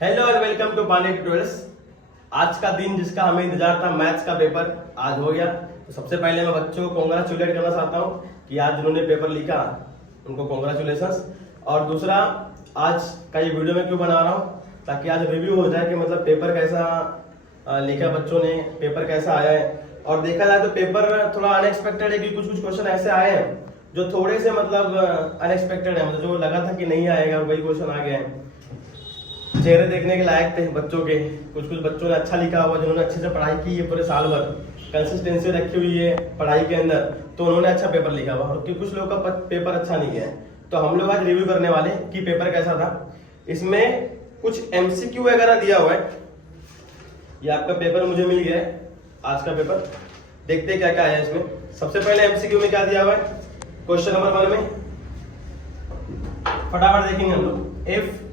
Hello and welcome to Pandey tutorials. आज का दिन जिसका हमें इंतजार था, मैथ्स का पेपर आज हो गया। तो सबसे पहले मैं बच्चों को कॉन्ग्रेचुलेट करना चाहता हूँ कि आज जिन्होंने पेपर लिखा उनको कॉन्ग्रेचुलेशंस। और दूसरा, आज का ये वीडियो मैं क्यों बना रहा हूँ, ताकि आज रिव्यू हो जाए कि मतलब पेपर कैसा लिखा बच्चों ने, पेपर कैसा आया है। और देखा जाए तो पेपर थोड़ा अनएक्सपेक्टेड है कि कुछ कुछ क्वेश्चन ऐसे आए हैं जो थोड़े से मतलब अनएक्सपेक्टेड है, मतलब जो लगा था कि नहीं आएगा वही क्वेश्चन आ गया है। चेहरे देखने के लायक थे बच्चों के, कुछ कुछ बच्चों ने अच्छा लिखा हुआ, जिन्होंने अच्छे से पढ़ाई की है, पूरे साल भर कंसिस्टेंसी रखी हुई है पढ़ाई के अंदर, तो उन्होंने अच्छा पेपर लिखा हुआ। और कुछ लोगों का पेपर अच्छा नहीं गया है। तो हम लोग आज रिव्यू करने वाले कि पेपर कैसा था। इसमें कुछ एमसीक्यू वगैरह दिया हुआ है। ये आपका पेपर मुझे मिल गया है, आज का पेपर। देखते हैं क्या क्या है इसमें। सबसे पहले एमसीक्यू में क्या दिया हुआ है, क्वेश्चन नंबर 1 में फटाफट देखेंगे हम लोग। If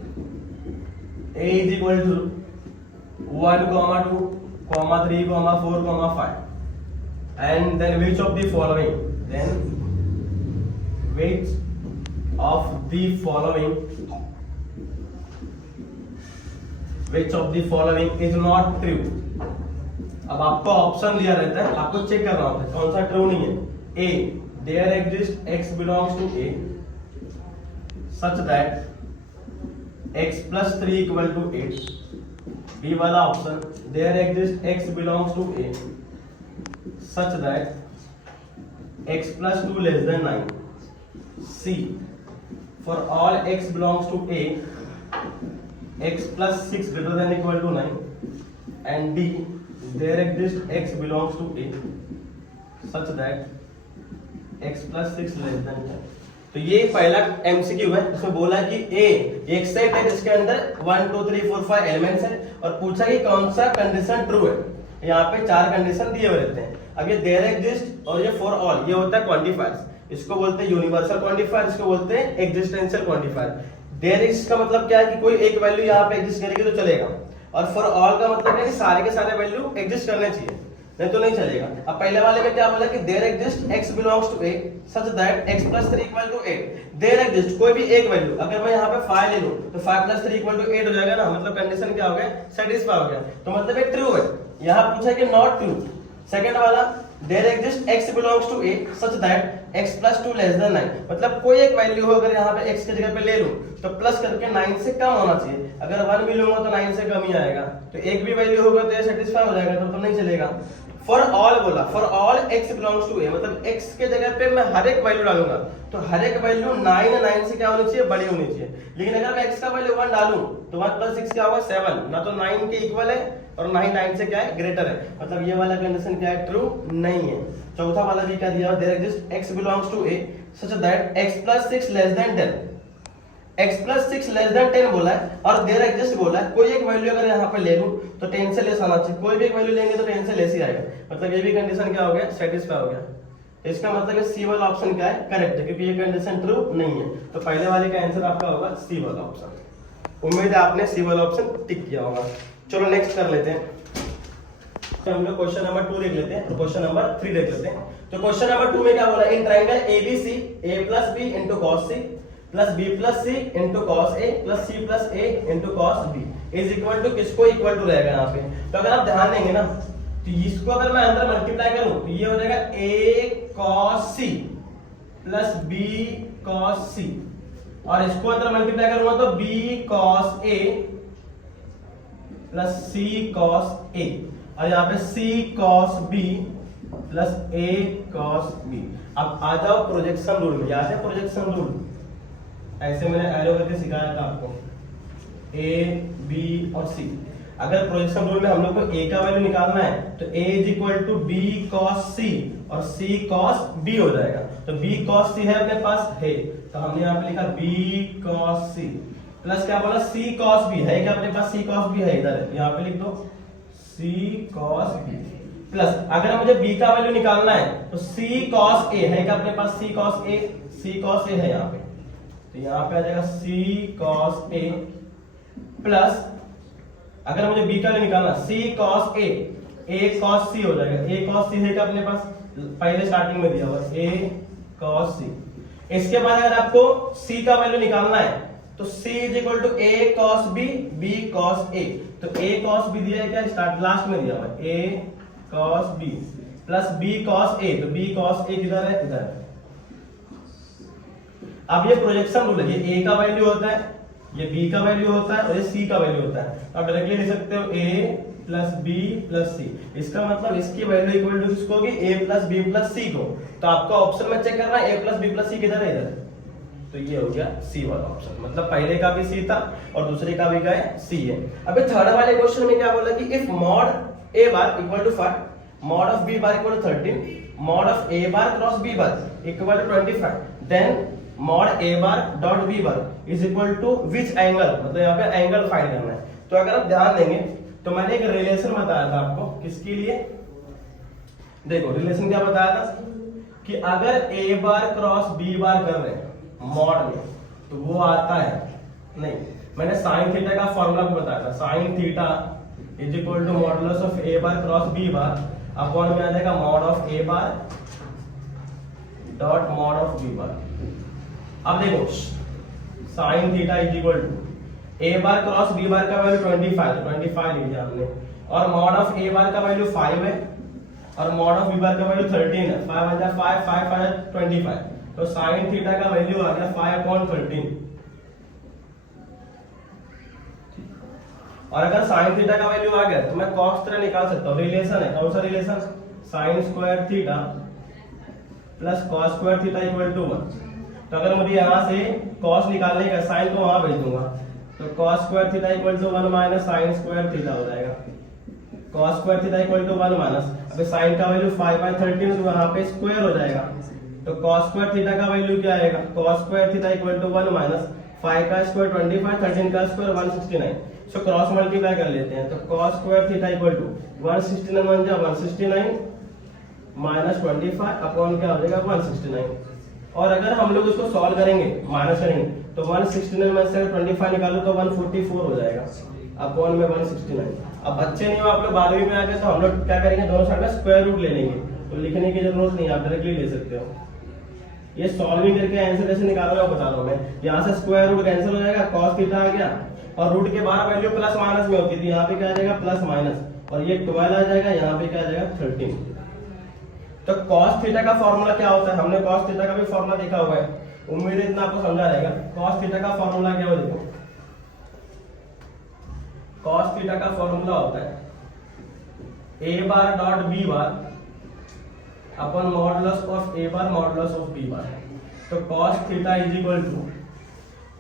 a is equal to 1, 2, 3, 4, 5 and then which of the following is not true। अब आपको ऑप्शन दिया रहता है, आपको चेक करना होता है कौन सा ट्रू नहीं है। A, there exists x belongs to A such that x plus 3 equal to 8। B वाला option, there exists x belongs to A such that x plus 2 less than 9। C, for all x belongs to A, x plus 6 greater than equal to 9। and D, there exists x belongs to A such that x plus 6 less than 10। तो ये पहला MCQ है। इसमें बोला कि ए एक set है जिसके अंदर 1, 2, 3, 4, 5 एलिमेंट्स है और पूछा कि कौन सा कंडीशन ट्रू है। यहाँ पे 4 कंडीशन दिए हुए रहते हैं। अब ये देयर एग्जिस्ट और ये फॉर ऑल, ये होता है क्वांटिफायर्स। इसको बोलते हैं यूनिवर्सल क्वांटिफायर, इसको बोलते हैं एग्जिस्टेंशियल क्वांटिफायर। देयर एग्जिस्ट का मतलब क्या है कि कोई एक वैल्यू यहाँ पे एग्जिस्ट करेगी तो चलेगा, और फॉर ऑल का मतलब है कि सारे के सारे वैल्यू एग्जिस्ट करने चाहिए, नहीं तो नहीं चलेगा। अब पहले वाले में क्या बोला कि there exist x belongs to a such that x plus 3 equal to 8। There exist कोई भी एक वैल्यू, अगर मैं यहाँ पे 5 ले लूं तो 5 plus 3 इक्वल टू 8 हो जाएगा ना, मतलब कंडीशन क्या हो गया, सेटिस्फाई हो गया। तो मतलब ये ट्रू है। यहाँ पूछा कि नॉट ट्रू। सेकंड वाला, there exist x belongs to a such that x plus 2 less than 9। मतलब कोई एक वैल्यू हो, अगर यहाँ पे x की जगह पे ले लूं तो प्लस करके 9 से कम होना चाहिए। अगर 1 भी लूंगा तो 9 से कम ही आएगा। तो एक भी वैल्यू होगा तो ये सेटिस्फाई हो जाएगा, तो नहीं चलेगा। फॉर ऑल बोला, for all x belongs to a, मतलब x के जगह पे मैं हर एक वैल्यू डालूंगा तो हर एक वैल्यू 9 से क्या होनी चाहिए, बड़ी होनी चाहिए। लेकिन अगर मैं x का वैल्यू 1 डालूं तो 1 plus 6 क्या होगा, 7। ना तो 9 के इक्वल है और ना ही 9 से क्या है, ग्रेटर है। मतलब ये वाला कंडीशन क्या है, ट्रू नहीं है। चौथा वाला भी क्या दिया, there exist x belongs to a such that x plus 6 less than 10। x plus 6 less than 10 बोला है और देयर एग्जिस्ट बोला है। कोई एक वैल्यू अगर यहाँ पे ले लूं तो 10 से लेस आना चाहिए। कोई भी एक वैल्यू लेंगे तो 10 से लेस ही आएगा। मतलब ये भी कंडीशन क्या हो गया, सेटिस्फाई हो गया। इसका मतलब सी वाला ऑप्शन क्या है, करेक्ट है, क्योंकि ये कंडीशन ट्रू नहीं है। तो पहले वाले का आंसर आपका होगा सी वाला ऑप्शन। उम्मीद है आपने सी वाला ऑप्शन टिक किया होगा। चलो नेक्स्ट कर लेते हैं। तो हम लोग क्वेश्चन नंबर 2 देख लेते हैं और क्वेश्चन नंबर 3 देख लेते हैं। तो क्वेश्चन नंबर 2 में क्या बोला, in triangle ABC a plus b into cos c plus b plus c into cos a plus c plus a into cos b is equal to किसको इक्वल टू रहेगा यहाँ पे। तो अगर आप ध्यान देंगे ना तो इसको अगर मैं अंदर मल्टीप्लाई करूं तो ये हो जाएगा a cos c plus b cos c, और इसको अंदर मल्टीप्लाई करूंगा तो b cos a plus c cos a, और यहाँ पे c cos b plus a cos b। अब आ जाओ प्रोजेक्शन रूल में। याद है प्रोजेक्शन रूल, ऐसे मैंने एरो करके सिखाया था आपको, a b और c। अगर प्रोजेक्शन रूल में हम लोग को a का वैल्यू निकालना है तो a is equal to b cos c और c cos b हो जाएगा। तो b cos c है अपने पास, है, तो हमने यहाँ पे लिखा b cos c प्लस क्या बोला, c cos b है क्या अपने पास, c cos b है, इधर यहाँ पे लिख दो c cos b प्लस अगर मुझे b का वैल्यू निकालना है तो c cos a है क्या अपने पास, c cos a है यहाँ पे, तो यहाँ पे आ जाएगा c cos a प्लस अगर मुझे b का वैल्यू निकालना c cos a cos c हो जाएगा। a cos c है क्या अपने पास, पहले स्टार्टिंग में दिया हुआ a cos c। इसके बाद अगर आपको c का वैल्यू निकालना है तो c is equal to a cos b b cos a। तो a cos b दिया है क्या, स्टार्ट लास्ट में दिया हुआ है a cos b plus b cos a। तो b cos a किधर है, इधर है। अब ये प्रोजेक्शन रूल है, ये a का वैल्यू होता है, ये b का वैल्यू होता है और ये c का वैल्यू होता है। तो आप डायरेक्टली लिख सकते हो a plus b plus c। इसका मतलब इसकी वैल्यू इक्वल टू किसको होगी, a plus b plus c को। तो आपका ऑप्शन में चेक करना है a plus b plus c किधर है, इधर। तो ये हो गया सी वाला ऑप्शन, मतलब पहले का भी सी था और दूसरे का भी क्या है, सी है। अब थर्ड वाले क्वेश्चन में क्या बोला कि if mod A bar equal to 5, mod of B bar equal to 13, mod of A bar cross B bar equal to 25, then mod A bar dot B bar is equal to which angle, मतलब यहाँ पे angle find करना है। तो अगर आप ध्यान देंगे तो मैंने एक रिलेशन बताया था आपको, किसके लिए, देखो रिलेशन क्या बताया था कि अगर ए बार क्रॉस बी बार कर रहे हैं मॉड में तो वो आता है, नहीं मैंने साइन थीटा का फॉर्मूला को बताया था, sine theta is equal to modulus of A bar cross B bar upon में आ जाएगा mod of A bar dot mod of B bar. अब देखो sine theta is equal to a bar cross B bar का value 25, तो 25 लिख दिया हमने, और मॉड ऑफ ए बार का वैल्यू 5 है और मॉड ऑफ बी बार का वैल्यू 13 है। 5 5 5 5 25, तो साइन थीटा का वैल्यू आ गया 5/13। और अगर साइन थीटा का वैल्यू आ गया तो मैं कॉस थीटा निकाल सकता हूँ। रिलेशन है, कौन सा relation, sine square theta plus cos square theta equal to 1। तो अगर मुझे यहाँ से कॉस निकालने का, साइन को वहां भेज दूंगा, तो cos square theta equal to 1 minus sine square theta हो जाएगा। Cos square theta equal to 1 minus, अभी साइन का वैल्यू 5/13 तो वहां पे स्क्वायर हो जाएगा। तो cos स्क्वायर थीटा का वैल्यू क्या आएगा, cos square theta equal to 1 minus 5 का स्क्वायर 25, 13 का स्क्वायर 169। सो क्रॉस मल्टीप्लाई कर लेते हैं, तो cos square theta equal to 169 बन जाए 169 माइनस 25 अपॉन क्या हो जाएगा 169। और अगर हम लोग इसको सॉल्व करेंगे, माइनस करेंगे, तो 169 में से 25 निकालो तो 144 हो जाएगा अपॉन में 169। अब बच्चे नहीं हो आप लोग 12वीं में आ गए तो हम लोग क्या करेंगे, दोनों साइड में स्क्वायर रूट ले लेंगे, तो लिखने की जरूरत नहीं, आप डायरेक्टली ले सकते हो। ये सॉल्विंग करके आंसर कैसे निकालो मैं बता रहा हूं। मैं यहाँ से स्क्वायर रूट कैंसिल हो जाएगा, cos थीटा आ गया और रूट के बाहर वैल्यू प्लस माइनस में होती थी, यहाँ पे क्या आ जाएगा प्लस माइनस, और ये 12 आ जाएगा, यहाँ पे क्या आ जाएगा 13। तो cos थीटा का फॉर्मूला क्या होता है, हमने cos थीटा का भी फॉर्मूला देखा हुआ है, उम्मीद है इतना आपको समझा रहेगा। cos थीटा का फॉर्मूला क्या हो, देखो cos थीटा का फॉर्मूला होता है a bar dot b bar upon modulus of A bar modulus of B bar. तो cos theta is equal to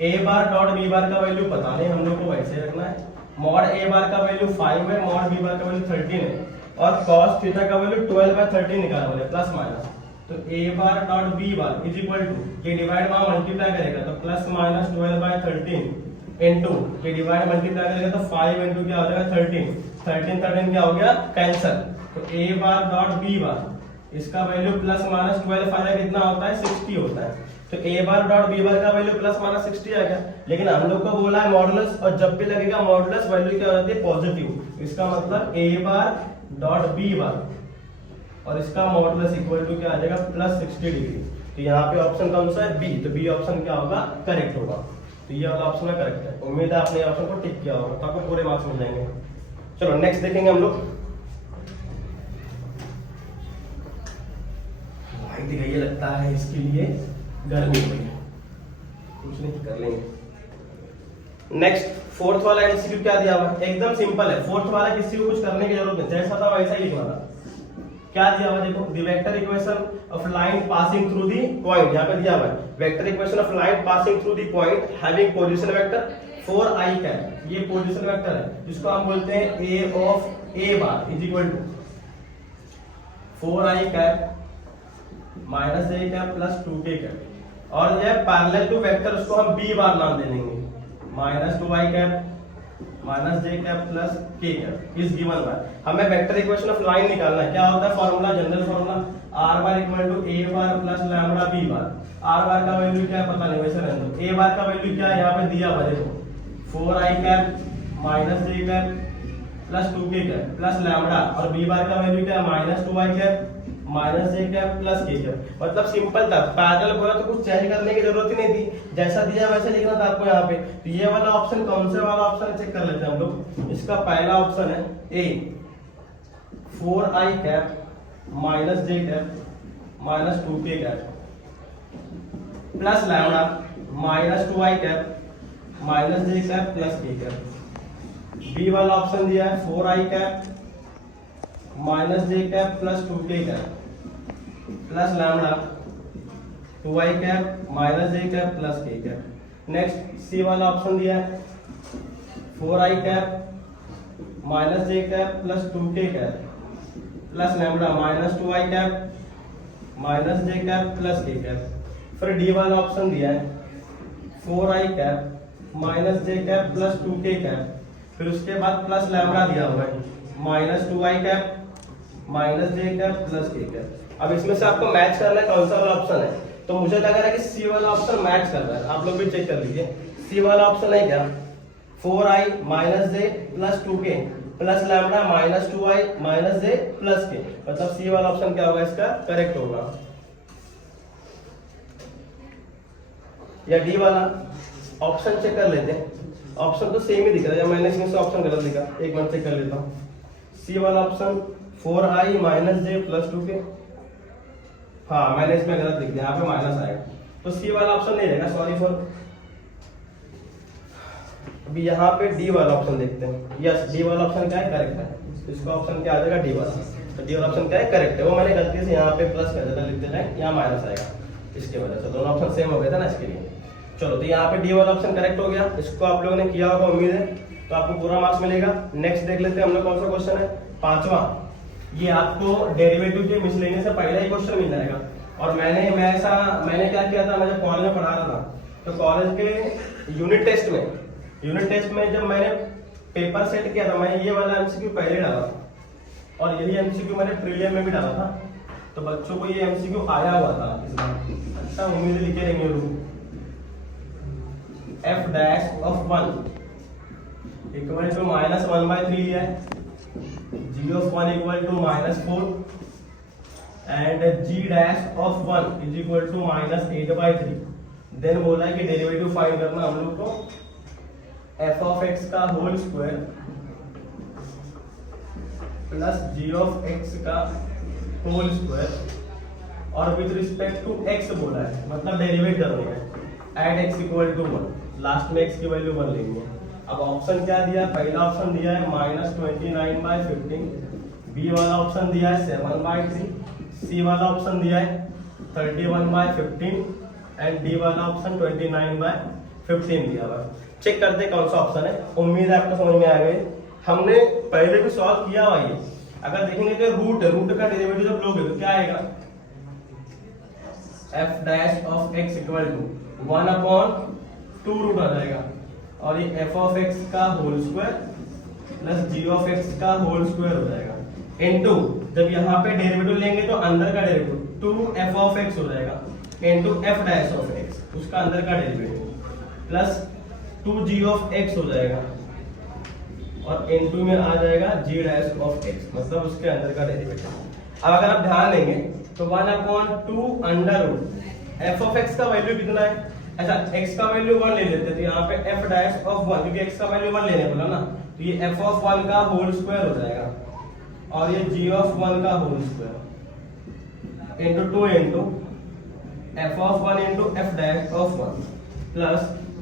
a bar dot B bar का वैल्यू पता नहीं, हम लोग को वैसे रखना है। मॉड ए बार का वैल्यू 5 है, मॉड बी बार का वैल्यू 13 है, और cos थीटा का वैल्यू 12/13 निकाला बोले प्लस माइनस। तो A bar dot B bar is equal to, ये डिवाइड वहां मल्टीप्लाई करेगा तो प्लस माइनस 12/13 इनटू ये डिवाइड मल्टीप्लाई करेगा तो 5 इनटू क्या हो जाएगा 13, 13 क्या हो गया कैंसिल। तो A bar dot B bar इसका वैल्यू प्लस माइनस 12 फाइव कितना होता है 60 होता है। तो A bar dot B bar का वैल्यू प्लस माइनस 60 आएगा, लेकिन हम लोग को बोला है मॉडुलस, और जब भी लगेगा मॉडुलस वैल्यू क्या हो जाती है पॉजिटिव। इसका मतलब ए बार डॉट बी बार और इसका मॉडुलस इक्वल टू क्या आ जाएगा प्लस 60 डिग्री। तो यहाँ पे ऑप्शन कौन सा है, बी। तो बी ऑप्शन क्या होगा, करेक्ट होगा। तो ये वाला ऑप्शन करेक्ट है। उम्मीद है आपने ऑप्शन को टिक किया होगा, तो आपको पूरे मार्क्स मिल जाएंगे। चलो नेक्स्ट देखेंगे हम लोग। ये लगता है इसके लिए गर्मी हो गई, कुछ नहीं कर लेंगे। नेक्स्ट फोर्थ वाला एमसीक्यू क्या दिया हुआ है, एकदम सिंपल है। फोर्थ वाला किसी को कुछ करने की जरूरत नहीं, जैसा था वैसा ही लिखना था। क्या दिया हुआ देखो, the vector equation of line passing through the point, यहाँ पे दिया हुआ है vector equation of line passing through the point having position vector 4i cap. ये पोजीशन वेक्टर है जिसको हम बोलते हैं a of a bar is equal to 4i cap minus a cap plus 2k cap, और यह पैरेलल टू वेक्टर उसको हम b बार नाम दे देंगे, minus 2i cap minus j cap plus k cap is given by. हमें vector equation of line निकालना है। क्या होता है formula, general formula r bar equal to a bar plus lambda b bar. r bar का value क्या है पता नहीं, वैसे रहने दो। a बार का वैल्यू क्या है यहाँ पे दिया हुआ देखो 4i cap minus j cap plus 2k cap plus lambda, और b बार का वैल्यू क्या है minus 2i cap minus J cap plus के कैप। मतलब सिंपल था, पैरेलल बोला तो कुछ चेंज करने की जरूरत ही नहीं थी, जैसा दिया वैसे लिखना था आपको यहाँ पे। तो ये वाला ऑप्शन कौन सा वाला ऑप्शन चेक कर लेते हैं हम लोग। इसका पहला ऑप्शन है A, 4i cap minus J cap minus 2k cap plus lambda minus 2i cap minus J cap plus k cap. B वाला ऑप्शन दिया है 4i cap minus J cap plus 2k cap plus lambda 2i cap minus J cap plus k cap. Next C वाला option दिया है 4i cap minus J cap plus 2k cap plus lambda minus 2i cap minus J cap plus k cap. फिर D वाला option दिया है 4i cap minus J cap plus 2k cap, फिर उसके बाद प्लस लैम्डा दिया हुआ है minus 2i cap minus J cap plus k cap. अब इसमें से आपको मैच करना है कौन सा वाला ऑप्शन है, तो मुझे लग रहा है कि सी वाला ऑप्शन मैच कर रहा है। आप लोग भी चेक कर लीजिए, सी वाला ऑप्शन है क्या, 4i minus J plus 2k plus lambda minus 2i minus J plus k। मतलब सी वाला ऑप्शन क्या होगा, इसका करेक्ट होगा। या डी वाला ऑप्शन चेक कर लेते हैं, ऑप्शन तो सेम ही दिख रहा है, मैंने इसमें से ऑप्शन गलत लिखा, एक मिनट चेक कर लेता हूँ। सी वाला option 4i minus J plus 2k, हाँ मैंने इसमें गलत लिख दिया, यहाँ पे माइनस आएगा, तो सी वाला ऑप्शन नहीं रहेगा, सॉरी फॉर। अभी यहाँ पे डी वाला ऑप्शन देखते हैं। यस, डी वाला ऑप्शन क्या है, करेक्ट है। इसका ऑप्शन क्या आ जाएगा, डी वाला। तो डी वाला ऑप्शन क्या है, करेक्ट है। वो मैंने गलती से यहाँ पे प्लस कर दिया, लिखते जाए यहाँ माइनस आएगा, इसके वजह से दोनों ऑप्शन सेम हो गए थे ना, इसके लिए। चलो, तो यहाँ पे डी वाला ऑप्शन करेक्ट हो गया। इसको आप लोगों ने किया होगा उम्मीद है, तो आपको पूरा मार्क्स मिलेगा। नेक्स्ट देख लेते हैं हम लोग कौन सा क्वेश्चन है, पांचवा। ये आपको डेरिवेटिव के मिसलेनियस से पहला ही क्वेश्चन मिल जाएगा। और मैंने क्या किया था, मैं जब कॉलेज में पढ़ा रहा था, तो कॉलेज के यूनिट टेस्ट में जब मैंने पेपर सेट किया था, मैंने ये वाला एमसीक्यू पहले डाला था, और यही एमसीक्यू मैंने प्रीलियम में भी डाला था। तो बच्चों को ये एमसीक्यू आया हुआ था इस बार। अच्छा, उम्मीद लिखे रहेंगे लोग। f dash of 1 equal to minus 1/3 लिया है, g of 1 equal to -4 and g dash of 1 is equal to -8/3। Then बोला है कि डेरिवेटिव फाइंड करना हम लोग को f ऑफ x का whole square plus g of x का होल स्क्वायर और विद रिस्पेक्ट टू x बोला है, मतलब डेरिवेट करनी है at x equal to 1। Last में x की वैल्यू 1 लेंगे। अब ऑप्शन क्या दिया, पहला ऑप्शन दिया है -29/15, बी वाला ऑप्शन दिया है 7/3, सी वाला ऑप्शन दिया है 31/15 एंड डी वाला ऑप्शन 29/15 दिया हुआ है। चेक करते हैं कौन सा ऑप्शन है। उम्मीद है आपको समझ में आ गई। हमने पहले भी सॉल्व किया हुआ है। अगर देखेंगे तो रूट का डेरिवेटिव जब लोगे तो क्या आएगा, f dash of x equal to 1/2 root आ जाएगा, और ये f ऑफ x का whole square plus g of x का होल स्क्वायर हो जाएगा इनटू, जब यहाँ पे डेरिवेटिव लेंगे तो अंदर का डेरिवेटिव 2f ऑफ x हो जाएगा into f dash of x, उसका अंदर का derivative plus 2g of x हो जाएगा और इनटू में आ जाएगा g डैश ऑफ x, मतलब उसके अंदर का डेरिवेटिव। अब अगर आप ध्यान देंगे तो 1/2 under root f of x का वैल्यू कितना है, अच्छा x का वैल्यू 1 ले लेते हैं, तो यहाँ पे f डैश ऑफ 1, क्योंकि x का वैल्यू 1 लेने बोला ना, तो ये f ऑफ 1 का होल स्क्वायर हो जाएगा और ये g ऑफ 1 का whole square into 2 into f of 1 into f dash of 1 plus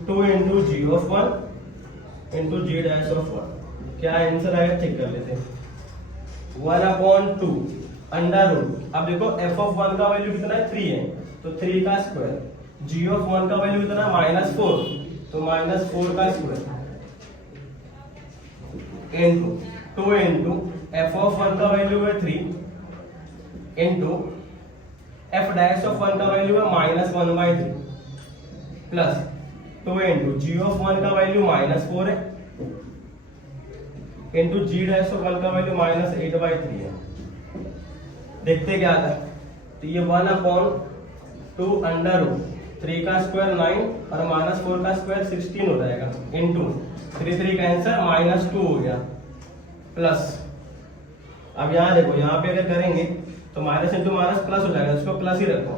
2 into g of 1 into g dash of 1। क्या आंसर आएगा, चेक कर लेते हैं। 1/2 अंडर रूट, अब देखो f ऑफ 1 का वैल्यू कितना है, 3 है, तो 3 का स्क्वायर, g ऑफ 1 का वैल्यू कितना -4, तो -4 का square into 2 into f of 1 का वैल्यू है 3 इनटू f डैश ऑफ 1 का वैल्यू है -1/3 प्लस 2 इनटू g ऑफ 1 का वैल्यू -4 है इनटू g डैश ऑफ 1 का वैल्यू -8/3 है। देखते क्या आता है, तो ये 1/2 अंडर रूट 3 का स्क्वायर 9 और -4 का स्क्वायर 16 हो जाएगा इनटू 3 कैंसर -2 हो गया प्लस, अब यहाँ देखो, यहाँ पे अगर करेंगे तो माइनस इंटू माइनस प्लस हो जाएगा, इसको प्लस ही रखो।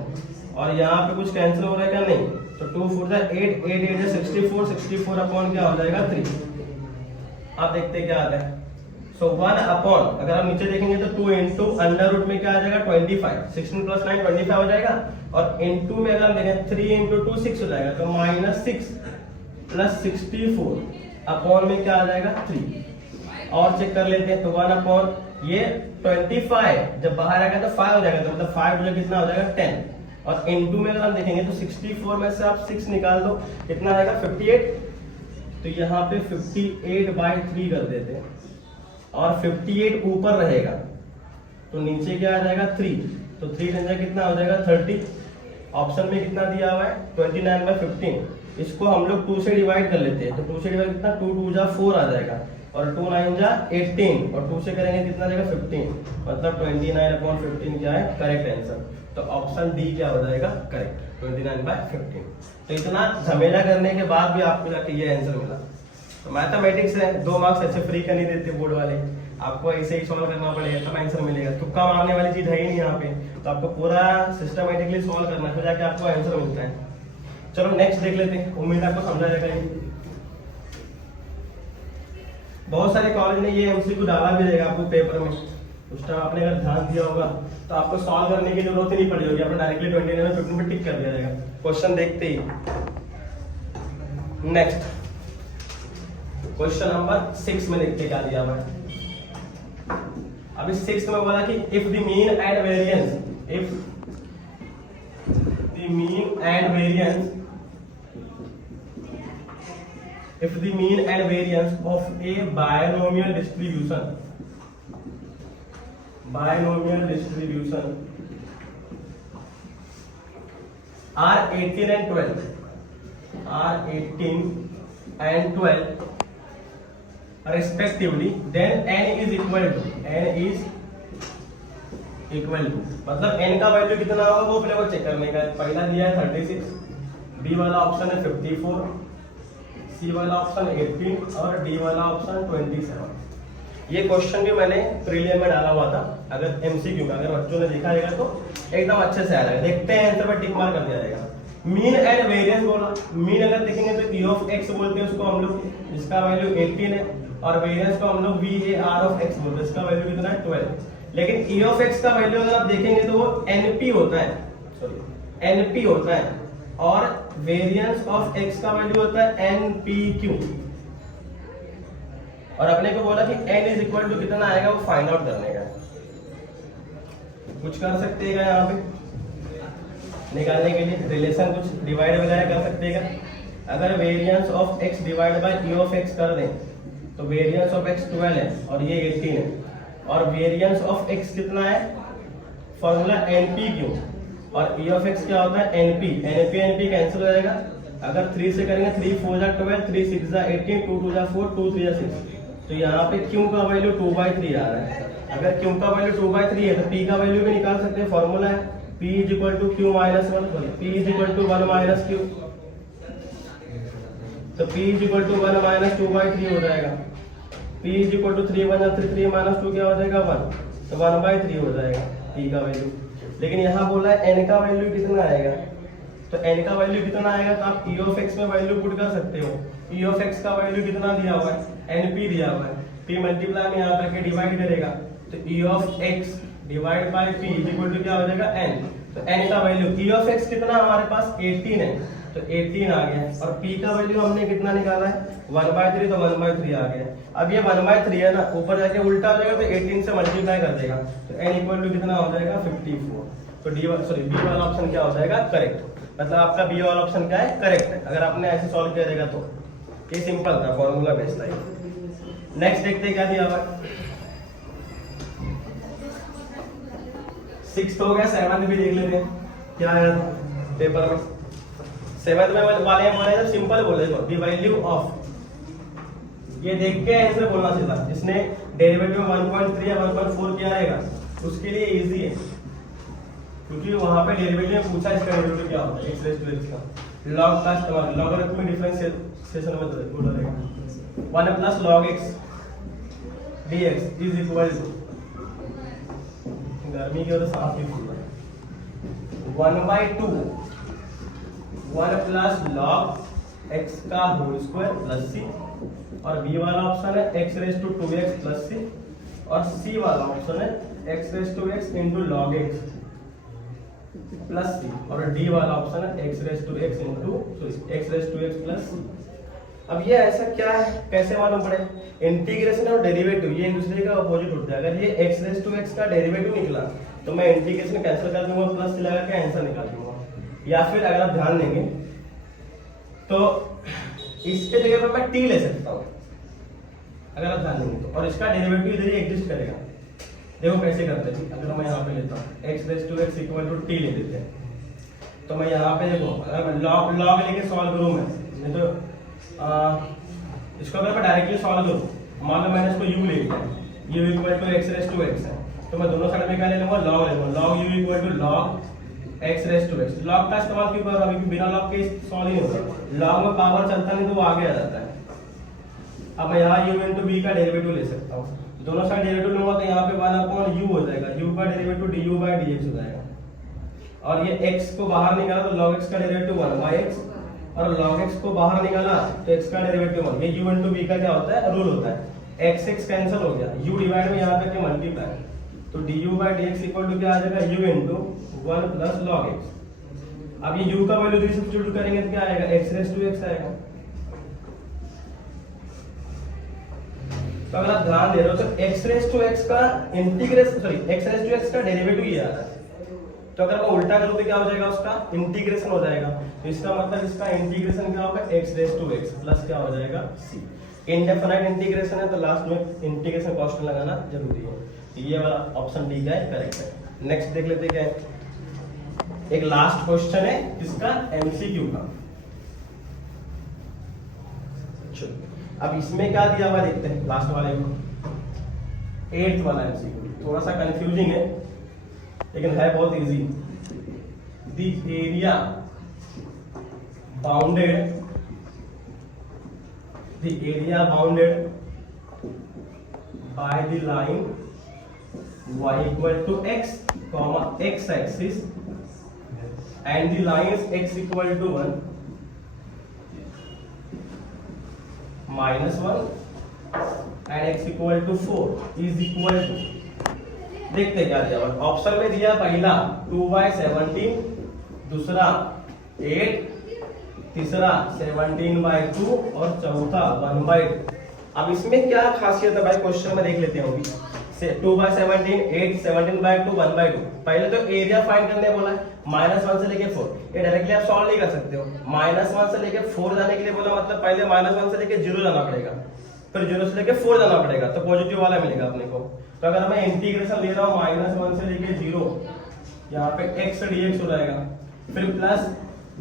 और यहाँ पे कुछ कैंसिल हो रहा है क्या? नहीं। तो 2 4 8, 8 8 64, 64 अपॉन क्या हो जाएगा 3। आप देखते क्या आता है। सो 1 अपॉन, अगर आप नीचे देखेंगे तो 2 इंटू अंडर रूट में क्या आ जाएगा 25, 16 प्लस 9 25 हो जाएगा। और इंटू में अगर हम देखें 3 इंटू 2 6 हो जाएगा, तो -6 प्लस 64 अपॉन में क्या आ जाएगा 3। और चेक कर लेते हैं, तो 1 अपॉन ये 25 जब बाहर आएगा तो 5 हो जाएगा, तो मतलब 5 जो कितना हो जाएगा 10। और इनटू में अगर हम देखेंगे तो 64 में से आप 6 निकाल दो, कितना आएगा 58। तो यहाँ पे 58/3 कर देते हैं, और 58 ऊपर रहेगा तो नीचे क्या आ जाएगा 3। तो 3 से कितना हो जाएगा 30। ऑप्शन में कितना दिया हुआ है 29/15। इसको हम लोग 2 से डिवाइड कर लेते हैं, तो 2 से डिवाइड कितना 2 2 जा 4 आ जाएगा, और 2 9 जा 18, और 2 से करेंगे कितना जाएगा 15। मतलब 29/15 क्या है करेक्ट आंसर। तो ऑप्शन डी क्या हो जाएगा करेक्ट, 29/15। तो इतना झमेला करने के बाद भी आपको जाके ये आंसर मिला। तो मैथमेटिक्स है, 2 मार्क्स ऐसे फ्री का नहीं देते बोर्ड वाले, आपको ऐसे ही सॉल्व करना पड़ेगा तब आंसर मिलेगा। तुक्का मारने वाली चीज है ही नहीं यहाँ पे, तो आपको पूरा सिस्टमेटिकली सॉल्व करना है, फिर जाके आपको आंसर मिलता है। चलो नेक्स्ट देख लेते हैं, उम्मीद है आपको समझा जाएगा। बहुत सारे कॉलेज ने ये एमसीक्यू डाला भी रहेगा आपको पेपर में, उस टाइम आपने अगर ध्यान दिया होगा तो आपको सॉल्व करने की जरूरत ही नहीं पड़ी होगी, आपने डायरेक्टली 29/15 पे टिक कर दिया जाएगा क्वेश्चन देखते ही। नेक्स्ट क्वेश्चन नंबर 6 में देखते क्या दिया हुआ है। अभी 6 में बोला कि if the mean and variance, if the mean and variance, if the mean and variance of a binomial distribution are 18 and 12 respectively, then n is equal to मतलब n का वैल्यू कितना होगा वो अपने को चेक करने का। पहला दिया है 36, बी वाला ऑप्शन है 54, सी वाला ऑप्शन 18 और डी वाला ऑप्शन 27। ये क्वेश्चन भी मैंने प्रीलिम में डाला हुआ था, अगर एमसीक्यू में अगर बच्चों ने देखा जाएगा तो एकदम अच्छे से आ जाएगा। देखते हैं आंसर पर टिक मार कर दिया जाएगा। मीन एंड वेरिएंस बोला, मीन अगर देखेंगे तो ई ऑफ एक्स बोलते हैं उसको हम लोग, जिसका वैल्यू 18 है, और वेरिएंस को हम लोग V A R of x बोलते हैं, इसका वैल्यू कितना है 12। लेकिन ई ऑफ एक्स का वैल्यू अगर आप देखेंगे तो वो एनपी होता है, सॉरी एनपी होता है, और वेरिएंस ऑफ एक्स का वैल्यू होता है एनपीक्यू। और अपने को बोला कि n इज इक्वल टू कितना आएगा वो फाइंड आउट करने का। कुछ कर सकते हैं यहाँ पे निकालने के लिए, रिलेशन कुछ डिवाइड वगैरह कर सकते हैं। अगर variance of x divide bye e of x कर दें तो वेरिएंस ऑफ x 12 है और ये 18 है, और वेरिएंस ऑफ x कितना है, फॉर्मूला npq, और e ऑफ x क्या होता है np, np कैंसिल हो जाएगा। अगर 3 से करेंगे 3 4 जा 12, 3 6 जा 18, 2 2 जा 4, 2 3 जा 6, तो यहाँ पे q का वैल्यू 2/3 आ रहा है। अगर q का वैल्यू 2/3 है तो p का वैल्यू भी निकाल सकते हैं, फॉर्मूला है p is equal to q minus 1, p is equal to 1 minus q, तो p is equal to 1 minus 2/3 हो जाएगा। p इज इक्वल टू 3 1 जा 3, 3 माइनस 2 क्या हो जाएगा 1, तो 1/3 हो जाएगा p का वैल्यू। लेकिन यहाँ बोला है n का वैल्यू कितना आएगा, तो n का वैल्यू कितना आएगा तो आप e ऑफ x में वैल्यू पुट कर सकते हो। e ऑफ x का वैल्यू कितना दिया हुआ है, np दिया हुआ है, p मल्टीप्लाई में यहाँ करके डिवाइड करेगा, तो e of x divide by p is equal to क्या हो जाएगा n। तो n का वैल्यू e ऑफ x कितना हमारे पास 18 है, तो 18 आ गया, और p का वैल्यू हमने कितना निकाला है 1/3, तो 1/3 आ गया। अब ये 1/3 है ना, ऊपर जाके उल्टा हो जाएगा तो 18 से मल्टीप्लाई कर देगा, तो n इक्वल टू कितना हो जाएगा 54। तो बी वाला ऑप्शन क्या हो जाएगा करेक्ट, मतलब आपका बी वाला ऑप्शन क्या है करेक्ट है, अगर आपने ऐसे सॉल्व किया जाएगा तो। ये सिंपल था, फॉर्मूला बेस्ड था। नेक्स्ट देखते हैं क्या दिया हुआ है। 6th हो गया, 7th भी देख लेते हैं क्या आया था पेपर में। 7th में वाले हमारे जब सिंपल बोले तो द वैल्यू ऑफ, ये देख के आंसर बोलना चाहिए, जिसने डेरिवेटिव में 1.3 या 1.4 किया रहेगा उसके लिए इजी है, क्योंकि वहां पे डेरिवेटिव में पूछा इसका डेरिवेटिव क्या होता है, x रेज़ टू x का log का इस्तेमाल, लॉगरिथमिक डिफरेंशिएशन में बोला रहेगा 1 plus log x dx is equal to, गर्मी की वजह से सांस भी फूल रहा है। 1/2 1 प्लस लॉग एक्स का होल स्क्वायर प्लस सी, और बी वाला ऑप्शन है x raise to 2x plus C, और सी वाला ऑप्शन है x raise to x into log x plus C, और डी वाला ऑप्शन है x raise to x into x raise to x plus C. अब ये ऐसा क्या है, कैसे मालूम पड़े? इंटीग्रेशन और डेरिवेटिव ये एक दूसरे का अपोजिट होता है। अगर ये x रेज टू x का डेरिवेटिव निकला तो मैं इंटीग्रेशन कैंसिल कर दूंगा, प्लस लगा के आंसर निकाल दूंगा। या फिर अगर आप ध्यान देंगे तो इसके जगह पर मैं t ले सकता हूँ, अगर आप ध्यान देंगे तो, और इसका डेरिवेटिव इधर ही एग्जिस्ट करेगा। देखो कैसे करते हैं, अगर मैं यहाँ पे लेता हूँ x raise to x equal to t ले लेते हैं, तो मैं यहाँ पे देखो अगर मैं लॉग लेके सॉल्व करूँ मैं तो इसको अगर मैं डायरेक्टली सॉल्व करूँ, मान लो मैंने इसको u ले लिया, u equal to x raise to x है, तो मैं दोनों साइड में क्या ले लूंगा, लॉग ले लूंगा। Log u equal to log x raise to x। Log का इस्तेमाल क्यों कर रहा हूँ, क्योंकि बिना लॉग के सॉल्व नहीं होता। लॉग में पावर चलता नहीं तो वो आगे आ जाता है। अब मैं यहाँ u इंटू b का डेरिवेटिव ले सकता हूँ, दोनों साइड डेरिवेटिव लूंगा तो यहाँ पे 1/u हो जाएगा, u का डेरिवेटिव du बाय dx हो जाएगा, और ये x को बाहर निकाला तो log x का डेरिवेटिव 1/x, और log x को बाहर निकाला तो x का डेरिवेटिव 1। ये u इंटू b का क्या होता है, रूल होता है, x x कैंसिल हो गया, u डिवाइड में यहाँ करके मल्टीप्लाई, तो du by dx equal to क्या आ जाएगा, u into 1 plus log x। अब ये u का वैल्यू इधर सब्स्टिट्यूट करेंगे तो क्या आएगा, x रेज टू x आएगा। तो अगर आप ध्यान दे रहे हो तो x रेज टू x का integration, sorry x raise to x का डेरिवेटिव ये आ रहा है, तो अगर मैं उल्टा करूं तो क्या हो जाएगा, उसका इंटीग्रेशन हो जाएगा। तो इसका मतलब इसका इंटीग्रेशन क्या होगा, x raise to x plus क्या हो जाएगा c। इनडेफिनाइट इंटीग्रेशन है तो लास्ट में इंटीग्रेशन कांस्टेंट लगाना जरूरी है। ये वाला ऑप्शन डी का करेक्ट है। नेक्स्ट देख लेते क्या है, एक लास्ट क्वेश्चन है इसका एमसीक्यू का। चलो अब इसमें क्या दिया हुआ देखते हैं, लास्ट वाले को, 8th वाला एमसीक्यू। थोड़ा सा कंफ्यूजिंग है लेकिन है बहुत easy. The area bounded by the line y equal to x, x axis, and the lines x equal to 1, -1 and x equal to 4 is equal to, देखते क्या दिया हुआ ऑप्शन में, दिया पहला 2/17, दूसरा 8, तीसरा 17/2 और चौथा 1/2। अब इसमें क्या खासियत है भाई, क्वेश्चन में देख लेते हैं। 2/17, 8, 17/2, 1/2। पहले तो एरिया फाइंड करने बोला है, -1 से लेके 4। ये डायरेक्टली आप सॉल्व नहीं कर सकते हो। -1 से लेके 4 जाने के लिए बोला, मतलब पहले -1 से लेके 0 जाना पड़ेगा, फिर 0 से लेके 4 जाना पड़ेगा, तो पॉजिटिव वाला मिलेगा अपने को। तो अगर मैं इंटीग्रेशन ले रहा हूँ -1 से लेके 0, यहाँ पे x dx हो जाएगा, फिर प्लस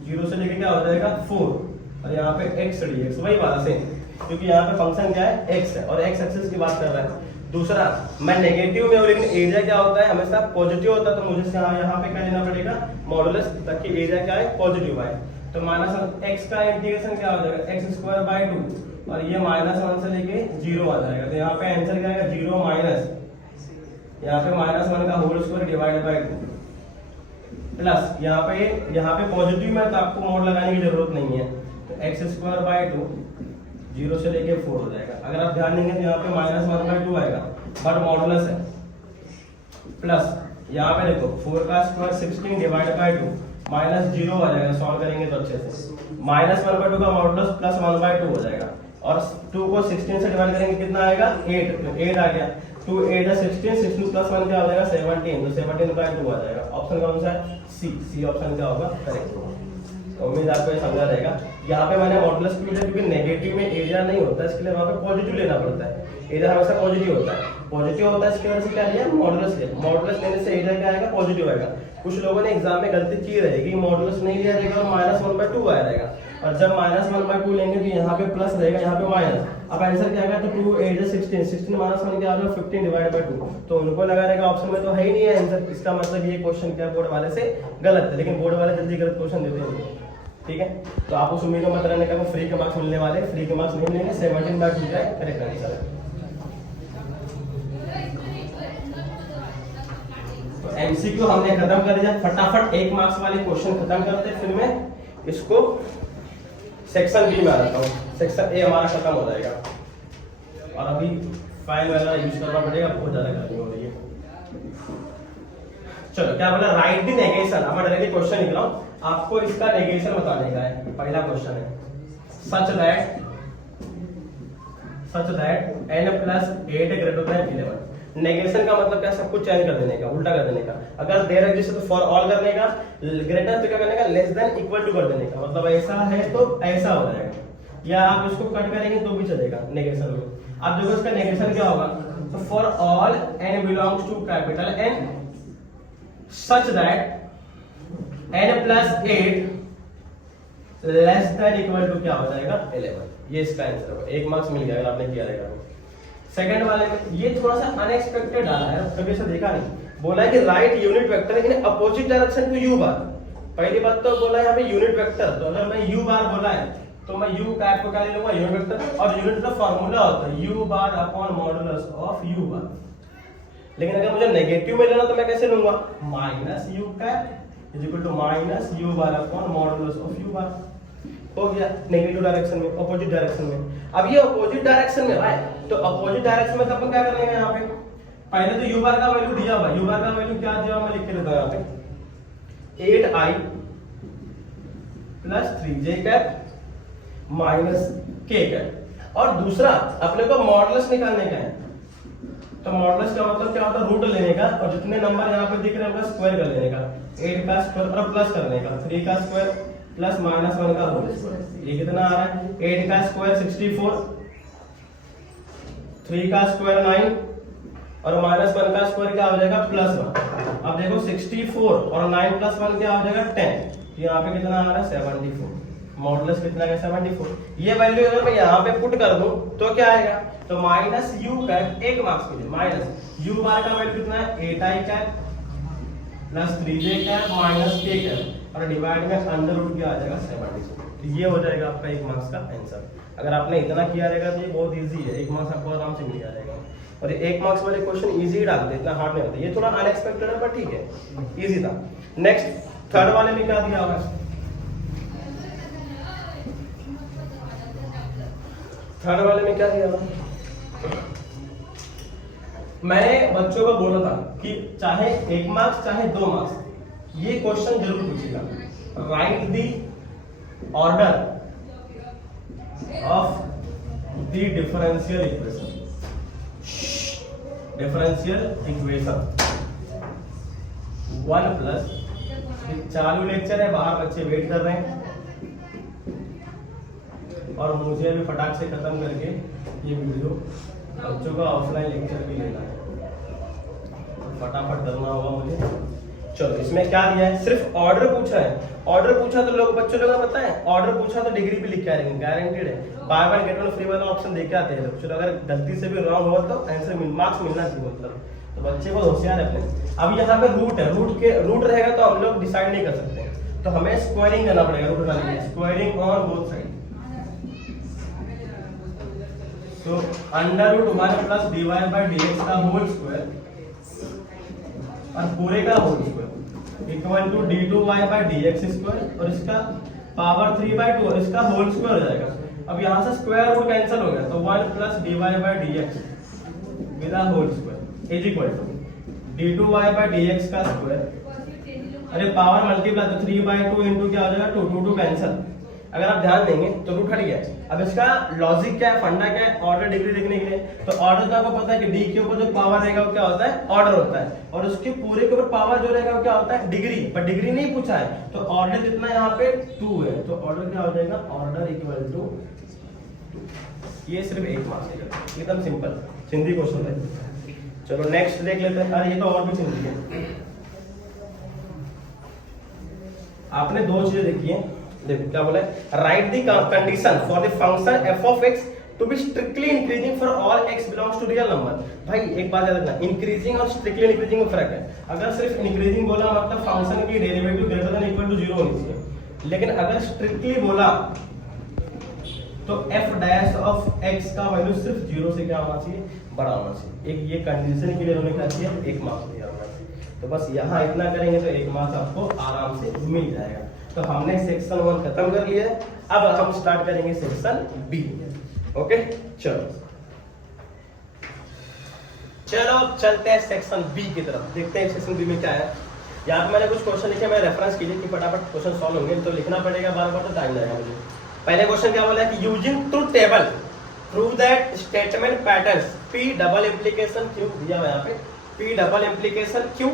0 से लेके क्या हो जाएगा 4, और यहाँ पे x dx, वही बात है, क्योंकि यहाँ पे फंक्शन क्या है x है और x एक्सिस की बात कर रहा है। दूसरा मैं नेगेटिव में हूं, लेकिन एरिया क्या होता है हमेशा पॉजिटिव होता है, तो मुझे यहाँ पे क्या लेना पड़ेगा, मॉडुलस, ताकि एरिया क्या है पॉजिटिव आए। तो -x का इंटीग्रेशन क्या हो जाएगा, x²/2, और ये -1 से लेके 0 आ जाएगा। तो यहाँ पे आंसर क्या आएगा, 0 माइनस यहाँ पे -1 का whole square divide by 2 plus यहाँ पे पॉजिटिव में, तो आपको मोड लगाने की जरूरत नहीं है, तो x²/2 0 से लेके 4 हो जाएगा। अगर आप ध्यान देंगे तो यहाँ पे -1/2 आएगा, बट मॉडुलस है, प्लस यहाँ पे देखो 4 का स्क्वायर 16 डिवाइड बाय 2 -0 आ जाएगा, सॉल्व करेंगे तो अच्छे से। -1/2 का मॉडुलस प्लस 1/2 हो जाएगा, और 2 को 16 से डिवाइड करेंगे कितना आएगा 8, तो 8 आ गया। 2 8 16, 16 प्लस 1 क्या हो जाएगा 17, तो 17/2 आ जाएगा। ऑप्शन कौन सा है, सी ऑप्शन क्या होगा करेक्ट होगा। तो उम्मीद आपको ये समझा रहेगा। यहाँ पे मैंने मॉडुलस क्यों लिया, क्योंकि नेगेटिव में एरिया नहीं होता, इसके लिए वहाँ पे पॉजिटिव लेना पड़ता है। एरिया हमेशा पॉजिटिव होता है, इसकी वजह से क्या लिया मॉडुलस लिया। मॉडुलस लेने से एरिया क्या आएगा पॉजिटिव आएगा। कुछ लोगों ने एग्जाम में गलती की रहेगी, मॉडुलस नहीं लिया रहेगा और -1/2 आया रहेगा, और जब -1/2 लेंगे तो यहाँ पे प्लस रहेगा, यहाँ पे माइनस। अब आंसर क्या आएगा, तो 2 8 16, 16 -1 क्या आ रहा है 15 डिवाइड बाय 2, तो उनको लगा रहेगा ऑप्शन में तो है ही नहीं है आंसर। इसका मतलब ये क्वेश्चन क्या बोर्ड वाले से गलत है, लेकिन बोर्ड वाले जल्दी गलत क्वेश्चन देते हैं, ठीक है। तो आप उस उम्मीद में मत रहने का फ्री के मार्क्स मिलने वाले, फ्री के मार्क्स नहीं मिलेंगे, 17/2 का करेक्ट आंसर है। एमसीक्यू हमने खत्म कर दिया, फटाफट 1 मार्क्स वाले क्वेश्चन खत्म करते हैं, फिर मैं इसको सेक्शन बी में आ जाता हूँ। सेक्शन ए हमारा खत्म हो जाएगा और अभी फाइल वगैरह यूज करना पड़ेगा, बहुत ज्यादा गर्मी हो रही है। चलो क्या बोला, राइट द नेगेशन। अब मैं डायरेक्टली क्वेश्चन लिख रहा हूँ, आपको इसका नेगेशन बताने का है। पहला क्वेश्चन है सच that n plus 8 greater than 11। Negation का मतलब क्या, सब कुछ चेंज कर देने का, उल्टा कर देने का। अगर देयर एग्जिस्ट तो फॉर ऑल करने का, ग्रेटर तो क्या करने का, लेस देन इक्वल टू कर देने का। मतलब ऐसा है तो ऐसा हो जाएगा, या आप इसको कट करेंगे तो भी चलेगा नेगेशन में। आप देखो इसका नेगेशन क्या होगा, तो for all n belongs to capital N such that n plus 8 less than equal to क्या हो जाएगा 11। ये इसका आंसर होगा, 1 मार्क्स मिल गया अगर आपने किया रहेगा। सेकंड वाले में ये थोड़ा सा अनएक्सपेक्टेड डाला है, कभी ऐसा देखा नहीं। बोला है कि write unit vector in opposite direction to u bar. पहली बात तो बोला है यहाँ पे यूनिट वेक्टर, तो अगर मैं u बार बोला है तो मैं u का को क्या ले लूंगा, यूनिट वेक्टर। और यूनिट का फार्मूला होता है u bar upon modulus of u बार। लेकिन अगर मुझे नेगेटिव में लेना तो मैं कैसे लूंगा, minus u cap is equal to minus u bar upon modulus of u bar. हो गया नेगेटिव डायरेक्शन में, अपोजिट डायरेक्शन में। अब ये अपोजिट डायरेक्शन में भाई, तो अपोजिट डायरेक्शन में तो अपन क्या करेंगे, यहाँ पे पहले तो u बार का वैल्यू दिया हुआ, u बार का वैल्यू क्या दिया हुआ मैं लिख के देता हूं यहाँ पे 8i plus 3j cap minus k cap. और दूसरा अपने को मॉडुलस निकालने का है, तो मॉडुलस का मतलब क्या होता है, रूट लेने का, और जितने नंबर यहाँ पे दिख रहे हैं उनका स्क्वायर कर लेने का। 8 का स्क्वायर और प्लस करने का, 3 का स्क्वायर प्लस माइनस 1 का होल स्क्वायर। ये कितना आ रहा है, 8 का स्क्वायर 64, 3 का स्क्वायर 9 और माइनस 1 का स्क्वायर क्या हो जाएगा प्लस 1। अब देखो 64 और 9 प्लस 1 क्या हो जाएगा 10। यहाँ पे कितना आ रहा है 74। मॉडुलस कितना है 74। ये वैल्यू अगर मैं यहाँ पे पुट कर दूं तो क्या आएगा, तो माइनस u कैप 1 मार्क्स के लिए माइनस u बार का वैल्यू कितना है 8i cap plus 3j cap minus k cap और डिवाइड में अंडर रूट क्या आ जाएगा 74। तो ये हो जाएगा आपका 1 मार्क्स का आंसर। अगर आपने इतना किया रहेगा तो ये बहुत इजी है, 1 मार्क्स आपको आराम से मिल जाएगा। और ये 1 मार्क्स वाले क्वेश्चन इजी ही डालते हैं, इतना हार्ड नहीं होता। ये थोड़ा अनएक्सपेक्टेड है पर ठीक है, इजी था। नेक्स्ट थर्ड वाले में क्या दिया होगा, थर्ड वाले में क्या दिया होगा, मैंने बच्चों को बोला था कि चाहे 1 मार्क्स चाहे 2 मार्क्स ये क्वेश्चन जरूर पूछेगा, right the order of the differential equation. Differential equation 1 plus, चालू लेक्चर है, बाहर बच्चे वेट कर रहे हैं और मुझे अभी फटाक से खत्म करके ये वीडियो बच्चों का ऑफलाइन लेक्चर भी लेना है, फटाफट करना होगा मुझे। चलो इसमें क्या दिया है, सिर्फ ऑर्डर पूछा है। ऑर्डर पूछा तो लोग बच्चों लोगों को पता है, ऑर्डर पूछा तो डिग्री भी लिख के आएंगे, गारंटेड है। By one get one free वाला ऑप्शन देके आते हैं बच्चों। अगर गलती से भी रॉन्ग हुआ तो आंसर मार्क्स मिलना चाहिए, मतलब तो बच्चे को होशियार है अपने। अब यहाँ पे रूट है, रूट रहेगा तो हम लोग डिसाइड नहीं कर सकते, तो हमें स्क्वायरिंग करना पड़ेगा रूट वाले में, स्क्वायरिंग ऑन बोथ साइड। तो under root 1 plus dy by dx का होल स्क्वायर और पूरे का whole square equal to d2y by dx square और इसका पावर 3/2 और इसका होल स्क्वायर हो जाएगा। अब यहाँ से स्क्वायर रूट कैंसिल हो गया, तो 1 plus dy by dx with whole square is equal to d2y by dx का स्क्वायर। अरे पावर मल्टीप्लाई तो 3/2 इंटू क्या हो जाएगा 2 कैंसिल। अगर आप ध्यान देंगे तो रूट हट गया। अब इसका लॉजिक क्या है, फंडा क्या है, ऑर्डर डिग्री देखने के लिए। तो ऑर्डर तो आपको पता है कि डी के ऊपर जो पावर रहेगा वो क्या होता है, ऑर्डर होता है, और उसके पूरे के ऊपर पावर जो रहेगा वो क्या होता है, डिग्री। पर डिग्री नहीं पूछा है, तो ऑर्डर कितना यहाँ पे 2 है, तो ऑर्डर क्या हो जाएगा, ऑर्डर इक्वल टू, ये सिर्फ 1 मार्क्स है, एकदम सिंपल सिंधी क्वेश्चन है। चलो नेक्स्ट देख लेते हैं। अरे ये तो और भी सिंधी है, आपने 2 चीजें देखी है। देखो क्या बोला है, write the condition for the function f of x to be strictly increasing for all x belongs to real number. भाई एक बात याद रखना, इंक्रीजिंग और स्ट्रिक्टली इंक्रीजिंग में फर्क है। अगर सिर्फ इंक्रीजिंग बोला मतलब फंक्शन की derivative greater than equal to 0 होनी चाहिए, लेकिन अगर स्ट्रिक्टली बोला तो f डैश ऑफ x का वैल्यू सिर्फ 0 से क्या होना चाहिए, बड़ा होना चाहिए। एक ये कंडीशन के लिए उन्होंने क्या चाहिए, 1 मार्क्स दिया होना चाहिए। तो बस यहाँ इतना करेंगे तो 1 मार्क्स आपको आराम से मिल जाएगा। तो हमने सेक्शन 1 खत्म कर लिया है, अब हम स्टार्ट करेंगे सेक्शन बी। ओके चलो चलते हैं सेक्शन बी की तरफ, देखते हैं सेक्शन बी में क्या है। यहाँ पे मैंने कुछ क्वेश्चन लिखे, मैं रेफरेंस कीजिए कि फटाफट क्वेश्चन सॉल्व होंगे, तो लिखना पड़ेगा बार बार, तो टाइम लगेगा मुझे। पहले क्वेश्चन क्या बोला है कि using truth table prove that statement patterns P double implication Q दिया हुआ यहाँ पे, P double implication Q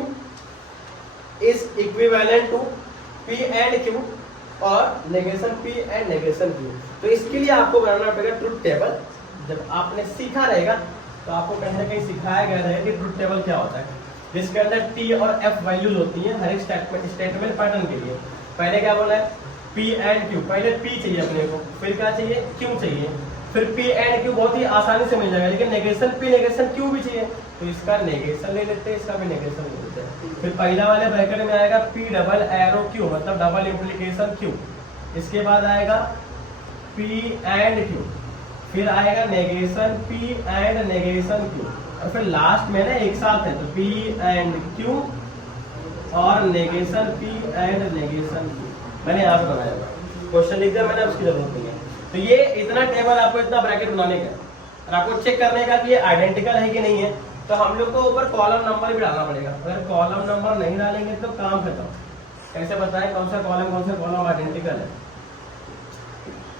is equivalent to P and Q और negation P and negation Q। तो इसके लिए आपको बनाना पड़ेगा ट्रुथ टेबल। जब आपने सीखा रहेगा तो आपको कहीं ना कहीं सिखाया गया रहेगा कि ट्रुथ टेबल क्या होता है, जिसके अंदर T और F वैल्यूज होती हैं हर एक स्टेटमेंट पैटर्न के लिए। पहले क्या बोला है P एंड Q, पहले P चाहिए अपने को, फिर क्या चाहिए Q चाहिए, फिर P एंड Q बहुत ही आसानी से मिल जाएगा, लेकिन नेगेशन P नेगेशन Q भी चाहिए, तो इसका नेगेशन ले लेते हैं, इसका भी नेगेशन ले लेते हैं। फिर पहला वाले ब्रैकेट में आएगा P डबल एरो Q, मतलब डबल इम्प्लीकेशन Q। इसके बाद आएगा P एंड Q, फिर आएगा negation P and negation Q, और फिर लास्ट में ना एक साथ है तो P एंड Q और negation P and negation Q। मैंने यहाँ पे बनाया क्वेश्चन लिख दिया मैंने, उसकी जरूरत नहीं है। तो ये इतना टेबल आपको, इतना ब्रैकेट बनाने का और आपको चेक करने का कि ये आइडेंटिकल है कि नहीं है। तो हम लोग को ऊपर कॉलम नंबर भी डालना पड़ेगा, अगर कॉलम नंबर नहीं डालेंगे तो काम खत्म। कैसे बताएं कौन सा कॉलम आइडेंटिकल है?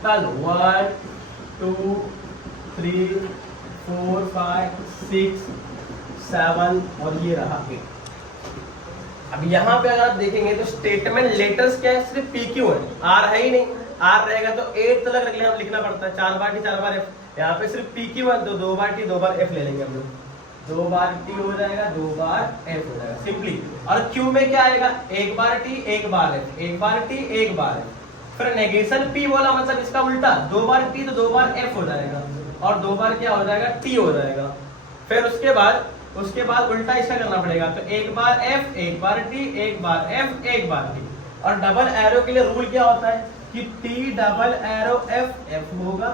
डाल दो 1 2 3 4 5 6 7 और ये रहा 8। अब यहाँ पे अगर आप देखेंगे तो स्टेटमेंट लेटर्स क्या है, सिर्फ पी क्यू है, आर है ही नहीं। आर रहेगा तो 8 तक हम लिखना पड़ता है, 4 बार टी 4 बार एफ। यहाँ पे सिर्फ पी क्यू है तो 2 बार टी 2 बार एफ ले लेंगे हम लोग, 2 बार टी हो जाएगा 2 बार एफ हो जाएगा सिंपली। और क्यू में क्या आएगा 1 बार टी 1 बार एफ, 1 बार टी 1 बार एफ। फिर नेगेशन पी बोला मतलब इसका उल्टा, 2 बार टी तो 2 बार एफ हो जाएगा और 2 बार क्या हो जाएगा टी हो जाएगा। फिर उसके बाद उल्टा इसका करना पड़ेगा, तो 1 बार एफ 1 बार टी 1 बार एफ 1 बार टी। और डबल एरो के लिए रूल क्या होता है कि T double arrow F F होगा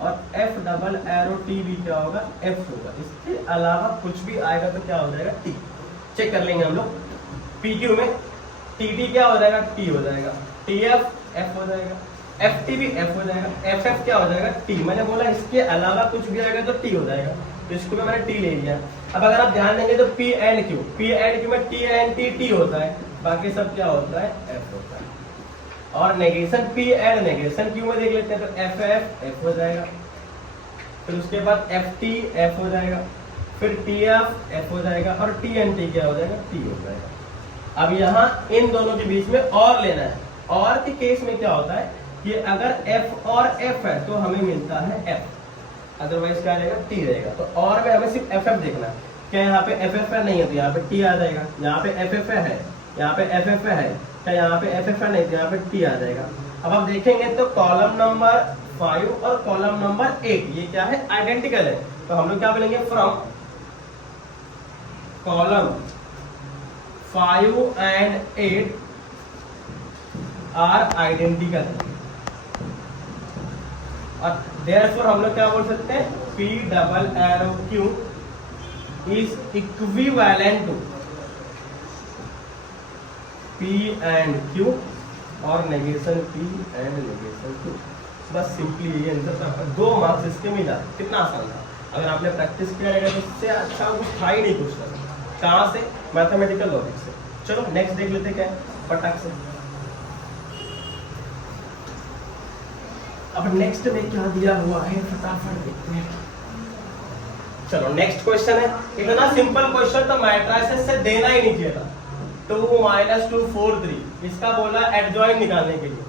और एफ डबल एरो टी भी क्या होगा एफ होगा। इसके अलावा कुछ भी आएगा तो क्या हो जाएगा टी। चेक कर लेंगे हम लोग, पी क्यू में टी टी क्या हो जाएगा टी हो जाएगा, टी एफ एफ हो जाएगा, एफ टी भी एफ हो जाएगा, एफ एफ क्या हो जाएगा टी। मैंने बोला इसके अलावा कुछ भी आएगा तो टी हो जाएगा, तो इसको भी मैंने टी ले लिया। अब अगर आप ध्यान देंगे तो पी एंड क्यू में टी एंड टी होता है, बाकी सब क्या होता है एफ होता है। और negation P and negation Q में देख लेते हैं, तो एफ एफ एफ हो जाएगा, फिर उसके बाद एफ टी एफ हो जाएगा, फिर टी एफ एफ हो जाएगा और टी एन टी क्या हो जाएगा टी हो जाएगा। अब यहाँ इन दोनों के बीच में और लेना है, और के केस में क्या होता है कि अगर एफ और एफ है तो हमें मिलता है एफ, अदरवाइज क्या रहेगा टी रहेगा। तो और में हमें सिर्फ एफ एफ देखना है, क्या यहाँ पे एफ एफ है नहीं है तो यहाँ पे टी आ जाएगा, यहाँ पे एफ एफ है, यहाँ पे एफ एफ है, क्या यहाँ पे एफ एफ है नहीं तो यहाँ पे टी आ जाएगा। अब आप देखेंगे तो कॉलम नंबर 5 और कॉलम नंबर 8 ये क्या है आइडेंटिकल है, तो हम लोग क्या बोलेंगे from column 5 and 8 are identical. और देयरफॉर हम लोग क्या बोल सकते हैं P double arrow Q is equivalent to P and Q और negation P and negation Q। बस सिंपली ये आंसर था, 2 मार्क्स इसके मिला। कितना आसान था, अगर आपने प्रैक्टिस किया रहेगा तो इससे अच्छा कुछ था ही नहीं क्वेश्चन। कहाँ से? मैथमेटिकल लॉजिक से। चलो नेक्स्ट देख लेते क्या है फटाक से। अब नेक्स्ट में क्या दिया हुआ है फटाफट देखते हैं। चलो नेक्स्ट क्वेश्चन है, इतना सिंपल क्वेश्चन तो मैट्रिसेस से देना ही नहीं चाहिए था। 2 - 2 4 3 इसका बोला एडजॉइंट निकालने के लिए।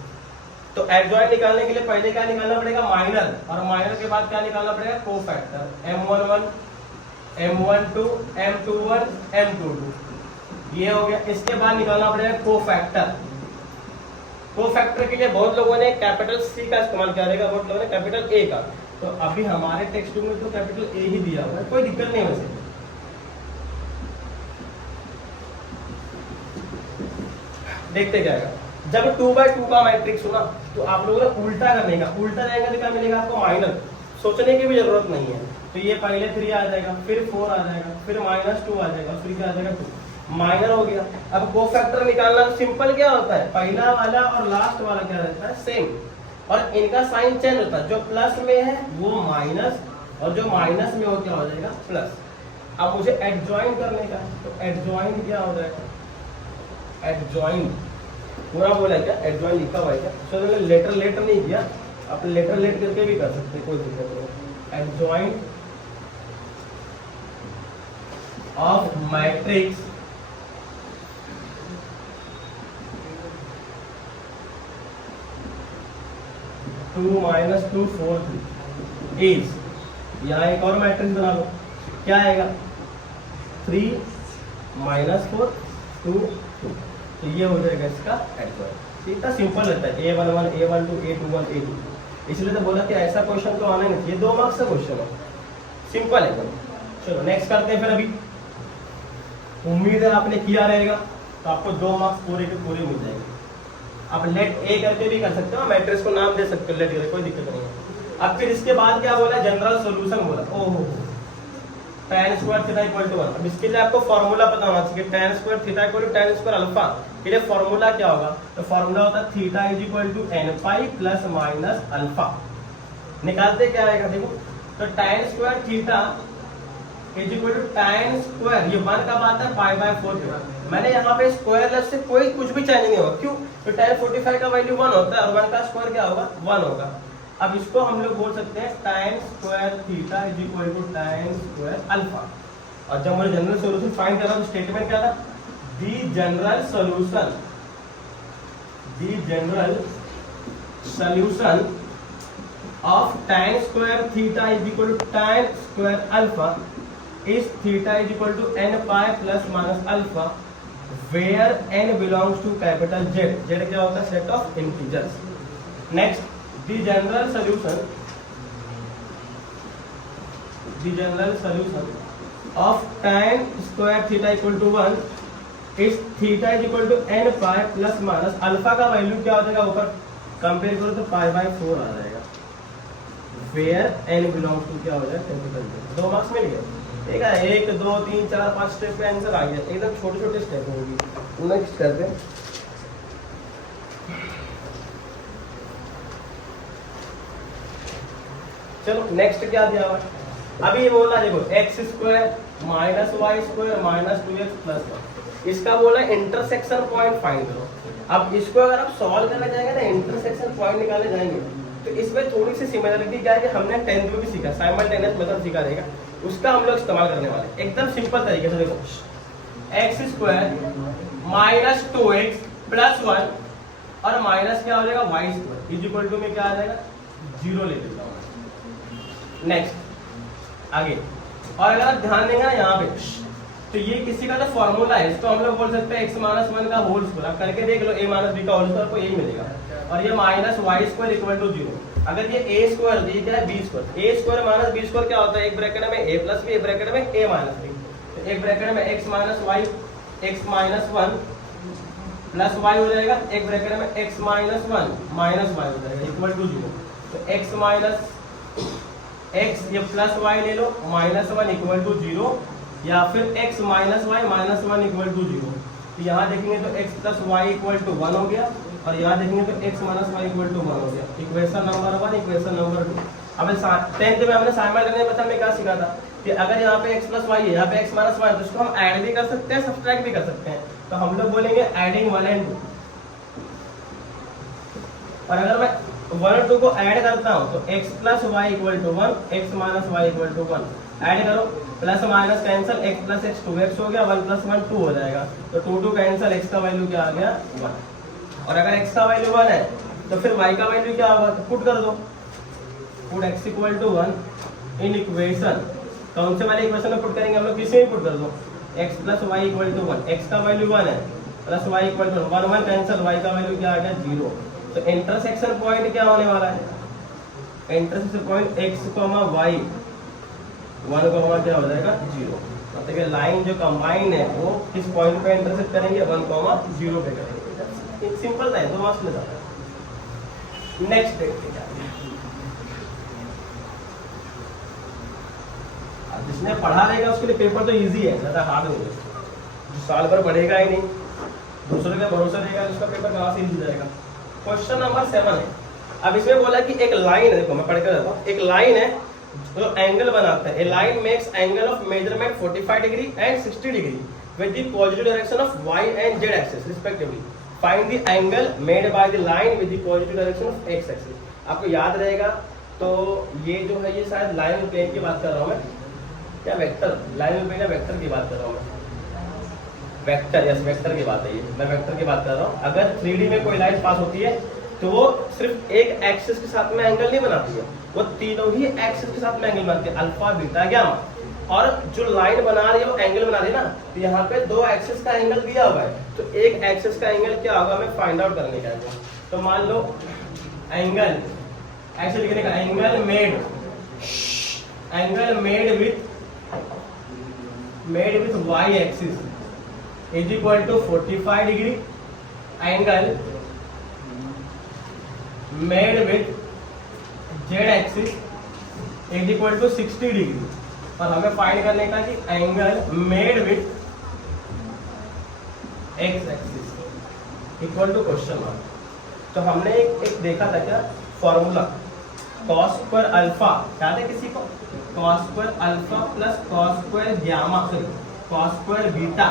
तो एडजॉइंट निकालने के लिए पहले क्या निकालना पड़ेगा माइनर, और माइनर के बाद क्या निकालना पड़ेगा cofactor, M11 M12 M21 M22 ये हो गया। इसके बाद निकालना पड़ेगा कोफैक्टर। कोफैक्टर के लिए बहुत लोगों ने कैपिटल C का इस्तेमाल किया रहेगा, बहुत लोगों ने कैपिटल A का। तो अभी हमारे टेक्स्ट बुक में तो कैपिटल A ही दिया हुआ है, कोई दिक्कत नहीं वैसे। देखते क्या है, जब 2/2 का मैट्रिक्स हो ना तो आप लोगों ने उल्टा करने का, उल्टा जाएगा तो क्या मिलेगा आपको माइनर, सोचने की भी जरूरत नहीं है। तो ये पहले 3 आ जाएगा, फिर 4 आ जाएगा, फिर -2 आ जाएगा, फिर क्या आ जाएगा 2। माइनर हो गया। अब कोफैक्टर निकालना सिंपल क्या होता है, पहला वाला और लास्ट वाला क्या रहता है, सेम, और इनका साइन चेंज होता है, जो प्लस में है वो माइनस और जो माइनस में हो क्या हो जाएगा प्लस। अब मुझे एडजॉइन करने का, तो एडजॉइन क्या हो जाएगा, एडजॉइन पूरा बोला है क्या, एडजॉइन लिखा हुआ है क्या, तो मैंने लेटर नहीं किया, आप लेटर लेट करके भी कर सकते हैं, कोई दिक्कत नहीं। Adjoint of matrix two minus two four three is, यहाँ एक और मैट्रिक्स बना लो, क्या आएगा 3 माइनस 4 2 2, तो ये हो जाएगा इसका एडजॉइन। इतना सिंपल रहता है, A11 A12 A21 A2, इसलिए तो बोला कि ऐसा क्वेश्चन तो आना नहीं चाहिए, 2 मार्क्स का क्वेश्चन है, सिंपल है। चलो नेक्स्ट करते हैं फिर। अभी उम्मीद है आपने किया रहेगा, तो आपको 2 मार्क्स पूरे के पूरे मिल जाएंगे। आप लेट ए करके भी कर सकते हो, मैट्रिक्स को नाम दे सकते हो लेट करके, कोई दिक्कत नहीं है। अब फिर इसके बाद क्या बोला, जनरल सॉल्यूशन बोला। ओहो, tan square theta equal to 1। अब इसके लिए आपको फॉर्मूला पता होना चाहिए, tan square theta equal to tan square alpha, के लिए फॉर्मूला क्या होगा, तो फॉर्मूला होता है theta is equal to n pi plus minus alpha. निकालते क्या आएगा देखो, तो tan square theta is equal to tan square, ये 1 कब आता है पाई बाय 4 पे, मैंने यहाँ पे स्क्वायर लेस से कोई कुछ भी चेंज नहीं होगा, क्यों, तो tan 45 का वैल्यू 1 होता है और 1 का स्क्वायर क्या होगा 1 होगा। अब इसको हम लोग बोल सकते हैं tan square theta is equal to tan square alpha. और जब मुझे जनरल सॉल्यूशन फाइंड करना, तो स्टेटमेंट क्या था, the general solution of tan square theta is equal to tan square alpha is theta is equal to n pi plus minus alpha where n belongs to capital Z। Z क्या होता है, set of integers। next, the general solution of tan square theta equal to 1 is theta is equal to n pi plus minus alpha का value क्या हो जाएगा, ऊपर compare करो तो पाई बाय 4 आ जाएगा, where n belongs to क्या हो जाएगा कैपिटल Z। 2 मार्क्स मिल गए। ठीक है, 1 2 3 4 5 स्टेप पे आंसर आ गया, एकदम छोटे छोटे स्टेप होगी। नेक्स्ट करते हैं, चलो नेक्स्ट क्या दिया हुआ है, अभी ये बोला देखो x square minus y square minus 2x plus 1, इसका बोला इंटरसेक्शन पॉइंट फाइंड करो। अब इसको अगर आप सॉल्व करने जाएंगे ना, इंटरसेक्शन पॉइंट निकालने जाएंगे, तो इसमें थोड़ी सी सिमिलरिटी क्या है कि हमने 10th में भी सीखा, साइमल्टेनियस मेथड सीखा रहेगा, उसका हम लोग इस्तेमाल करने वाले हैं एकदम सिंपल तरीके से। देखो x square minus 2x plus 1 और माइनस क्या हो जाएगा y square is equal to में क्या आ जाएगा 0 ले लेता हूँ। नेक्स्ट आगे, और अगर आप ध्यान देंगे ना यहाँ पे, तो ये किसी का तो फॉर्मूला है, इसको हम लोग बोल सकते हैं x माइनस 1 का होल स्क्वायर। आप करके देख लो, a माइनस b का होल स्क्वायर, आपको यही मिलेगा। और ये minus y square equal to 0। अगर ये a स्क्वायर, ये क्या है b square, a square minus b square क्या होता है, एक ब्रैकेट में a प्लस b, एक ब्रैकेट में a माइनस b, तो एक ब्रैकेट में x minus y, x minus 1 plus y हो जाएगा, एक ब्रैकेट में x माइनस 1 माइनस y हो जाएगा इक्वल टू 0। तो x माइनस x ये प्लस y ले लो माइनस 1 इक्वल टू 0, या फिर x minus y minus 1 equal to 0। तो यहाँ देखेंगे तो x plus y equal to 1 हो गया, और यहाँ देखेंगे तो x minus y equal to 1 हो गया। Equation number 1, equation number 2। अब 10th में हमने साइमल्टेनियस मेथड में क्या सीखा था कि अगर यहाँ पे x प्लस वाई है, यहाँ पे x माइनस वाई, तो इसको हम ऐड भी कर सकते हैं, सब्ट्रैक्ट भी कर सकते हैं। तो हम लोग बोलेंगे एडिंग 1 and 2। और अगर मैं 1 और 2 को ऐड करता हूँ तो x plus y equal to 1, x minus y equal to 1, add करो, plus minus cancel, x plus x 2x हो गया, 1 प्लस 1 2 हो जाएगा, तो 2 2 कैंसिल, x का वैल्यू क्या आ गया 1। और अगर x का वैल्यू 1 है तो फिर y का वैल्यू क्या होगा, तो पुट कर दो, put x equal to 1 in equation, कौन से वाले इक्वेशन में पुट करेंगे हम लोग, किसी में पुट कर दो, x plus y equal to 1, x का वैल्यू 1 है, plus y equal to 1 1 cancel, y का वैल्यू क्या आ गया 0। तो इंटरसेक्शन पॉइंट क्या होने वाला है, इंटरसेक्शन पॉइंट x, y 1 क्या हो जाएगा 0। मतलब कि लाइन जो कंबाइन है वो किस पॉइंट पे इंटरसेक्ट करेंगे, 1, 0 पे करेंगे। सिंपल था, 2 मार्क्स में था। नेक्स्ट देखते हैं, जिसने पढ़ा रहेगा उसके लिए पेपर तो इजी है, ज्यादा हार्ड नहीं है। जो साल भर पढ़ेगा ही नहीं, दूसरे का भरोसा रहेगा, उसका पेपर कहाँ से लिख जाएगा। क्वेश्चन नंबर 7 है। अब इसमें बोला कि एक लाइन है, देखो मैं पढ़ कर देता हूँ। एक लाइन है जो एंगल बनाता है। A line makes angle of measurement 45 degree and 60 degree with the positive direction of y and z axis respectively. Find the angle made by the line with the positive direction of x axis. आपको याद रहेगा तो ये जो है ये शायद line plane की बात कर रहा हूँ मैं, क्या वेक्टर, लाइन प्लेन या वेक्टर की बात कर रहा हूँ मैं, वेक्टर, यस वेक्टर की बात है ये, मैं वेक्टर की बात कर रहा हूँ। अगर 3D में कोई लाइन पास होती है तो वो सिर्फ एक एक्सिस के साथ में एंगल नहीं बनाती है, वो तीनों ही एक्सिस के साथ में एंगल बनाती है, अल्फा बीटा गामा। और जो लाइन बना रही है वो एंगल बना रही है ना, तो यहाँ पे दो एक्सिस का एंगल दिया हुआ है, तो एक एक्सिस का एंगल क्या होगा हमें फाइंड आउट करने का है। तो मान लो एंगल ऐसे लिखने का, angle made with y axis is equal to 45 degree, angle made with z axis is equal to 60 degree. और हमें फाइंड करने का कि angle made with x axis equal to question mark. तो हमने एक देखा था क्या फॉर्मूला, कॉस स्क्वायर अल्फा, याद है किसी को, cos square alpha plus cos square gamma, sorry cos square beta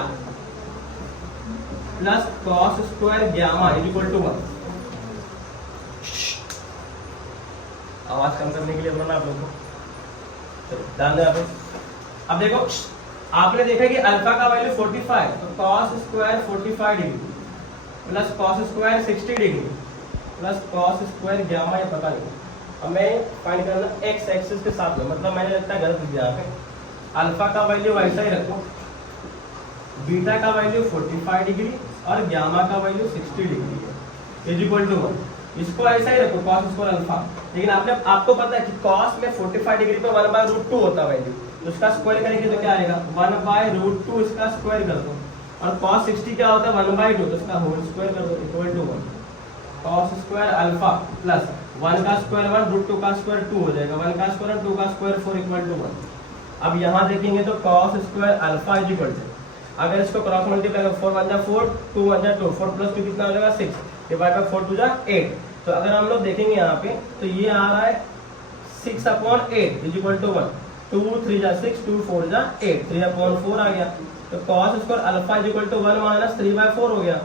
plus cos square gamma is equal to 1। आवाज कम करने के लिए बोला आप लोगों को, ध्यान दें आप। अब देखो आपने देखा कि अल्फा का वैल्यू 45, तो cos square 45 degree plus cos square 60 degree plus cos square gamma, ये पता नहीं हमें फाइंड करना एक्स एक्सिस के साथ में, मतलब मैंने लगता है गलत दिया यहाँ पे। अल्फा का वैल्यू वैसा ही रखो, बीटा का वैल्यू 45 डिग्री और गामा का वैल्यू 60 डिग्री है इज इक्वल टू 1। इसको ऐसा ही रखो कॉस स्क्वायर अल्फा, लेकिन आपको पता है कि कॉस में 45 डिग्री पे 1/√2 होता है वैल्यू, तो उसका स्क्वायर करेंगे तो क्या आएगा 1/√2, इसका स्क्वायर कर दो। और cos 60 क्या होता है 1/2, तो इसका होल स्क्वायर कर दो equal to 1। cos square alpha plus 1 का स्क्वायर 1, √2 का स्क्वायर 2 हो जाएगा, 1 का स्क्वायर 2 का स्क्वायर 4 इक्वल टू 1। अब यहाँ देखेंगे तो cos square alpha is equal to, अगर इसको क्रॉस मल्टीप्लाई करें 4 1 जा 4, 2 1 जा 2, 4 प्लस 2 कितना हो जाएगा 6, डिवाइड बाय 4 2 जा 8। तो अगर हम लोग देखेंगे यहाँ पे तो ये आ रहा है 6/8 इज इक्वल टू 1, 2 3 जा 6, 2 4 जा 8, 3/4 आ गया। तो cos square alpha is equal to 1 minus 3/4 हो गया।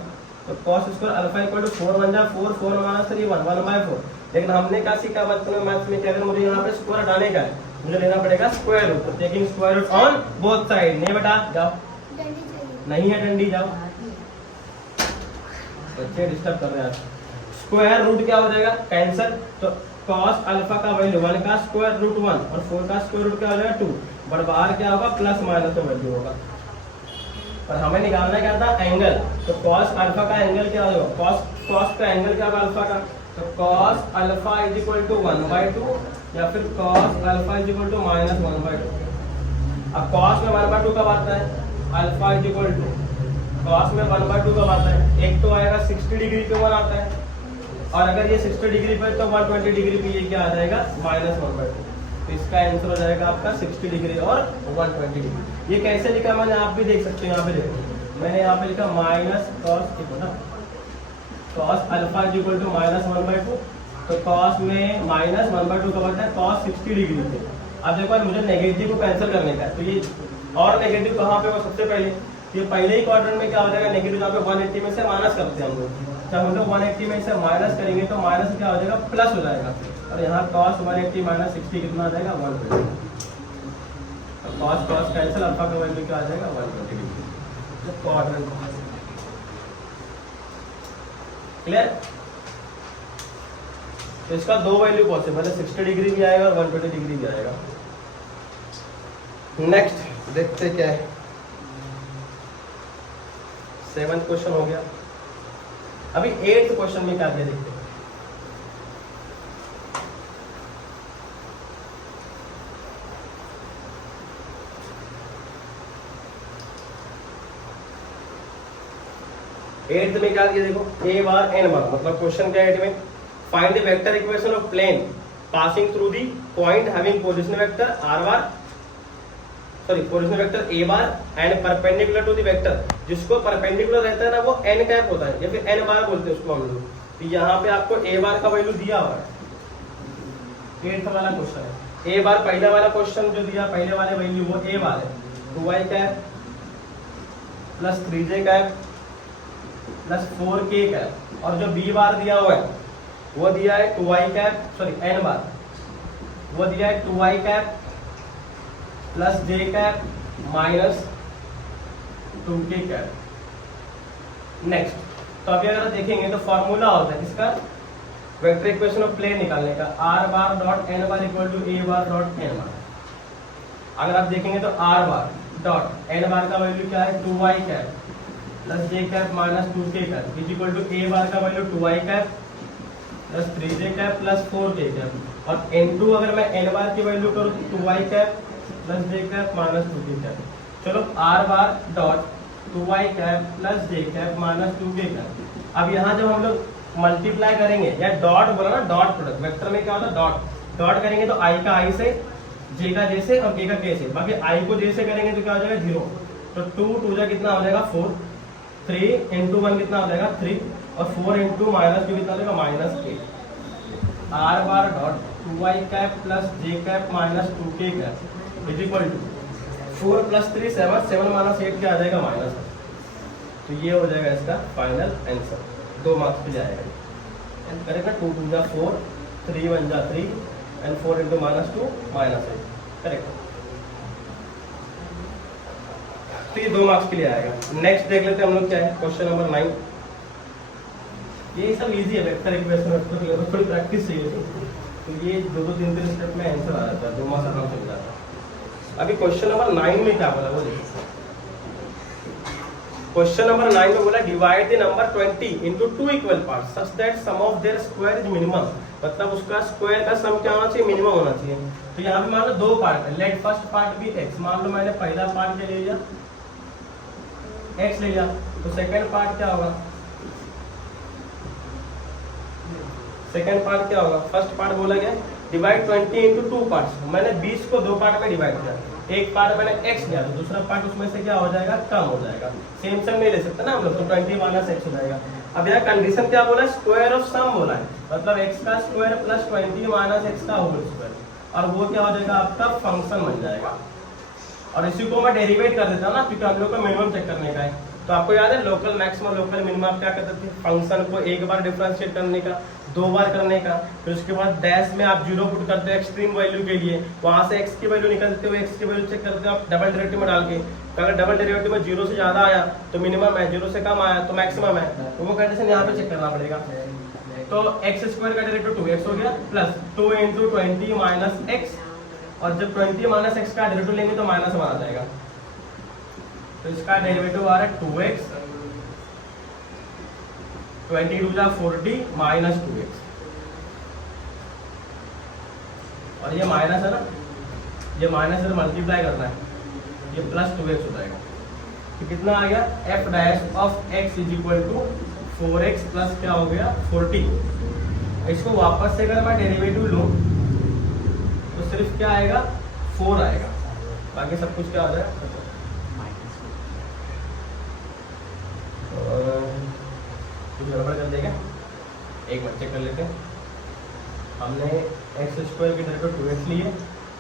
तो cos square alpha equal to 4 1 जा 4, 4 माइनस 3 1/4। लेकिन हमने क्या सीखा बचपन में मैथ्स में कि अगर मुझे यहाँ पे स्क्वायर हटाने का है मुझे लेना पड़ेगा स्क्वायर रूट, तो taking square root on both side. नहीं बेटा जाओ, नहीं है डंडी, जाओ, बच्चे डिस्टर्ब कर रहे हैं। स्क्वायर रूट क्या हो जाएगा कैंसिल, तो cos अल्फा का वैल्यू 1 का स्क्वायर रूट 1 और 4 का स्क्वायर रूट क्या हो जाएगा 2, बट बाहर क्या होगा प्लस माइनस का वैल्यू होगा। और हमें निकालना क्या था एंगल, तो cos अल्फा का एंगल क्या होगा, cos का एंगल क्या होगा अल्फा का, तो cos alpha is equal to 1/2 या फिर cos alpha is equal to -1/2। अब cos में 1/2 कब आता है, alpha is equal to cos में 1/2 कब आता है, एक तो आएगा 60 डिग्री पे 1 आता है, और अगर ये 60 डिग्री पे तो 120 डिग्री पे ये क्या आ जाएगा -1/2। तो इसका आंसर हो जाएगा आपका 60 डिग्री और 120 डिग्री। ये कैसे लिखा मैंने, आप भी देख सकते हो, यहाँ पे देखो मैंने यहाँ पे लिखा minus cos alpha is equal to -1/2, तो cos में -1/2 कब आता है, cos 60 डिग्री पे। अब देखो मुझे नेगेटिव को कैंसिल करने का है, तो ये और नेगेटिव कहाँ पे हो, सबसे पहले ये पहले ही क्वाड्रेंट में क्या हो जाएगा नेगेटिव, यहाँ पे 180 में से माइनस करते हैं हम लोग, जब हम लोग 180 में से माइनस करेंगे तो माइनस क्या हो जाएगा प्लस हो जाएगा, और यहाँ cos 180 माइनस 60 कितना आ जाएगा 120। cos कैंसिल, अल्फा का वैल्यू क्या आ जाएगा 120 डिग्री। तो क्वाड्रेंट क्लियर। तो इसका दो वैल्यू पॉसिबल है, 60 डिग्री भी आएगा और 120 डिग्री भी आएगा। नेक्स्ट देखते क्या है, 7th क्वेश्चन हो गया। अभी 8th क्वेश्चन में क्या दिया देखते हैं। एट्थ में क्या दिया देखो, a बार n बार, मतलब क्वेश्चन क्या है 8 में, find the vector equation of plane passing through the point having position vector r bar sorry original vector A bar and perpendicular to the vector, जिसको परपेंडिकुलर रहता है ना वो n कैप होता है या फिर n बार बोलते हैं उसको हम लोग। तो यहाँ पे आपको a बार का वैल्यू दिया हुआ है, 8th वाला क्वेश्चन है। a बार पहला वाला क्वेश्चन जो दिया पहले वाले वैल्यू वो a बार है 2y cap plus 3j cap plus 4k cap, और जो b बार दिया हुआ है वो दिया है 2y कैप सॉरी n बार वो दिया है 2y cap plus j cap minus 2k cap. Next, तो अभी अगर देखेंगे तो फॉर्मूला होता है किसका, वेक्टर इक्वेशन ऑफ प्लेन निकालने का, r bar dot n bar equal to a bar dot n bar. अगर आप देखेंगे तो r bar dot n bar का वैल्यू क्या है 2y cap plus j cap minus 2k cap is equal to a bar का value 2y cap plus 3j cap plus 4k cap, और n2 अगर मैं n बार की वैल्यू करूँ तो 2y cap plus j cap minus 2k cap. चलो r bar dot 2y cap plus j cap minus 2k cap. अब यहाँ जब हम लोग मल्टीप्लाई करेंगे या डॉट बोला ना, डॉट प्रोडक्ट वेक्टर में क्या होता है डॉट, डॉट करेंगे तो i का i से, j का j से और k का k से, बाकी i को j से करेंगे तो क्या हो जाएगा 0, तो 2 2 जा कितना हो जाएगा 4, 3 into 1 कितना हो जाएगा 3, और 4 into माइनस 2 कितना हो जाएगा minus k। r bar dot 2y cap plus j cap minus 2k cap is equal to 4 plus 3 7, 7 minus 8 क्या आ जाएगा माइनस। तो ये हो जाएगा इसका फाइनल आंसर, 2 मार्क्स पे जाएगा। करेक्ट ना, 2 2 जा 4, 3 1 जा 3 and 4 into minus 2 minus 8, correct. तो ये 2 मार्क्स के लिए आएगा। नेक्स्ट देख लेते हैं हम लोग क्या है, क्वेश्चन नंबर 9। ये सब इजी है, वेक्टर इक्वेशन थोड़ी प्रैक्टिस चाहिए, तो ये 2-3 स्टेप में आंसर आ जाता है, 2 मार्क्स आराम से मिल जाता है। अभी क्वेश्चन नंबर 9 में क्या बोला वो देखिए। क्वेश्चन नंबर 9 में बोला divide the number 20 into 2 equal parts such that sum of their square is minimum, मतलब उसका स्क्वायर का सम क्या होना चाहिए, मिनिमम होना चाहिए। तो यहाँ पे मान लो 2 पार्ट है, लेट फर्स्ट पार्ट भी x, मान लो मैंने पहला पार्ट ले लिया x ले लिया, तो सेकंड पार्ट क्या होगा, सेकंड पार्ट क्या होगा, फर्स्ट पार्ट बोला गया डिवाइड 20 इनटू 2 पार्ट्स, मैंने 20 को 2 पार्ट में डिवाइड किया, एक पार्ट मैंने x लिया तो दूसरा पार्ट उसमें से क्या हो जाएगा कम हो जाएगा, सेम सेम नहीं ले सकते ना हम लोग, तो 20 माइनस x हो जाएगा। अब यहाँ कंडीशन क्या बोला है, स्क्वायर ऑफ सम बोला है, मतलब x का स्क्वायर प्लस 20 माइनस x का होल स्क्वायर, और वो क्या हो जाएगा आपका फंक्शन बन जाएगा। और इसी को मैं डेरिवेट कर देता हूँ ना, क्योंकि हम लोग को मिनिमम चेक करने का है। तो आपको याद है लोकल मैक्सिमम लोकल मिनिमम आप क्या करते थे, फंक्शन को एक बार डिफरेंशिएट करने का, 2 बार करने का, फिर उसके बाद डैश में आप 0 पुट करते हो एक्सट्रीम वैल्यू के लिए, वहां से x की वैल्यू निकलते हो, x की वैल्यू चेक करते हो आप डबल डेरिवेटिव में डाल के, तो अगर डबल डेरिवेटिव में 0 से ज्यादा आया तो मिनिमम है, 0 से कम आया तो मैक्सिमम है, तो वो कंडीशन यहाँ पे चेक करना पड़ेगा। तो x स्क्वायर का डेरिवेटिव 2x हो गया प्लस 2 into 20 माइनस x, और जब 20 माइनस x का डेरिवेटिव लेंगे तो माइनस 1 आ जाएगा, तो इसका डेरिवेटिव आ रहा है 2x, 22 जा 40 माइनस 2x, और ये माइनस है ना, ये माइनस से मल्टीप्लाई करना है, ये प्लस 2x हो जाएगा। तो कितना आ गया, f dash of x is equal to 4x plus क्या हो गया 40। इसको वापस से अगर मैं डेरिवेटिव लूँ तो सिर्फ क्या आएगा 4 आएगा, बाकी सब कुछ क्या हो जाएगा। कुछ गड़बड़ कर देगा, एक मिनट चेक कर लेते हैं। हमने एक्स स्क्वायर की डेरिवेटिव 2x लिए,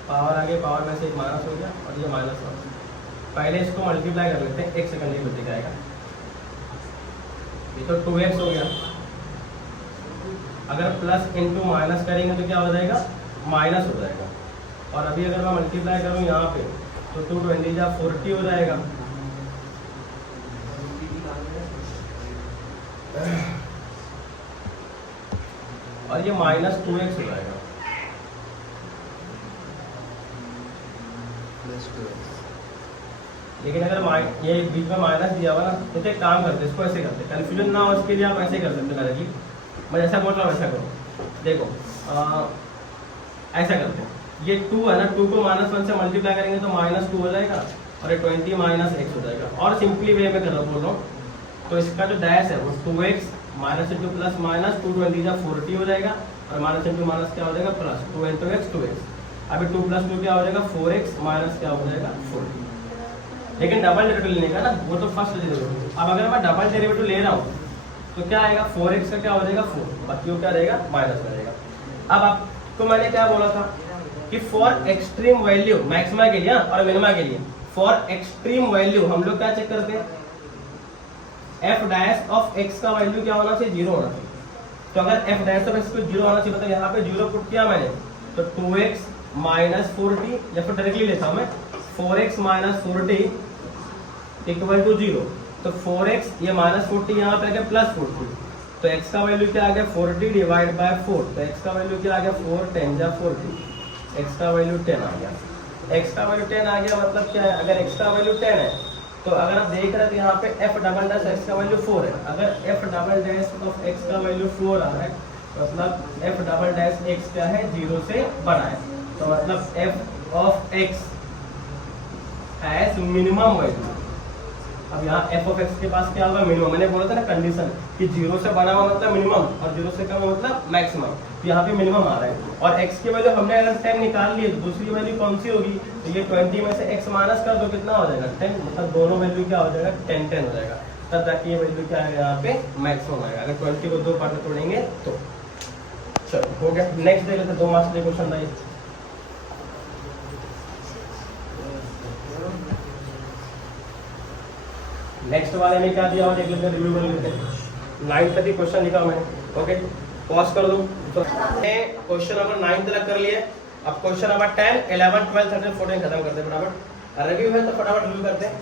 पावर आगे पावर में से एक माइनस हो गया और ये माइनस 1। पहले इसको मल्टीप्लाई कर लेते हैं, एक सेकंड ही बच जाएगा, ये तो 2x हो गया, अगर प्लस इंटू माइनस करेंगे तो क्या हो जाएगा माइनस हो जाएगा, और अभी अगर मैं मल्टीप्लाई करूँ यहाँ पे तो 220 जा 40 हो जाएगा, और ये माइनस 2x हो जाएगा प्लस 2x। लेकिन अगर ये बीच में माइनस दिया हुआ ना, तो एक काम करते इसको ऐसे करते, कंफ्यूजन ना हो इसके लिए आप ऐसे कर सकते डायरेक्टली, मैं जैसा बोल रहा हूँ वैसा करो। देखो ऐसा करते हैं, ये 2 है ना, 2 को -1 से मल्टीप्लाई करेंगे तो -2 हो जाएगा, और ये 20 माइनस x हो जाएगा, और सिंपली वे में कर रहा बोल रहा हूँ। तो इसका जो डैश है वो 2x minus into plus minus 220 जा 40 हो जाएगा, और माइनस इंटू माइनस क्या हो जाएगा प्लस 2 into x 2x। अभी 2 + 2 क्या हो जाएगा 4x माइनस क्या हो जाएगा 4। लेकिन डबल डेरिवेटिव लेने का ना, वो तो फर्स्ट डेरिवेटिव। अब अगर मैं डबल डेरिवेटिव ले रहा हूँ तो क्या आएगा 4x का क्या हो जाएगा 4, बाकी वो क्या रहेगा माइनस में रहेगा। अब आपको मैंने क्या बोला था कि फॉर एक्सट्रीम वैल्यू मैक्सिमा के लिए और मिनिमा के लिए, फॉर एक्सट्रीम वैल्यू हम लोग क्या चेक करते हैं, एफ डैश ऑफ एक्स का वैल्यू क्या होना चाहिए 0 होना चाहिए। तो अगर एफ डैश ऑफ एक्स को 0 होना चाहिए, मतलब यहाँ पे 0 पुट किया मैंने, तो 2x माइनस 4t, या फिर डायरेक्टली लेता हूँ मैं 4x minus 4t equal to 0। तो 4x ये माइनस 40 यहाँ पे आ गया प्लस 40, तो x का वैल्यू क्या आ गया 40 डिवाइड बाय 4, तो x का वैल्यू क्या आ गया 4 10 जा 40, x का वैल्यू 10 आ गया। x का वैल्यू 10 आ गया मतलब क्या है, अगर x का वैल्यू 10 है तो अगर आप देख रहे थे यहाँ पे f डबल डैश x का वैल्यू 4 है, अगर f double dash of x का वैल्यू 4 आ रहा है मतलब f डबल डैश x क्या है 0 से बड़ा है, तो मतलब f of x has minimum value. अब यहाँ f ऑफ x के पास क्या होगा मिनिमम, मैंने बोला था ना कंडीशन कि 0 से बड़ा हुआ मतलब मिनिमम और 0 से कम मतलब मैक्सिमम, तो यहाँ पे मिनिमम आ रहा है। और x की वैल्यू हमने अगर 10 निकाल ली तो दूसरी वैल्यू कौन सी होगी, तो ये 20 में से x माइनस कर दो कितना हो जाएगा 10, मतलब दोनों वैल्यू क्या हो जाएगा 10 10 हो जाएगा, तब जाके ये वैल्यू क्या है यहाँ पे मैक्सिमम आएगा। अगर 20 को 2 पार्ट में तोड़ेंगे तो चलो हो गया। नेक्स्ट देख लेते 2 मार्क्स के क्वेश्चन था ये। नेक्स्ट वाले में क्या दिया हुआ देख लेते हैं, रिव्यू कर लेते हैं। 9 तक क्वेश्चन लिखा मैंने, ओके पॉज कर दो। तो क्वेश्चन नंबर 9 तक कर लिए, अब क्वेश्चन नंबर 10 11 12 13 14 खत्म करते हैं फटाफट। रिव्यू है तो फटाफट रिव्यू करते हैं,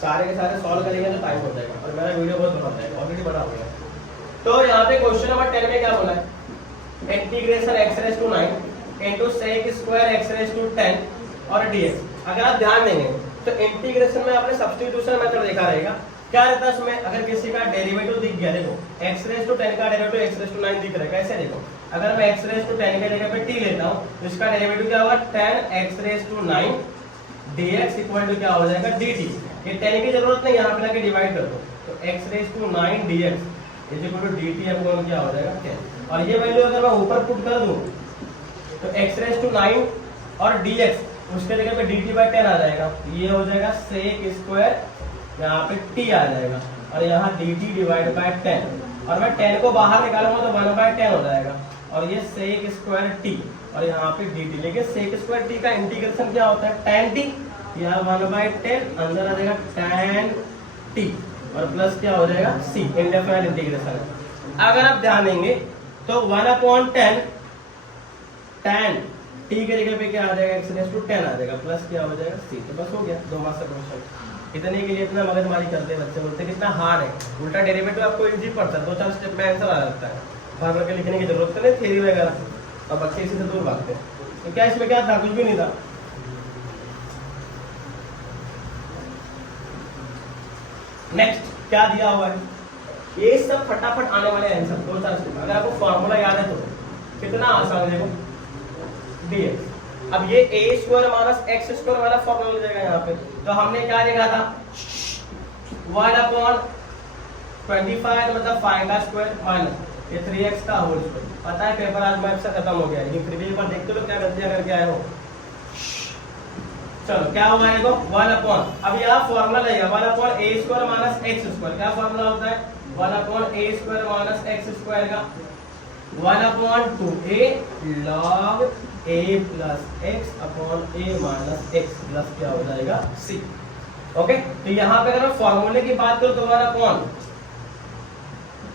सारे के सारे सॉल्व करेंगे तो टाइम हो जाएगा और मेरा वीडियो बहुत बड़ा हो जाएगा, ऑलरेडी बड़ा हो गया। तो यहाँ पे क्वेश्चन नंबर 10 में क्या बोला है, integration x raise to 9 into sec square x raise to 10 और dx। अगर आप ध्यान देंगे तो इंटीग्रेशन में आपने सब्स्टिट्यूशन मेथड देखा रहेगा, क्या रहता है उसमें, अगर किसी का डेरिवेटिव दिख गया, देखो x रेज़ टू 10 का डेरिवेटिव x रेज़ टू 9 दिख रहा है, कैसे देखो, अगर मैं x रेज़ टू 10 के जगह पे t लेता हूं तो इसका डेरिवेटिव क्या होगा 10x raise to 9 dx equal to क्या हो जाएगा dt। ये 10 की जरूरत नहीं, यहां पे लाके डिवाइड कर दो, तो x raise to 9 dx is equal to dt upon क्या हो जाएगा 10। और ये वैल्यू अगर मैं ऊपर पुट कर दूं तो x रेज़ टू 9 और dx उसके जगह पे dt बाय 10 आ जाएगा, ये हो जाएगा sec स्क्वायर, यहाँ पे t आ जाएगा और यहाँ dt डिवाइड बाय 10, और मैं 10 को बाहर निकालूंगा तो 1 बाय 10 हो जाएगा और ये sec स्क्वायर t और यहाँ पे dt। लेकिन sec स्क्वायर t का इंटीग्रेशन क्या होता है tan t, यहाँ 1 बाय 10 अंदर आ जाएगा tan t और प्लस क्या हो जाएगा c, इंडेफिनिट इंटीग्रेशन है। अगर आप ध्यान देंगे तो 1/10 tan t के जगह पे क्या आ जाएगा x रेज़ टू 10 आ जाएगा प्लस क्या हो जाएगा c, तो बस हो गया 2 मार्क्स का क्वेश्चन। इतने के लिए इतना मगजमारी करते हैं बच्चे, बोलते हैं कितना हार्ड है, उल्टा डेरिवेटिव आपको इजी पड़ता है, 2-4 स्टेप में आंसर आ जाता है, बार बार के लिखने की जरूरत नहीं थ्योरी वगैरह, और बच्चे इसी से दूर भागते हैं। तो क्या इसमें क्या था, कुछ भी नहीं था। नेक्स्ट क्या दिया हुआ है, ये सब फटाफट आने वाले आंसर 2-4 स्टेप, अगर आपको फॉर्मूला याद है तो कितना आसान है, देखो dx। अब ये a square minus x square वाला फॉर्मूला मिल जाएगा यहाँ पे, तो हमने क्या देखा था 1/25 मतलब 5 का स्क्वायर माइनस ये 3x का होल स्क्वायर। पता है पेपर आज मैथ से खत्म हो गया, लेकिन फिर भी एक बार देखते हो क्या गलतियां करके आए हो। चलो क्या होगा देखो 1/, अब यहाँ फॉर्मूला लगेगा 1/a square minus x square. क्या फॉर्मूला होता है 1/a square minus x square का 1/2a log a plus x upon a minus x plus क्या हो जाएगा c। ओके, तो यहाँ पे अगर मैं फॉर्मूले की बात करूं तो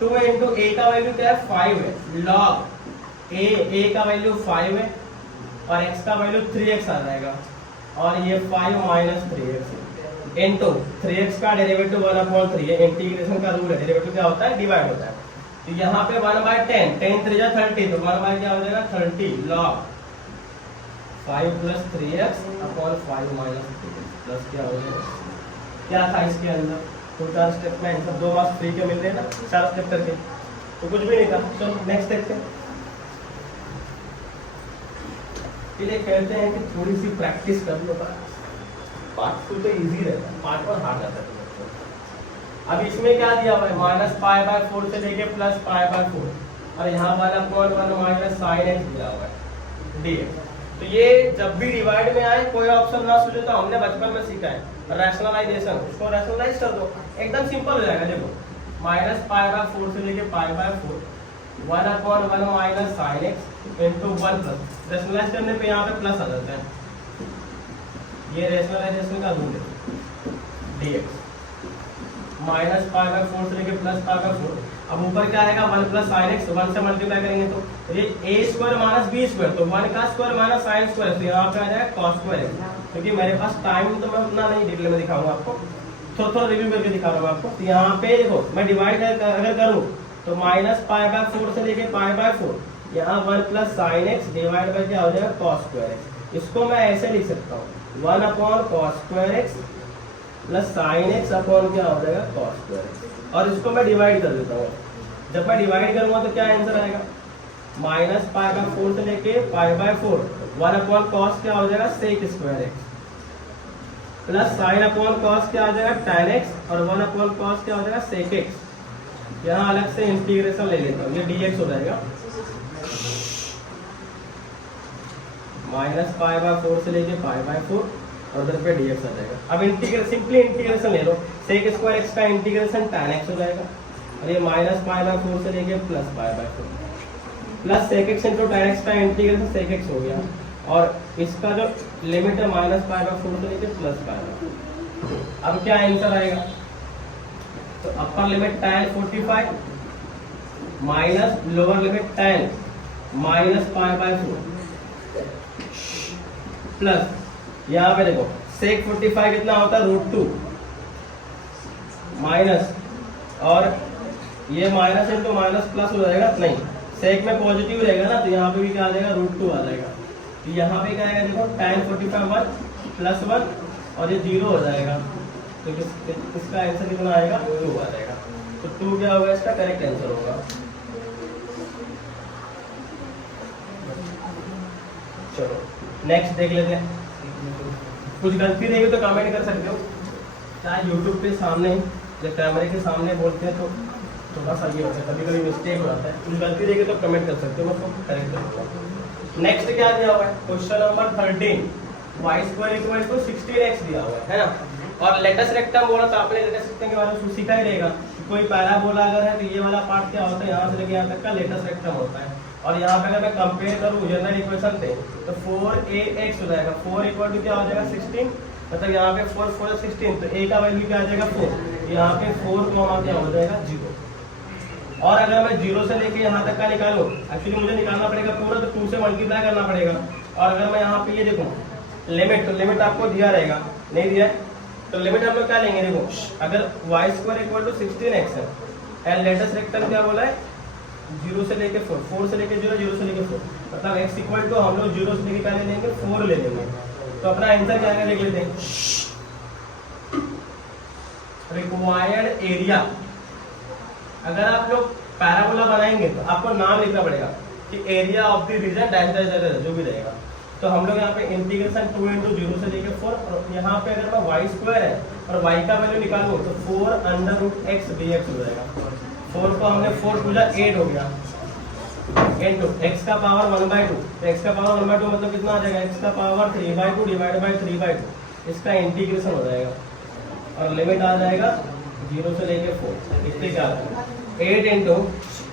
1/2 इंटू a का वैल्यू क्या है 5 है, log a का वैल्यू 5 है और x का वैल्यू 3x आ जाएगा और ये 5 माइनस 3x इंटू 3x का डेरिवेटिव 1/3 है, इंटीग्रेशन का रूल है, डेरिवेटिव क्या होता है डिवाइड होता है। तो यहाँ पे 1/10 10 3 30, तो 1 क्या हो जाएगा 30 log 5 plus 3x upon 5 minus 3x plus क्या हो जाएगा, क्या था इसके अंदर 2-4 स्टेप में आंसर 2 मार्क्स फ्री के मिल रहे हैं ना 4 स्टेप करके, तो कुछ भी नहीं था। चलो नेक्स्ट देखते हैं। इसलिए कहते हैं कि थोड़ी सी प्रैक्टिस कर लो, पार्ट 2 तो इजी रहता है, पार्ट 1 हार्ड रहता है। अब इसमें क्या दिया हुआ है -π/4 से लेके +π/4 और यहाँ वाला 1 माइनस sin x दिया हुआ है dx। तो ये जब भी डिवाइड में आए कोई ऑप्शन ना सोचे, तो हमने बचपन में सीखा है रैशनलाइजेशन, उसको रैशनलाइज कर दो, एकदम सिंपल हो जाएगा। देखो -π/4 से लेके π/4 1/1 minus sine x into 1 plus, rationalise करने पे यहाँ पे प्लस आ जाता है, ये रैशनलाइजेशन का रूल है, dx -π/4 से लेके +π/4। अब ऊपर क्या आएगा 1 प्लस साइन एक्स, 1 से मल्टीप्लाई करेंगे तो ये a² माइनस b², तो 1 का स्क्वायर माइनस साइन स्क्वायर, तो यहाँ पे आ जाएगा cos स्क्वायर एक्स। क्योंकि मेरे पास टाइम तो मैं उतना नहीं डिटेल में दिखाऊंगा आपको, थोड़ा रिव्यू करके दिखा रहा हूँ आपको। तो यहाँ पे देखो मैं डिवाइड अगर करूँ तो -π/4 से लेके π/4, यहाँ 1 plus sine x divide by क्या हो जाएगा cos स्क्वायर एक्स। इसको मैं ऐसे लिख सकता हूँ 1/cos square x plus sine x upon क्या हो जाएगा cos स्क्वायर एक्स, और इसको मैं डिवाइड कर देता हूँ। जब मैं डिवाइड करूंगा तो क्या आंसर आएगा, -π/4 से लेके π/4 1/cos क्या हो जाएगा sec square x plus sine upon cos क्या आ जाएगा tan x, और 1/cos क्या हो जाएगा sec x। यहाँ अलग से इंटीग्रेशन ले लेता हूँ, ये dx हो जाएगा -π/4 से लेके π/4 और उधर पे dx आ जाएगा। अब इंटीग्रेशन सिंपली इंटीग्रेशन ले लो, sec स्क्वायर x का इंटीग्रेशन tan x हो जाएगा, और ये -π/4 से लेके +π/4 plus sec x into tan x का इंटीग्रेशन sec x हो गया, और इसका जो लिमिट है -π/4 से लेके +π/4। अब क्या आंसर आएगा, तो upper limit tan 45 minus lower limit tan -π/4 plus यहाँ पे देखो sec 45 कितना होता है √2 माइनस, और ये माइनस इंटू माइनस प्लस हो जाएगा, नहीं sec में पॉजिटिव रहेगा ना, तो यहाँ पे भी क्या आ जाएगा √2 आ जाएगा। तो यहाँ पे क्या आएगा देखो tan 45 1 प्लस 1 और ये 0 हो जाएगा, तो इसका आंसर कितना आएगा 2 आ जाएगा। तो 2 क्या होगा इसका करेक्ट आंसर होगा। चलो नेक्स्ट देख लेते हैं। कुछ गलती रहेगी तो कमेंट कर सकते हो, चाहे यूट्यूब के सामने या कैमरे के सामने बोलते हैं तो थोड़ा सा ये होता है, कभी कभी मिस्टेक हो जाता है। कुछ गलती रहेगी तो कमेंट कर सकते हो, मैं उसको करेक्ट करूँगा। नेक्स्ट क्या दिया हुआ है, क्वेश्चन नंबर 13 y² = 16x दिया हुआ है ना। और लेटेस्ट रेक्टम बोला तो आपने लेटेस्ट रेक्टम के बारे में सीखा ही रहेगा। कोई पैराबोला अगर है तो ये वाला पार्ट क्या होता है, यहाँ से लेके यहाँ तक का लेटेस्ट रेक्टम होता है। और यहाँ पे अगर मैं कंपेयर करूँ जनरल इक्वेशन से तो 4ax हो जाएगा, 4 = क्या हो जाएगा 16, मतलब यहाँ पे 4 4 16, तो a का वैल्यू क्या आ जाएगा 4, यहाँ पे 4 क्या हो जाएगा 0। और अगर मैं 0 से लेके यहाँ तक का निकालूं, एक्चुअली मुझे निकालना पड़ेगा पूरा, तो 2 से मल्टीप्लाई करना पड़ेगा। और अगर मैं यहाँ पे ये देखूँ लिमिट, तो लिमिट आपको दिया रहेगा, नहीं दिया है तो लिमिट हम लोग क्या लेंगे, देखो अगर y² = 16x है एंड लेटेस्ट रेक्टम क्या बोला है 0 से लेके 4, 4 से लेके 0, 0 से लेके 4, मतलब x = हम लोग 0 से लेके क्या ले लेंगे 4 ले लेंगे। तो अपना आंसर क्या है देख लेते हैं। रिक्वायर्ड एरिया, अगर आप लोग पैराबोला बनाएंगे तो आपको नाम लिखना पड़ेगा कि area of the region dash dash dash जो भी रहेगा। तो हम लोग यहाँ पे इंटीग्रेशन 2 × 0 से लेके 4, और यहाँ पे अगर मैं y² है और y का वैल्यू निकालूं तो 4√x dx हो जाएगा। 4 को हमने 4 पूजा 8 हो गया, इंटू x का पावर 1/2, तो x का पावर 1/2 मतलब कितना आ जाएगा, x का पावर 3/2 डिवाइड बाय 3/2, इसका इंटीग्रेशन हो जाएगा और लिमिट आ जाएगा 0 से लेके 4, इससे क्या आता है 8 इंटू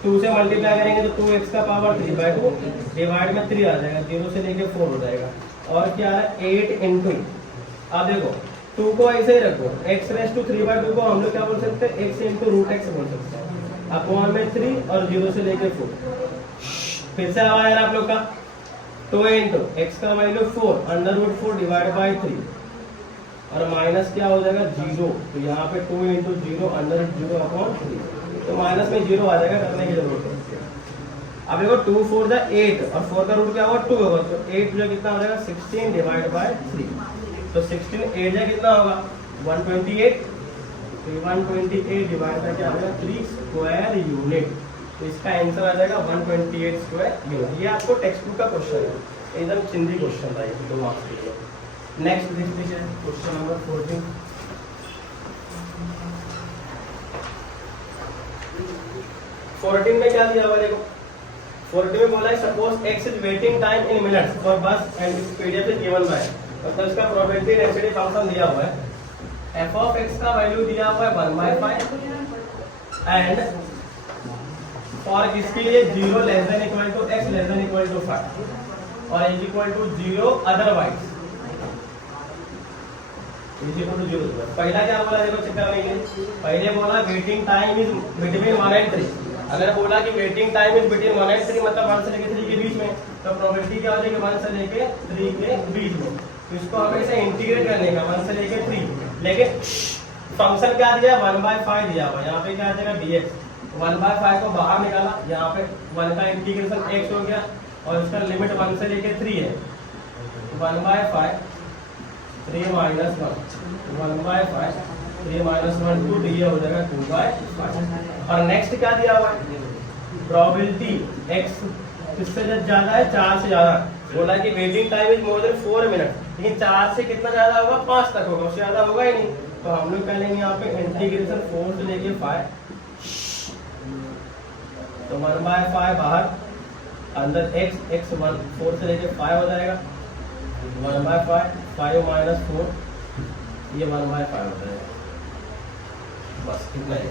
2 से मल्टीप्लाई करेंगे तो 2x का पावर 3/2 डिवाइड में 3 आ जाएगा, 0 से लेके 4 हो जाएगा। और क्या है 8 इंटू, अब देखो 2 को ऐसे ही रखो, x⁵3/2 को हम लोग क्या बोल सकते हैं x इंटू √x बोल सकते हैं, अपॉन में 3 और 0 से लेके 4। फिर से आया आप लोग का 2 इंटू x का वैल्यू 4 √4 डिवाइड बाय 3 और माइनस क्या हो जाएगा 0, तो यहाँ पे 2 इंटू 0 √0 अपॉन 3, तो माइनस में 0 आ जाएगा, करने की जरूरत है। अब देखो 2 4 8 और 4 का रूट क्या होगा 2 होगा, तो 8 जो कितना हो जाएगा 16 डिवाइड बाय 3, तो 16 8 जो कितना होगा 128, तो 128 डिवाइड बाय क्या होगा 3 स्क्वायर यूनिट, तो इसका आंसर आ जाएगा 128 स्क्वायर यूनिट। ये आपको टेक्स्ट बुक का क्वेश्चन है, एकदम चिंदी क्वेश्चन था ये 2 मार्क्स के लिए। नेक्स्ट देख लीजिए क्वेश्चन नंबर 14। 14 में क्या दिया हुआ देखो, 40 में बोला है suppose x is waiting time in minutes for bus and this PDF is given by, मतलब इसका प्रोबेबिलिटी डेंसिटी फंक्शन दिया हुआ है। f ऑफ x का वैल्यू दिया हुआ है 1/5 एंड फॉर इसके लिए 0 less than equal to x less than equal to 5 और is equal to 0 otherwise is equal to 0। पहला क्या बोला देखो चेक करने के लिए, पहले बोला waiting time is between 1 and 3। अगर बोला कि waiting time is between 1 and 3 मतलब 1 से लेके 3 के बीच में, तो प्रोबेबिलिटी क्या हो जाएगी 1 से लेके 3 के बीच में। तो इसको हमें इसे इंटीग्रेट करने का 1 से लेके 3, लेकिन फंक्शन क्या दिया 1/5 दिया हुआ, यहाँ पे क्या आ जाएगा dx। 1/5 को बाहर निकाला, यहाँ पे 1 का इंटीग्रेशन x हो गया और इसका लिमिट 1 से लेके 3 है। 1/5 3 माइनस 1 3 माइनस 1 2 तो ये हो जाएगा 2/5। और नेक्स्ट क्या दिया हुआ है प्रोबेबिलिटी x किससे ज्यादा है 4 से ज्यादा, बोला कि waiting time is more than 4 minute, लेकिन 4 से कितना ज्यादा होगा 5 तक होगा, उससे ज्यादा होगा ही नहीं। तो हम लोग कह लेंगे यहाँ पे इंटीग्रेशन 4 से लेके 5, तो 1/5 बाहर अंदर x 1 4 से लेके 5 हो जाएगा 1/5 5 माइनस 4 ये 1/5 हो जाएगा। बस इतना ही,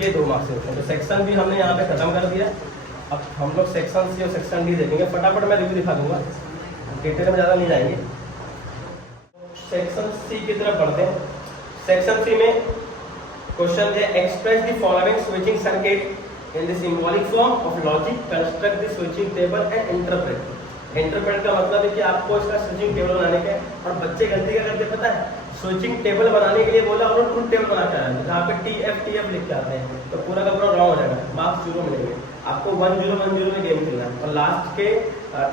ये 2 मार्क्स है। तो सेक्शन भी हमने यहाँ पे खत्म कर दिया। अब हम लोग सेक्शन सी और सेक्शन डी देखेंगे, फटाफट मैं रिव्यू दिखा दूंगा, डिटेल में ज़्यादा नहीं जाएंगे। सेक्शन सी की तरफ बढ़ते हैं। सेक्शन सी में क्वेश्चन है express the following switching circuit in the symbolic form of logic, construct the switching table and interpret. Interpret का मतलब है कि आपको इसका स्विचिंग टेबल बनाने का है, और बच्चे गलती क्या करते पता है, स्विचिंग टेबल बनाने के लिए बोला और ट्रूथ टेबल बना के आया, जहाँ पे TF लिख के आते हैं, तो पूरा का पूरा रॉन्ग हो जाएगा, मार्क्स 0 मिलेंगे। आपको 1-0-1-0 में गेम खेलना है और लास्ट के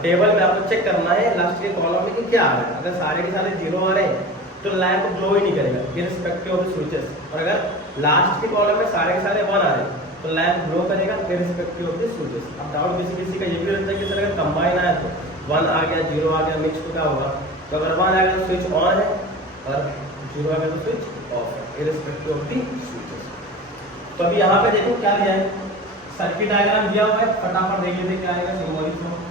टेबल में आपको चेक करना है लास्ट के कॉलम में कि क्या आ रहा है। अगर सारे के सारे 0 आ रहे हैं तो लैंप ग्लो ही नहीं करेगा इररिस्पेक्टिव ऑफ द स्विचेस, और अगर लास्ट के कॉलम में सारे के सारे 1 आ रहे हैं तो लैंप ग्लो करेगा इररिस्पेक्टिव ऑफ द स्विचेस। अब डाउट किसी का ये भी रहता है कि सर अगर कंबाइन आया तो 1 आ गया 0 आ गया मिक्स तो क्या होगा, तो अगर 1 आ गया तो स्विच ऑन है और 0 आ गया तो स्विच ऑफ है इररिस्पेक्टिव ऑफ द स्विचेस। तो अभी यहाँ पे देखो क्या दिया है, सर्किट डायग्राम दिया हुआ है, फटाफट देख लेते क्या आएगा सिंबॉलिक फॉर्म।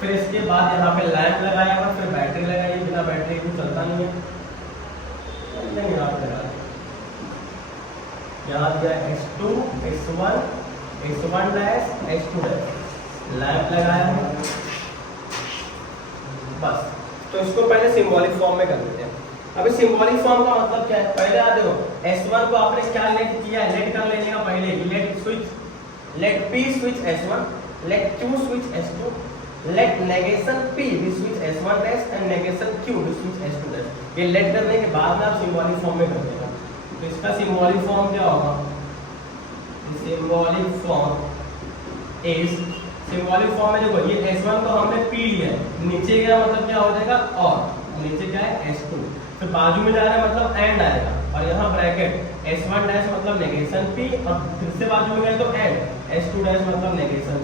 फिर इसके बाद यहाँ पे लैंप लगाया हुआ, फिर बैटरी लगाई, बिना बैटरी को चलता नहीं है। यहाँ दिया S2 S1 S1 dash S2 dash, lamp लगाया है बस। तो इसको पहले सिंबॉलिक फॉर्म में कर देते हैं। अभी सिंबॉलिक फॉर्म का मतलब क्या है, पहले आ देखो S1 को आपने क्या लेट किया है, लेट कर लेने का पहले let switch let P switch S1, let Q switch S2, let negation P switch S1 dash and negation Q switch S2 dash. ये लेट करने के बाद में आप सिंबॉलिक फॉर्म में कर देगा। तो इसका सिंबॉलिक फॉर्म क्या होगा, symbolic form is, symbolic form में देखो ये S1 को हमने P लिया है, नीचे गया मतलब क्या हो जाएगा और, नीचे क्या है S2, फिर बाजू में जा रहा है मतलब एंड आएगा, और यहाँ ब्रैकेट S1 डैश मतलब नेगेशन P और फिर से बाजू में गए तो एंड S2 डैश मतलब नेगेशन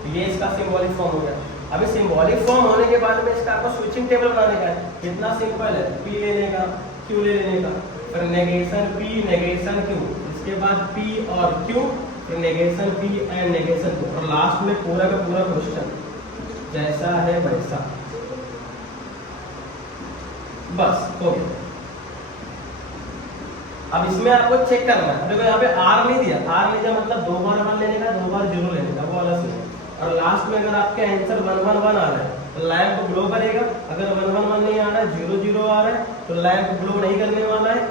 P। ये इसका सिंबॉलिक फॉर्म हो गया। अभी सिंबॉलिक फॉर्म होने के बाद में इसका आपको स्विचिंग टेबल बनाने का है, कितना सिंपल है, P लेने का Q ले लेने का, फिर नेगेशन P नेगेशन Q, इसके बाद P और Q, फिर negation P and negation Q, और लास्ट में पूरा का पूरा क्वेश्चन जैसा है वैसा, बस हो गया। अब इसमें आपको चेक करना है, देखो यहाँ पे R नहीं दिया, R नहीं दिया मतलब 2 बार 1 लेने का 2 बार 0 लेने का, वो वाला सीन है। और लास्ट में अगर आपके आंसर 1-1-1 आ रहा है तो लैंप ग्लो करेगा, अगर 1-1-1 नहीं आ रहा है 0-0 आ रहा है तो लैंप ग्लो नहीं करने वाला है,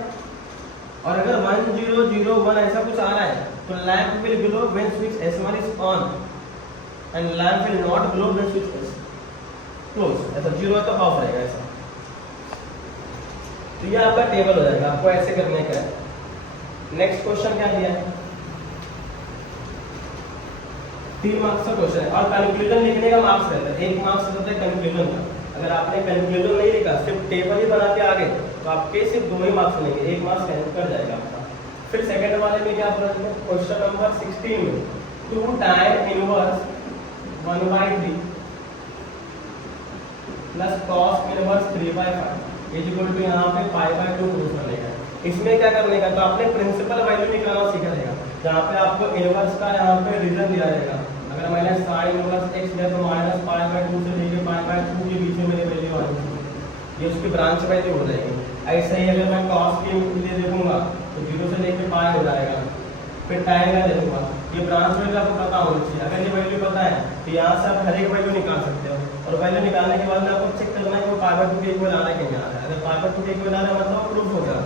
और अगर 1-0-0-1 ऐसा कुछ आ रहा है तो lamp will glow when switch S1 is on and lamp will not glow when switch S close. ऐसा 0 है तो ऑफ रहेगा ऐसा। तो ये आपका टेबल हो जाएगा, आपको ऐसे करने का है। नेक्स्ट क्वेश्चन क्या दिया है, 3 मार्क्स का क्वेश्चन है और कंक्लूजन लिखने का मार्क्स रहता है, 1 मार्क्स रहता है कंक्लूजन का। अगर आपने कंक्लूजन नहीं लिखा, सिर्फ टेबल ही बना के आ गए तो आपके सिर्फ 2 ही मार्क्स मिलेंगे, 1 मार्क्स कैंसिल कर जाएगा आपका। फिर सेकंड वाले में क्या बोला है, क्वेश्चन नंबर 16 में 2 tan inverse 1/3 plus cos inverse 3/5 is equal to यहाँ पे पाई बाय 2 प्रूफ करने का। इसमें क्या करने का, तो आपने प्रिंसिपल वैल्यू निकालना सीखा रहेगा, जहाँ पे आपको इनवर्स का यहाँ पे रीजन दिया जाएगा। अगर मैंने साइन इनवर्स x दिया तो माइनस पाई बाय 2 से लेके पाई बाय 2 के बीच में मेरी वैल्यू आनी चाहिए, ये उसकी ब्रांच वैल्यू हो जाएगी। ऐसे ही अगर मैं cos के लिए देखूंगा तो 0 से लेके पाई हो जाएगा, फिर tan का देखूंगा, ये ब्रांच वैल्यू आपको पता होनी चाहिए। अगर ये वैल्यू पता है तो यहाँ से आप हर एक वैल्यू निकाल सकते हो, और वैल्यू निकालने के बाद में आपको चेक करना है कि वो पाई बाय 2 के इक्वल आ रहा है कि नहीं आ रहा है। अगर पाई बाय 2 के इक्वल आ रहा है मतलब प्रूफ हो गया,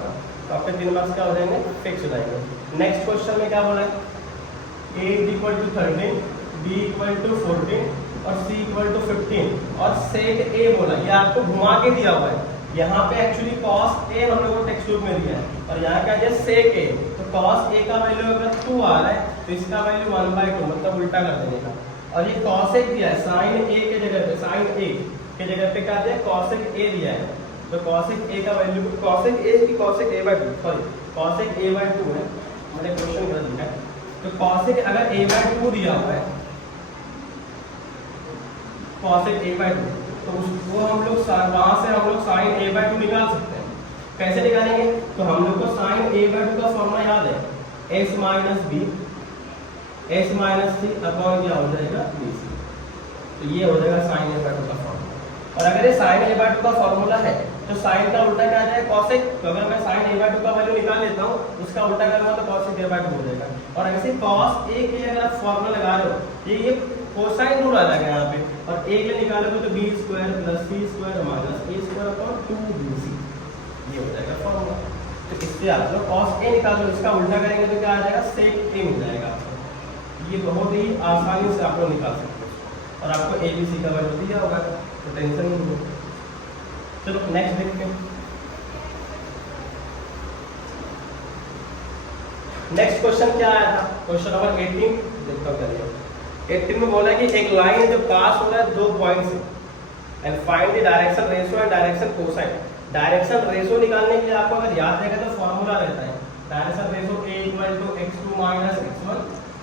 तो आपके 3 मार्क्स क्या हो जाएंगे, फिक्स हो जाएंगे। नेक्स्ट क्वेश्चन में क्या बोला है, a equal to 13, b equal to 14 और c इक्वल टू 15 और सेट a बोला, ये आपको घुमा के दिया हुआ है। यहाँ पे एक्चुअली cos a हम लोगों को टेक्स्ट बुक में दिया है और यहाँ क्या है sec a, तो cos a का वैल्यू अगर 2 आ रहा है तो इसका वैल्यू 1/2 मतलब उल्टा कर देने का। और ये cosec दिया है sin a के जगह पे, sin a के जगह पे क्या दिया है, cosec a दिया है, तो cosec a का वैल्यू cosec a की cosec a/2 sorry cosec a/2 है, मैंने क्वेश्चन कर दिया है। तो cosec अगर a/2 दिया हुआ है cosec a/2, तो वो हम लोग वहां से हम लोग sin a/2 निकाल सकते हैं। कैसे निकालेंगे, तो हम लोग को sin a/2 का फॉर्मूला याद है, s minus b s minus c upon क्या हो जाएगा bc, तो ये हो जाएगा sin a/2 का फॉर्मूला। और अगर ये sin a/2 का फॉर्मूला है तो sin का उल्टा क्या आ जाएगा cosec, तो अगर मैं sin a/2 का वैल्यू निकाल लेता हूँ उसका उल्टा करूंगा तो cosec a/2 हो जाएगा। और ऐसे cos a के अगर आप फॉर्मूला लगा रहे हो, ये कोसाइन रूल आ जाएगा यहाँ पे, और a के लिए निकालोगे तो b square plus c square minus a square upon 2bc, ये हो जाएगा फॉर्मूला। तो इससे आप लोग cos a निकाल लो, इसका उल्टा करेंगे तो क्या आ जाएगा sec a मिल जाएगा आपको। ये बहुत ही आसानी से आप लोग निकाल सकते हो और आपको a b c का वैल्यू दिया होगा, तो टेंशन नहीं हो। चलो नेक्स्ट देखते हैं। नेक्स्ट क्वेश्चन क्या आया था, क्वेश्चन नंबर 18 देखता हूं करिए। 18 में बोला कि एक लाइन है जो पास हो रहा है 2 पॉइंट से, and find the direction ratio and direction cosine. Direction ratio निकालने के लिए आपको अगर याद रहेगा तो फॉर्मूला रहता है, direction ratio a equal to x2 minus x1,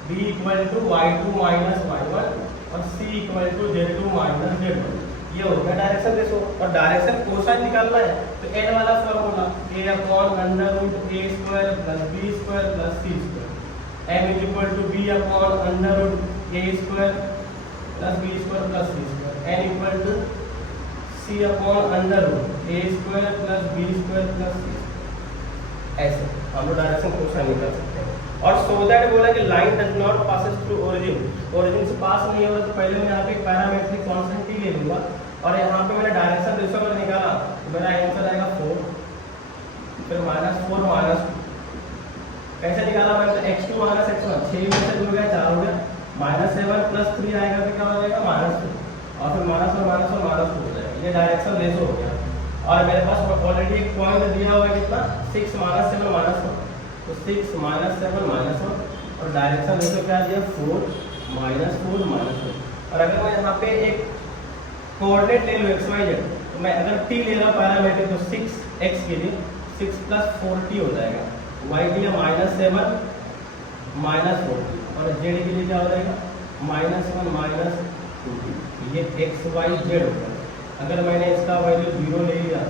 b equal to y2 minus y1 और c equal to z2 minus z1, ये हो गया डायरेक्शन रेशियो। और डायरेक्शन कोसाइन निकालना है तो n वाला formula a upon under root a square plus b square plus c square, m is equal to b upon under root a square plus b square plus c square, n equal to c upon under root a square plus b square plus c। ऐसे हम लोग direction cosine निकाल सकते हैं। और so that बोला कि line does not passes through origin, origin से पास नहीं हो रहा, तो पहले मैं यहाँ पे एक पैरामेट्रिक कांस्टेंट t ले लूंगा और यहाँ पे मैंने डायरेक्शन रेशियो अगर निकाला तो मेरा आंसर आएगा 4, फिर -4 -2। कैसे निकाला मैंने, तो x2 माइनस x1 6 में से 2 गया 4 हो गया, -7 प्लस 3 आएगा तो क्या हो जाएगा -2, और फिर -1 -1 -2 हो जाएगा। ये डायरेक्शन रेशियो हो गया। और मेरे पास ऑलरेडी एक पॉइंट दिया हुआ है कितना, 6 -7 -1, तो 6 -7 -1 और डायरेक्शन रेशियो क्या दिया 4 -4 -1। और अगर मैं यहाँ पे एक कोऑर्डिनेट ले लूँ xyz, तो मैं अगर t ले रहा हूँ पैरामीटर तो 6x के लिए 6 + 4t हो जाएगा, y के लिए -7 -4t और z के लिए क्या हो जाएगा -1 -2t, ये x y z होगा। अगर मैंने इसका वैल्यू 0 ले लिया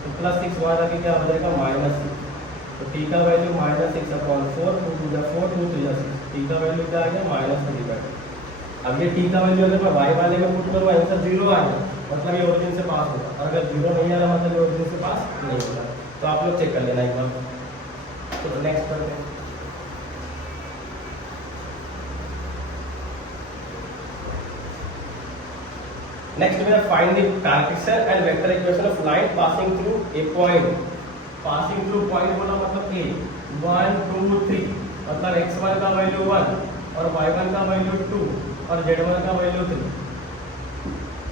तो +6 वाला के क्या हो जाएगा -6, तो t का वैल्यू -6 अपॉन 4, 2 2 जा 4 2 3 जा 6, t का वैल्यू क्या आ गया -3/2। अब ये t का वैल्यू अगर मैं y वाले में पुट करूँ आंसर 0 आ गया, मतलब ये ओरिजिन से पास होगा, और अगर 0 नहीं आ रहा मतलब ये ओरिजिन से पास नहीं होगा। तो आप लोग चेक कर लेना एक बार। तो नेक्स्ट करते हैं। नेक्स्ट मेरा find the characteristic and vector equation of line passing through a point. Passing through point बोला मतलब a 1 2 3, मतलब x1 का वैल्यू 1 और y1 का वैल्यू 2 और z1 का वैल्यू 3,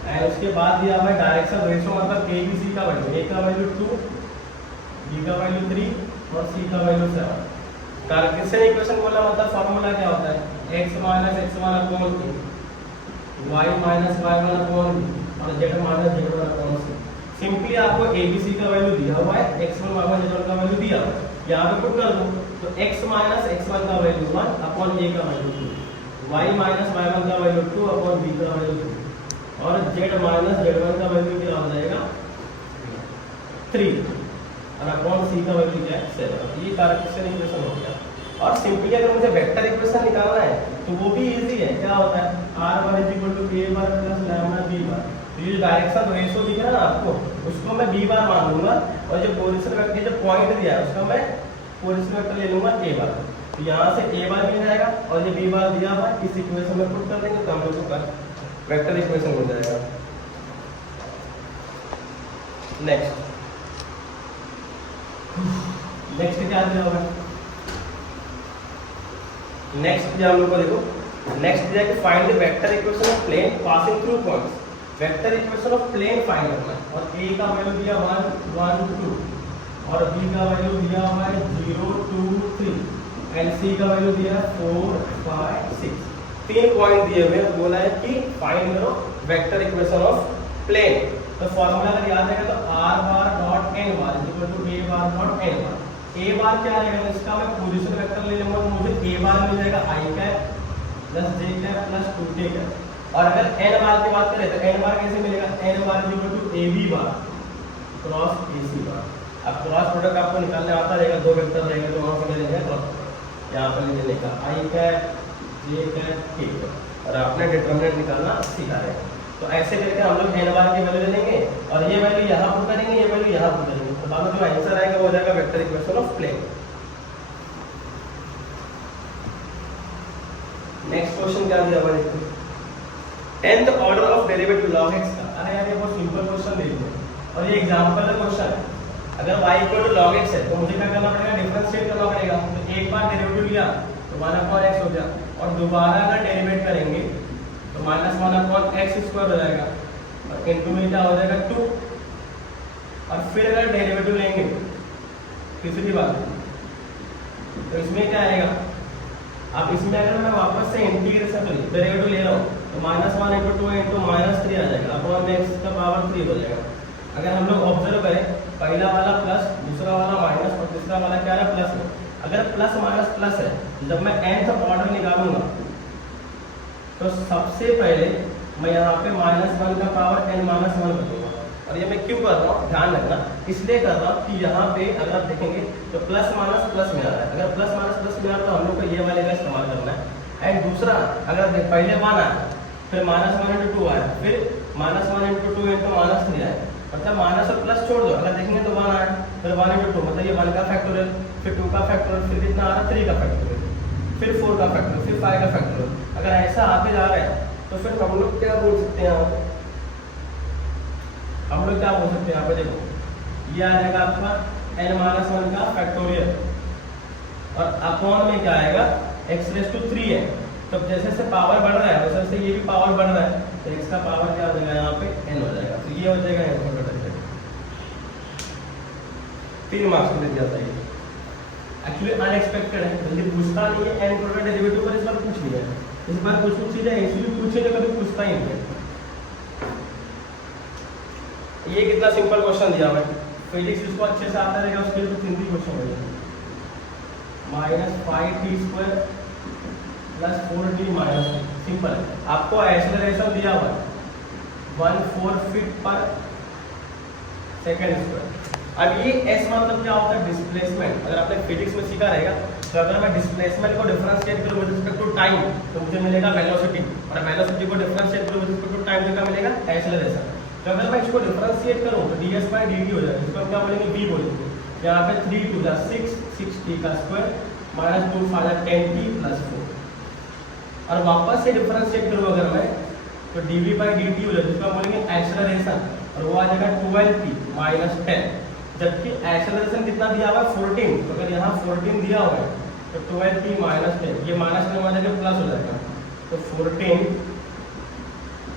एंड उसके बाद दिया हुआ है डायरेक्शन रेशियो मतलब a b c का वैल्यू, a का वैल्यू 2, b का वैल्यू 3 और c का वैल्यू 7। कैरेक्टरिस्टिक इक्वेशन बोला मतलब फॉर्मूला क्या होता है, x minus x1 upon a, y minus y1 upon b और z minus z1 upon c। Simply आपको a b c का वैल्यू दिया हुआ है, x1 y1 z1 का वैल्यू दिया हुआ है, यहाँ पे पुट कर दो तो x माइनस x1 का वैल्यू 1 अपॉन a का वैल्यू 2, y माइनस y1 का वैल्यू 2 अपॉन b का वैल्यू 2 और z माइनस z1 का वैल्यू क्या हो जाएगा। 3 और अपॉन सी का वैल्यू क्या है 7। ये कार्टेशियन इक्वेशन हो गया। और सिंपली अगर मुझे वेक्टर इक्वेशन निकालना है तो वो भी इजी है। क्या होता है r1 = a bar plus lambda b बार। तो ये जो डायरेक्शन रेशो दिख रहा है ना आपको, उसको मैं b बार मान लूंगा और जो पोजीशन वेक्टर जो पॉइंट दिया है उसका मैं पोजीशन वेक्टर ले लूंगा a बार। तो यहाँ से a बार मिल जाएगा और ये b बार दिया हुआ इस इक्वेशन में पुट कर देंगे तो हम लोग का वेक्टर इक्वेशन मिल जाएगा। नेक्स्ट क्या दिया होगा? नेक्स्ट दिया हम लोग को देखो, नेक्स्ट दिया कि find the vector equation of plane passing through points. Vector equation of plane find करना है और a का वैल्यू दिया 1 1 2 और b का वैल्यू दिया हुआ है 0 2 3 एंड c का वैल्यू दिया है 4 5 6। 3 पॉइंट दिए हुए, बोला है कि फाइंड करो वेक्टर इक्वेशन ऑफ प्लेन। तो फॉर्मूला अगर याद है तो r bar dot n bar a bar dot n bar. a बार क्या आएगा तो इसका मैं पोजीशन वेक्टर ले लूंगा तो मुझे a बार मिल जाएगा i cap plus j cap plus 2k cap. और अगर n बार की बात करें तो n बार कैसे मिलेगा? n बार ab बार क्रॉस ac बार। अब क्रॉस प्रोडक्ट आपको निकालने आता रहेगा, दो वेक्टर रहेंगे तो वहां से ले लेंगे क्रॉस। यहां पर ले लेगा i cap j cap k cap और आपने डिटरमिनेंट निकालना सीखा है। तो ऐसे करके हम लोग n बार की वैल्यू ले लेंगे और ये वैल्यू यहाँ पुट करेंगे, ये वैल्यू यहाँ पुट करेंगे, तो बाद में जो आंसर आएगा वो हो जाएगा vector equation of plane. Next question क्या दिया हुआ देखते हैं, 10th order of derivative log x का। अरे यार ये बहुत सिंपल क्वेश्चन दे दिया और ये एग्जांपल का क्वेश्चन है। अगर y log x है तो मुझे क्या करना पड़ेगा? डिफरेंशिएट करना पड़ेगा। तो एक बार डेरिवेटिव लिया तो 1/x हो गया और दोबारा अगर डेरिवेट करेंगे तो -1/x² हो जाएगा और इनटू में क्या हो जाएगा 2। और फिर अगर डेरिवेटिव लेंगे तीसरी बार तो इसमें क्या आएगा? अब इसमें अगर मैं वापस से इंटीग्रेशन डेरिवेटिव ले रहा हूँ तो -1 × 2 × -3 आ जाएगा अपॉन x का पावर 3 हो जाएगा। अगर हम लोग ऑब्जर्व करें पहला वाला प्लस, दूसरा वाला माइनस और तीसरा वाला क्या है प्लस में। अगर प्लस माइनस प्लस है, जब मैं nth ऑर्डर निकालूंगा तो सबसे पहले मैं यहाँ पे -1 का पावर n-1 रखूंगा। और ये मैं क्यों कर रहा हूँ ध्यान रखना, इसलिए कर रहा हूँ कि यहाँ पे अगर आप देखेंगे तो प्लस माइनस प्लस में आ रहा है। अगर प्लस माइनस प्लस में आ रहा है तो हम लोग को ये वाले का इस्तेमाल करना है। एंड दूसरा अगर पहले 1 आया फिर -1 × 2 आया फिर -1 × 2 × -3 आया, मतलब माइनस और प्लस छोड़ दो। अगर देखेंगे तो 1 आया फिर 1 × 2 मतलब ये 1 का फैक्टोरियल, फिर 2 का फैक्टोरियल, फिर कितना आ रहा है 3 का फैक्टोरियल, फिर 4 का फैक्टोरियल, फिर 5 का फैक्टोरियल। अगर ऐसा आते जा रहा है तो फिर हम लोग क्या बोल सकते हैं? हम लोग क्या बोल सकते हैं? यहाँ पे देखो ये आ जाएगा आपका n-1 का फैक्टोरियल और अपॉन में क्या आएगा x⁻³ है। तो जैसे जैसे पावर बढ़ रहा है वैसे वैसे ये भी पावर बढ़ रहा है तो x का पावर क्या हो जाएगा यहाँ पे n हो जाएगा। तो ये हो जाएगा n का 3 मार्क्स के लिए दिया था। ये एक्चुअली अनएक्सपेक्टेड है, जल्दी पूछता नहीं है n का डेरिवेटिव पर। इस बार पूछ लिया है, इस बार कुछ कुछ चीजें ऐसी पूछे जो कभी पूछता ही नहीं है। ये कितना सिंपल क्वेश्चन दिया हुआ है, फिजिक्स जिसको अच्छे से आता रहेगा उसके लिए तो सिंपल क्वेश्चन हो जाएगा। -5t² + 4t - सिंपल है। आपको एक्सेलरेशन दिया हुआ है 1/4 फीट पर सेकंड स्क्वायर। अब ये s मतलब क्या होता है? डिस्प्लेसमेंट। अगर आपने फिजिक्स में सीखा रहेगा तो अगर मैं डिस्प्लेसमेंट को डिफरेंशिएट करूं विद रिस्पेक्ट टू टाइम तो मुझे मिलेगा वेलोसिटी, और वेलोसिटी को डिफरेंशिएट करूं विद रिस्पेक्ट टू टाइम तो क्या मिलेगा? एक्सेलरेशन। तो अगर मैं इसको डिफरेंशिएट करूं तो ds/dt हो जाएगा, इसको हम क्या बोलेंगे? v बोलेंगे। यहाँ पे 3 × 2 = 6 6t का स्क्वायर -2 5 10t + 4। और वापस से डिफरेंशिएट करूं अगर मैं तो dv/dt हो जाएगा, जिसको हम बोलेंगे एक्सेलरेशन, और वो आ जाएगा 12t - 10। जबकि एक्सेलरेशन कितना दिया हुआ है? 14। तो अगर यहाँ 14 दिया हुआ है तो 12t - 10, ये -10 में जाके प्लस हो जाएगा तो 14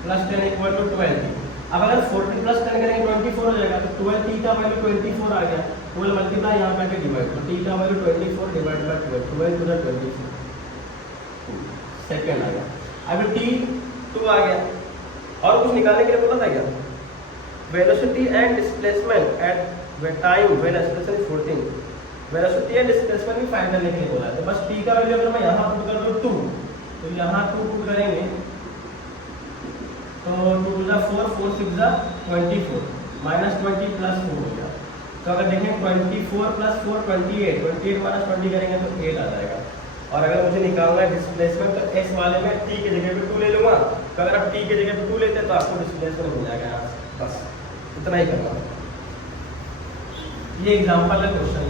+ 10 = 12t। अब अगर 14 + 10 करेंगे 24 हो जाएगा, तो 12t का वैल्यू 24 आ गया। ट्वेल्व मल्टीप्लाई यहाँ पे डिवाइड, तो t का वैल्यू 24 / 12 12 × 24 सेकंड आ गया। अभी t2 आ गया और कुछ निकालने के लिए बोला था क्या? Velocity and displacement at time when acceleration is 14। Velocity and displacement भी फाइंड करने के लिए बोला है। तो बस t का वैल्यू अगर मैं यहाँ पुट कर दूँ 2 तो यहाँ 2 पुट करेंगे तो 2 × 4 4 × 6 = 24 -20 + 4 हो गया। तो अगर देखें 24 प्लस 4 28, 28 माइनस 20 करेंगे तो 8 आ जाएगा। और अगर मुझे निकालना है डिस्प्लेसमेंट तो x वाले में t की जगह पे 2 ले लूँगा। तो अगर आप t की जगह पे 2 लेते हैं तो आपको डिस्प्लेसमेंट मिल जाएगा यहाँ से। बस इतना ही करना है। ये एग्जाम्पल है क्वेश्चन,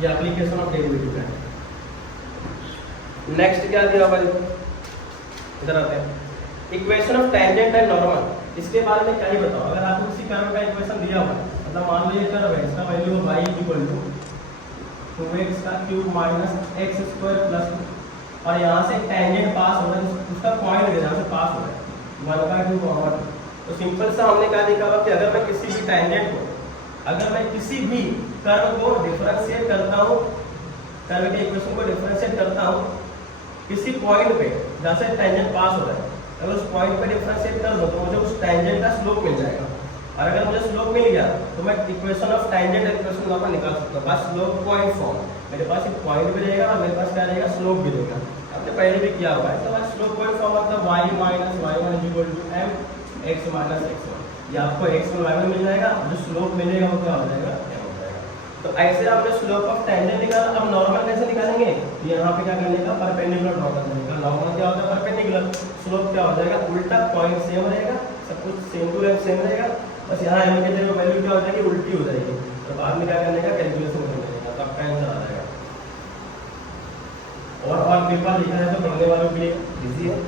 ये एप्लीकेशन ऑफ डेरिवेटिव है। नेक्स्ट क्या दिया हुआ है, इधर आते हैं, equation of tangent and normal. इसके बारे में क्या ही बताओ। अगर आपको किसी कर्व का इक्वेशन दिया हुआ है, मतलब मान लो ये कर्व है, इसका value y equal to 2x का cube minus x square plus, और यहाँ से टेंजेंट पास हो रहा है, उसका पॉइंट है जहाँ से पास हो रहा है 1 का क्यूब और 1। तो सिंपल सा हमने क्या देखा हुआ कि अगर मैं किसी भी टेंजेंट को, अगर मैं किसी भी कर्व को डिफरेंशिएट करता हूँ, कर्व के इक्वेशन को डिफरेंशिएट करता हूँ किसी पॉइंट पे जहाँ से टेंजेंट पास हो रहा है, अगर उस पॉइंट पे डिफरेंशिएट कर दो तो मुझे उस टेंजेंट का स्लोप मिल जाएगा। और अगर मुझे स्लोप मिल गया तो मैं इक्वेशन ऑफ टेंजेंट इक्वेशन वहाँ पर निकाल सकता हूँ। बस स्लोप पॉइंट फॉर्म, मेरे पास एक पॉइंट भी रहेगा और मेरे पास क्या रहेगा, स्लोप भी रहेगा। आपने पहले भी किया हुआ है। तो बस स्लोप पॉइंट फॉर्म मतलब y minus y1 equal to m x minus x1। ये आपको x और y1 मिल जाएगा, जो स्लोप मिलेगा वो क्या हो जाएगा, m हो जाएगा। तो ऐसे आपने स्लोप ऑफ टेंजेंट निकाला। अब नॉर्मल कैसे निकालेंगे, यहाँ पे क्या करने का, परपेंडिकुलर ड्रॉ करने का। नॉर्मल क्या होता है, परपेंडिकुलर। स्लोप क्या हो जाएगा, उल्टा, पॉइंट सेम रहेगा, सब कुछ सेम टू सेम रहेगा, बस यहाँ m की जगह वैल्यू क्या हो जाएगी, उल्टी हो जाएगी। तो बाद में क्या करने का, कैलकुलेशन करने का, तो आपका आंसर आ जाएगा। और पेपर लिखा है तो पढ़ने वालों के लिए इजी है।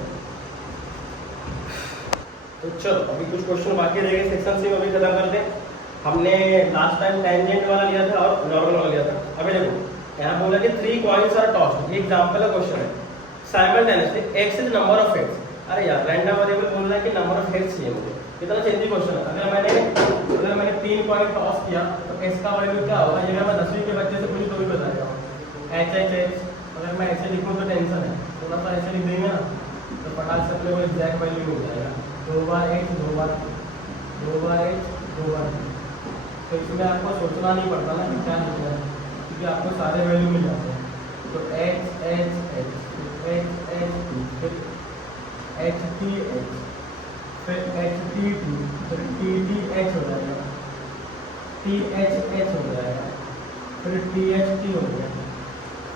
तो चलो अभी कुछ क्वेश्चन बाकी रह गए सेक्शन से, अभी खत्म करते हैं। हमने लास्ट टाइम टेंजेंट वाला लिया था और नॉर्मल वाला लिया था। अभी देखो यहाँ बोला कि 3 कॉइन्स आर टॉस्ड, ये एग्जांपल का क्वेश्चन है। Simultaneously x is number of heads. अरे यार रैंडम वेरिएबल बोल रहा है कि नंबर ऑफ हेड्स चाहिए मुझे, कितना चेंजी क्वेश्चन है। अगर मैंने 3 कॉइन टॉस किया तो x का वैल्यू क्या होगा, ये मैं 10वीं के बच्चे से पूरी कभी बताएगा h। अगर मैं ऐसे लिखूँ तो टेंशन है, थोड़ा सा ऐसे लिख देंगे ना तो फटाक से अपने को एग्जैक्ट वैल्यू हो जाएगा। 2 बार h 2 बार h 2 बार। तो इसमें आपको सोचना नहीं पड़ता ना कि क्या लिखना है, क्योंकि आपको सारे वैल्यू मिल जाते हैं। तो h h h h h फिर h t h फिर h t t फिर t t h हो जाएगा, t h h हो जाएगा, फिर t h t हो जाएगा,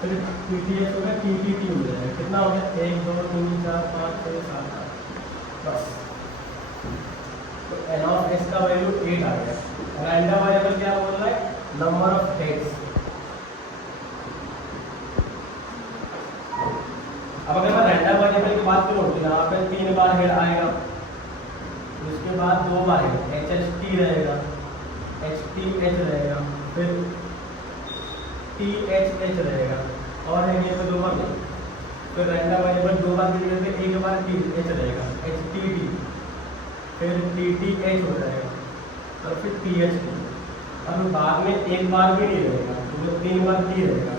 फिर t t h हो गया, t t t हो जाएगा। कितना हो गया, 1 2 3 4 5 6 7 8 बस। तो n ऑफ s का वैल्यू 8 आ गया। रैंडम वेरिएबल क्या बोल रहा है, नंबर ऑफ हेड्स। अब अगर मैं रैंडम वेरिएबल की बात करूँ तो यहाँ पे 3 बार हेड आएगा, उसके बाद 2 बार हेड h h t रहेगा, h t h रहेगा, फिर t h h रहेगा, और है ये तो 2 बार नहीं। फिर रैंडम वेरिएबल 2 बार की जगह पे 1 बार t h रहेगा, h t t, फिर t t h हो जाएगा, और फिर t h t। अब बाद में 1 बार भी नहीं रहेगा, तो 3 बार t रहेगा।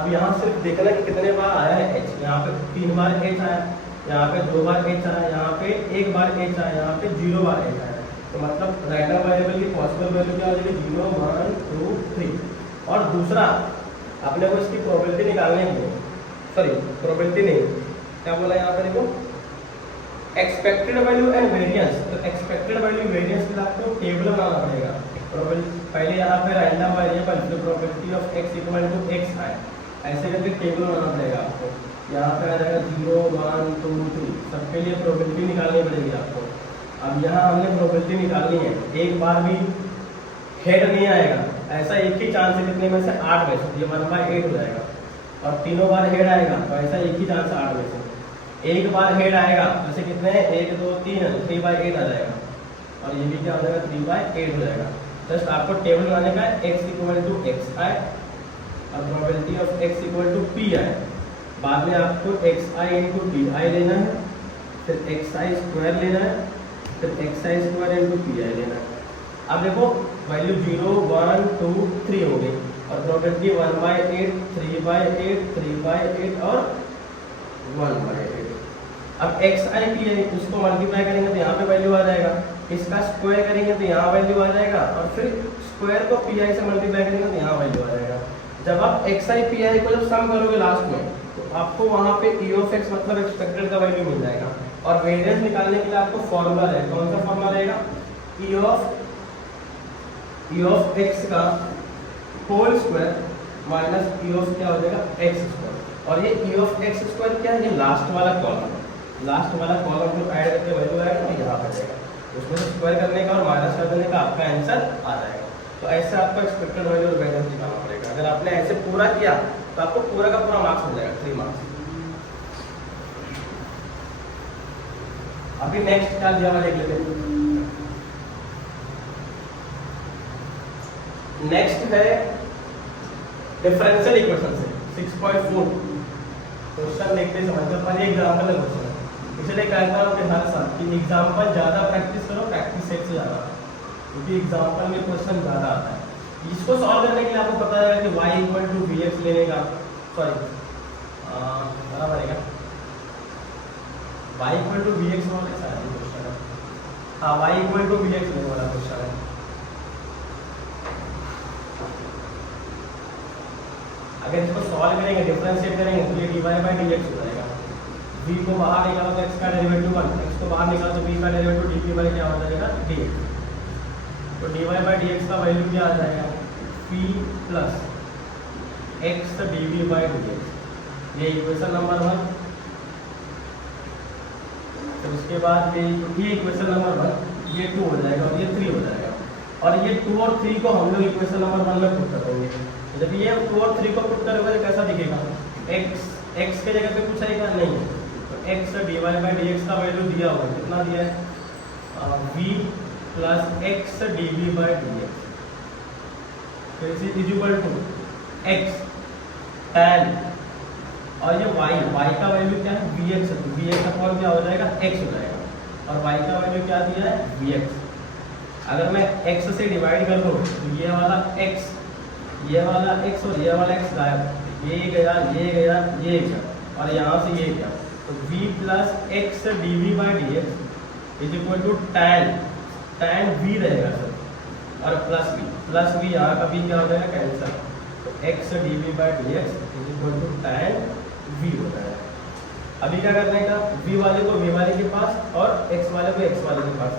अब यहाँ सिर्फ देखना कि कितने बार आया है h। यहाँ पे 3 बार h आया, यहाँ पे 2 बार h आया, यहाँ पे 1 बार h आया, यहाँ पे 0 बार h आया। तो मतलब रैंडम वेरिएबल की पॉसिबल वैल्यू क्या हो जाएगी, 0 1 2 3। और दूसरा आपने को इसकी प्रोबेबिलिटी निकालनी है, सॉरी प्रोबेबिलिटी नहीं, क्या बोला यहाँ पे देखो, एक्सपेक्टेड वैल्यू एंड वेरिएंस। तो एक्सपेक्टेड वैल्यू वेरिएंस के लिए आपको टेबल बनाना पड़ेगा। पहले यहाँ पे रैंडम वेरिएबल जो probability of x equal to x है, ऐसे करके टेबल बनाना पड़ेगा आपको। यहाँ पे आ जाएगा 0 1 2 3, सबके लिए प्रोबेबिलिटी निकालनी पड़ेगी आपको। अब यहाँ हमने प्रोबेबिलिटी निकालनी है, एक बार भी हेड नहीं आएगा, ऐसा एक ही चांस है कितने में से 8 में से, ये 1/8 हो जाएगा। और तीनों बार हेड आएगा तो ऐसा एक ही चांस 8 में से। एक बार हेड आएगा जैसे कितने हैं, 1 2 3 है, 3/8 आ जाएगा, और ये भी क्या हो जाएगा, 3/8 हो जाएगा। जस्ट आपको टेबल बनाने का है, x equal to x i और probability of x equal to p i. बाद में आपको x i into p i लेना है, फिर एक्स आई स्क्वायर लेना है, फिर x i square into p i लेना है। अब देखो वैल्यू 0 1 2 3 हो गई, और प्रोबेबिलिटी 1/8 3/8 3/8 और 1/8। अब एक्स आई पी आई उसको मल्टीप्लाई करेंगे तो यहाँ पे वैल्यू आ जाएगा, इसका स्क्वायर करेंगे तो यहाँ वैल्यू आ जाएगा, और फिर स्क्वायर को पी आई से मल्टीप्लाई करेंगे तो यहाँ वैल्यू आ जाएगा। जब आप एक्स आई पी आई को जब सम करोगे लास्ट में तो आपको वहाँ पे ई ऑफ एक्स मतलब एक्सपेक्टेड का वैल्यू मिल जाएगा। और वेरिएंस निकालने के लिए आपको फॉर्मूला है, कौन सा फॉर्मूला रहेगा, E of E of x का whole square minus E of क्या हो जाएगा एक्स स्क्वायर। और ये ई ऑफ एक्स स्क्वायर क्या है, ये लास्ट वाला कॉलम है। लास्ट वाला कॉलम जो ऐड करके वैल्यू आएगा तो यहाँ पर जाएगा, उसमें से स्क्वायर करने का और माइनस कर देने का आपका आंसर आ जाएगा। तो ऐसे आपको एक्सपेक्टेड वैल्यू और वेरिएंस निकालना पड़ेगा। अगर आपने ऐसे पूरा किया तो आपको पूरा का पूरा मार्क्स मिल जाएगा, 3 मार्क्स। अभी नेक्स्ट क्या दिया हुआ देख लेते हैं। नेक्स्ट है डिफरेंशियल इक्वेशन से 6.4 क्वेश्चन देखते समझते पर एग्जाम्पल है क्वेश्चन, इसलिए कहता हूँ कि हर साल कि एग्जाम्पल ज़्यादा प्रैक्टिस करो, प्रैक्टिस सेट से ज़्यादा, क्योंकि एग्जाम्पल में क्वेश्चन ज़्यादा आता है। इसको सॉल्व करने के लिए आपको पता है कि y equal to v x लेने का, सॉरी बराबर है क्या, y equal to v x वाला ऐसा है क्वेश्चन है, हाँ y equal to v x लेने वाला क्वेश्चन है। अगर इसको सॉल्व करेंगे, डिफरेंशिएट करेंगे तो ये dy बाई डी एक्स हो जाएगा। v को बाहर निकालो तो x का डेरिवेटिव 1, x को बाहर निकालो तो v का डेरिवेटिव dp बाई क्या हो जाएगा dx। तो dy बाई dx का वैल्यू क्या आ जाएगा, p plus x dv by dx, ये इक्वेशन नंबर 1। तो उसके बाद ये इक्वेशन नंबर 1, ये 2 हो जाएगा और ये 3 हो जाएगा। और ये 2 और 3 को हम लोग इक्वेशन नंबर 1 में पुट कर देंगे। जब ये 2 और 3 को पुट करोगे तो कैसा दिखेगा, x के जगह पे कुछ आएगा नहीं है, तो x dy बाई dx का वैल्यू दिया हुआ है, कितना दिया है, v plus x dv by dx, तो is equal to x tan, और ये y का वैल्यू क्या है vx अपॉन क्या हो जाएगा x हो जाएगा, और y का वैल्यू क्या दिया है vx। अगर मैं x से डिवाइड कर दूँ तो ये वाला x और ये वाला x गायब, ये गया और यहाँ से ये गया, तो v plus x d v by d x is equal to tan v रहेगा सर, और प्लस v यहाँ का v क्या हो जाएगा कैंसर, तो x d v by d x is equal to tan v हो जाएगा। अभी क्या करने का, v वाले को v वाले के पास और x वाले को x वाले के पास।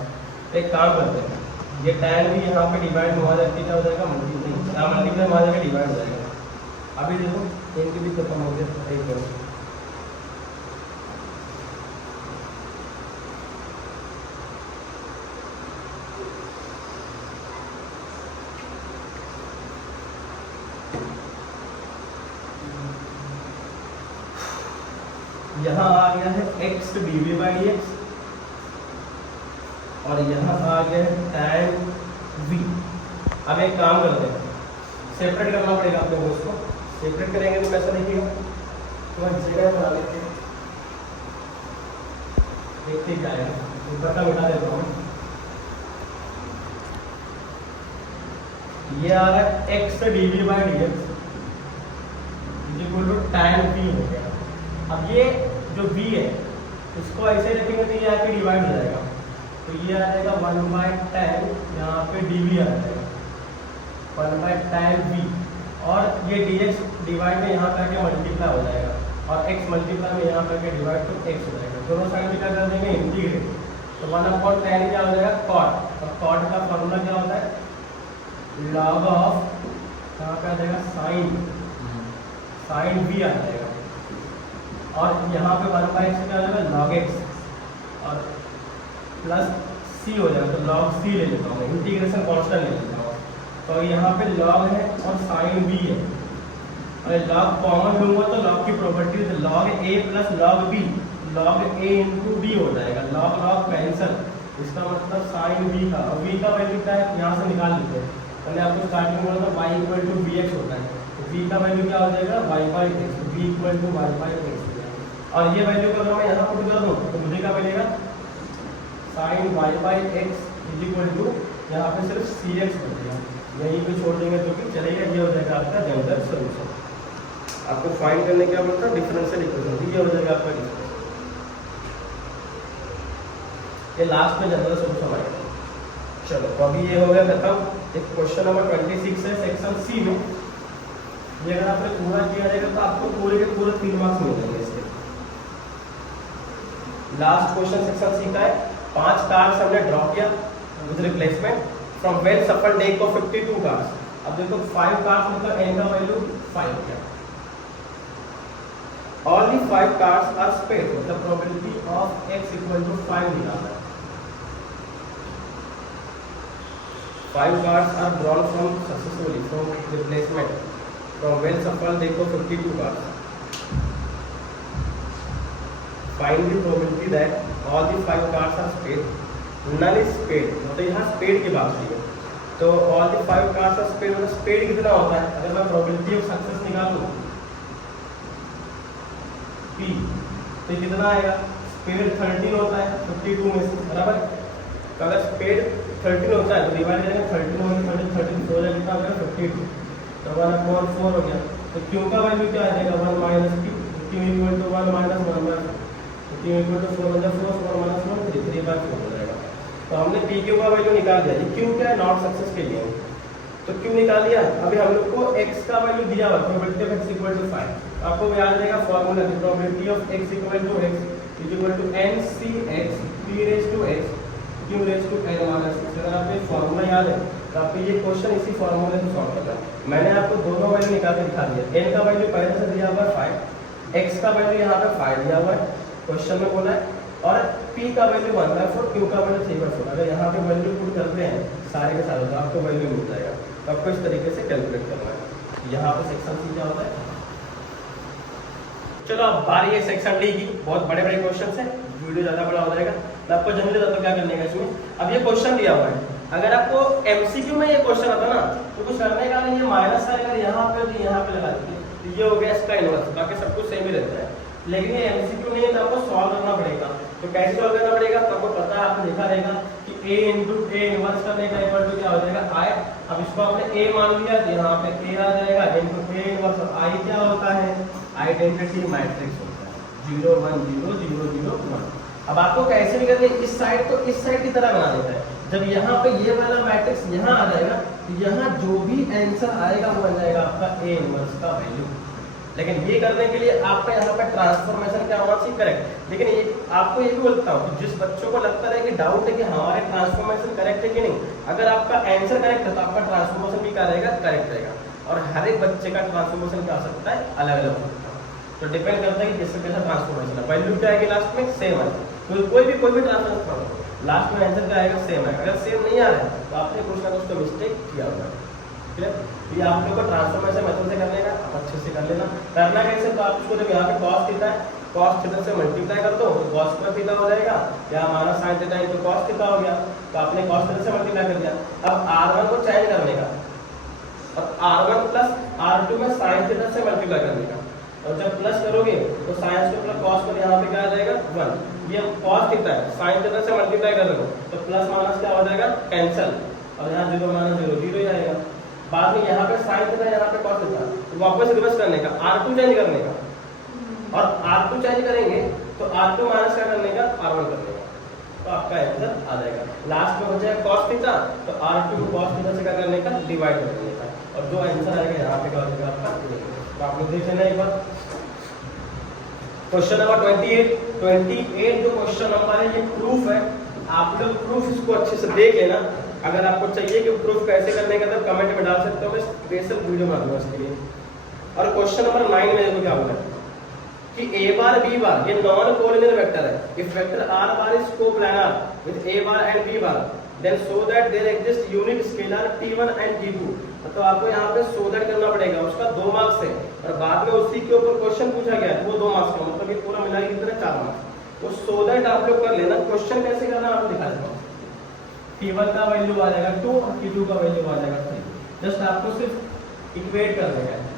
एक काम करते हैं, ये टैन भी यहाँ पे डिवाइड में हो जाएगा, क्या हो जाएगा मल्टीप्लाई में आ जाएगा, डिवाइड हो जाएगा। अभी देखो इनके भी खत्म हो गया, एक करो यहाँ आ गया है x dv by d x और यहाँ आ गया है tan v। अब एक काम करते हैं, सेपरेट करना पड़ेगा अपने को, उसको सेपरेट करेंगे तो कैसा दिखेगा, तो जगह बना लेते हैं, देखते क्या आएगा, ऊपर का मिटा देता हूँ। ये आ रहा है x dv by d x equal to tan v हो गया। अब ये जो v है इसको ऐसे रखेंगे तो ये आके डिवाइड हो जाएगा, तो ये आ जाएगा 1/tan, यहाँ पे dv आ जाएगा 1/tan v, और ये dx डिवाइड में यहाँ करके मल्टीप्लाई हो जाएगा, और x मल्टीप्लाई में यहाँ करके डिवाइड तो x हो जाएगा। दोनों साइड में क्या कर देंगे इंटीग्रेट, तो 1/tan क्या हो जाएगा cot, और cot का फॉर्मूला क्या होता है log ऑफ कहाँ पे आ जाएगा sin v आ जाएगा, और यहाँ पे 1/x क्या हो जाएगा log x, और प्लस c हो जाएगा, तो log c ले लेता हूँ, इंटीग्रेशन कांस्टेंट ले लेता हूँ, तो यहाँ पे log है और sin v है, और log कॉमन लूंगा तो log की प्रॉपर्टी है log a plus log b, log a into b हो जाएगा, log कैंसल, इसका मतलब sin v का, और v का वैल्यू क्या है यहाँ से निकाल लेते हैं। मैंने आपको स्टार्टिंग में बोला y equal to v x होता है, तो v का वैल्यू क्या हो जाएगा y by x, v equal to y by x, और ये वैल्यू को अगर मैं यहाँ पुट कर दूँ तो मुझे क्या मिलेगा sin y by x is equal to, यहाँ पे सिर्फ सी एक्स बचेगा, यहीं पे छोड़ देंगे तो भी चलेगा, ये हो जाएगा आपका जनरल सोल्यूशन। आपको फाइंड करने क्या बोलता है डिफरेंशियल इक्वेशन, ये हो जाएगा आपका डिफरेंशियल, ये लास्ट में जनरल सोल्यूशन आएगा। चलो तो अभी ये हो गया खत्म। एक क्वेश्चन नंबर 26 है सेक्शन सी में, ये अगर आपने पूरा किया जाएगा तो आपको पूरे के पूरे 3 मार्क्स मिल जाएंगे इसके। लास्ट क्वेश्चन सेक्शन सी का है, 5 कार्ड्स हमने ड्रॉ किया विद रिप्लेसमेंट, फ्रॉम वेल सफल डेक ऑफ 52 कार्ड्स। अब देखो 5 कार्ड्स मतलब n का वैल्यू 5 हो गया। All the 5 cards are spade, मतलब probability of x equal to 5 निकालना है। 5 cards are drawn from successfully from replacement from well shuffle देखो 52 cards। Find the probability that all the 5 cards are spade, none is spade, मतलब यहाँ spade की बात हुई है। तो all the 5 cards are spade, मतलब spade कितना होता है? अगर मैं probability of success निकालूँ P, तो कितना आएगा? स्पेड 13 होता है 52 में से, बराबर। तो अगर स्पेड 13 होता है तो डिवाइड करेंगे 13 में 13 4 जाएगा, कितना हो गया 52, तो 1/4 हो गया। तो क्यू का वैल्यू क्या आ जाएगा 1 minus q, q equal to 1 minus 1/4, q equal to 4 मतलब 4 4 माइनस 1 3 3/4 हो जाएगा। तो हमने पी क्यू का वैल्यू निकाल दिया। ये क्यू क्या है? नॉट सक्सेस के लिए, तो क्यू निकाल लिया। अभी हम लोग को x का वैल्यू दिया हुआ probability of x equal to 5। आपको याद रहेगा फॉर्मूला की probability of x equal to x is equal to nCx p raise to x q raise to n minus 6। अगर आपको ये फॉर्मूला याद है तो आपको ये क्वेश्चन इसी फॉर्मूले से सॉल्व करना है। मैंने आपको दोनों वैल्यू निकाल के दिखा दिया। n का वैल्यू पहले से दिया हुआ है 5, x का वैल्यू यहाँ पे 5 दिया हुआ है क्वेश्चन में बोला है, और p का वैल्यू 1/4, q का वैल्यू 3/4। अगर यहाँ पे वैल्यू पुट करते हैं सारे के सारे तो आपको वैल्यू मिल जाएगा। तो आपको इस तरीके से कैलकुलेट करना है। यहाँ पे सेक्शन सी क्या होता है। चलो अब बारी है सेक्शन डी की। बहुत बड़े बड़े क्वेश्चन है, वीडियो ज़्यादा बड़ा हो जाएगा। मैं आपको जनरली बताता हूँ क्या करने का इसमें। अब ये क्वेश्चन दिया हुआ है, अगर आपको एमसीक्यू में ये क्वेश्चन आता ना तो कुछ करने का नहीं, ये माइनस साइन अगर यहाँ पे तो यहाँ पे लगा दीजिए, तो ये हो गया इसका इनवर्स, बाकी सब कुछ सेम ही रहता है। लेकिन ये एमसीक्यू नहीं है तो आपको सॉल्व करना पड़ेगा। तो कैसे सॉल्व करना पड़ेगा? तो आपको पता है, आपने देखा रहेगा कि a इंटू ए इनवर्स करने का इक्वल टू क्या हो जाएगा i। अब इसको आपने a मान लिया तो यहाँ पे a आ जाएगा इंटू ए इनवर्स। i क्या होता है? आइडेंटिटी मैट्रिक्स होता है 0 1 0 0 0 1। अब आपको कैसे भी करके इस साइड को इस साइड की तरह बना देता है। जब यहाँ पे ये वाला मैट्रिक्स यहाँ आ जाएगा तो यहाँ जो भी आंसर आएगा वो आ जाएगा आपका a इनवर्स का वैल्यू। लेकिन ये करने के लिए आपका यहाँ पे ट्रांसफॉर्मेशन क्या होना चाहिए? करेक्ट। लेकिन ये आपको ये भी बोलता हूँ कि जिस बच्चों को लगता है कि डाउट है कि हमारे ट्रांसफॉर्मेशन करेक्ट है कि नहीं, अगर आपका आंसर करेक्ट है तो आपका ट्रांसफॉर्मेशन भी क्या रहेगा? करेक्ट रहेगा। और हर एक बच्चे का ट्रांसफॉर्मेशन क्या हो सकता है? अलग अलग हो सकता है। तो डिपेंड करता है कि किसका कैसा ट्रांसफॉर्मेशन है। वैल्यू क्या आएगी लास्ट में? सेम है। तो कोई भी ट्रांसफॉर्मेशन लास्ट में आंसर क्या आएगा? सेम है। अगर सेम नहीं आ रहा है तो आपने कुछ ना कुछ तो मिस्टेक किया होगा। ये आप लोग को ट्रांसफॉर्मेशन मेथड से करने का, आप अच्छे से कर लेना। करना कैसे? तो आप इसको जब यहाँ पे cos थीटा है, cos थीटा से मल्टीप्लाई कर दो तो cos स्क्वायर थीटा हो जाएगा, या हमारा sin theta into cos theta हो गया। तो आपने cos थीटा से मल्टीप्लाई कर दिया। अब r1 को चेंज करने का, और r1 प्लस r2 में sin थीटा से मल्टीप्लाई करने का, और जब प्लस करोगे तो sin स्क्वायर प्लस cos पर यहाँ पे क्या आ जाएगा? 1। ये cos थीटा है, sin थीटा से मल्टीप्लाई कर रहे हो तो प्लस माइनस क्या हो जाएगा? कैंसिल, और यहाँ 0 माइनस 0 0 ही आएगा। बाद में यहाँ पे साइन थीटा, यहाँ पे cos थीटा, तो वापस रिवर्स करने का, r2 चेंज करने का, और r2 चेंज करेंगे तो r2 माइनस क्या करने का? r1 करने का, तो आपका आंसर आ जाएगा। लास्ट में बचेगा cos थीटा, तो r2 को cos थीटा से क्या करने का? डिवाइड कर देने का, और जो आंसर आएगा यहाँ पे क्या हो जाएगा आपका? तो आप लोग देख लेना एक बार। क्वेश्चन नंबर 28 जो क्वेश्चन नंबर है ये प्रूफ है। आप लोग प्रूफ इसको अच्छे से देख लेना। अगर आपको चाहिए कि प्रूफ कैसे करने का तो कमेंट में डाल सकते हो, मैं स्पेशल वीडियो बना दूंगा इसके लिए। और क्वेश्चन नंबर 9 में देखो क्या बोला है कि a बार b बार ये नॉन कोलिनियर वेक्टर है। If vector r bar is coplanar with a bar and b bar then so that there exist unit scalar t1 and t2। तो आपको यहाँ पे सो दैट करना पड़ेगा, उसका 2 marks है, और बाद में उसी के ऊपर क्वेश्चन पूछा गया है वो 2 मार्क्स का, मतलब ये पूरा मिला के कितने 4 मार्क्स। तो सो दैट आप लोग कर लेना। क्वेश्चन कैसे करना आपको दिखा देता हूँ। t1 का वैल्यू आ जाएगा 2 और t2 का वैल्यू आ जाएगा 3। जस्ट आपको सिर्फ इक्वेट करने का है।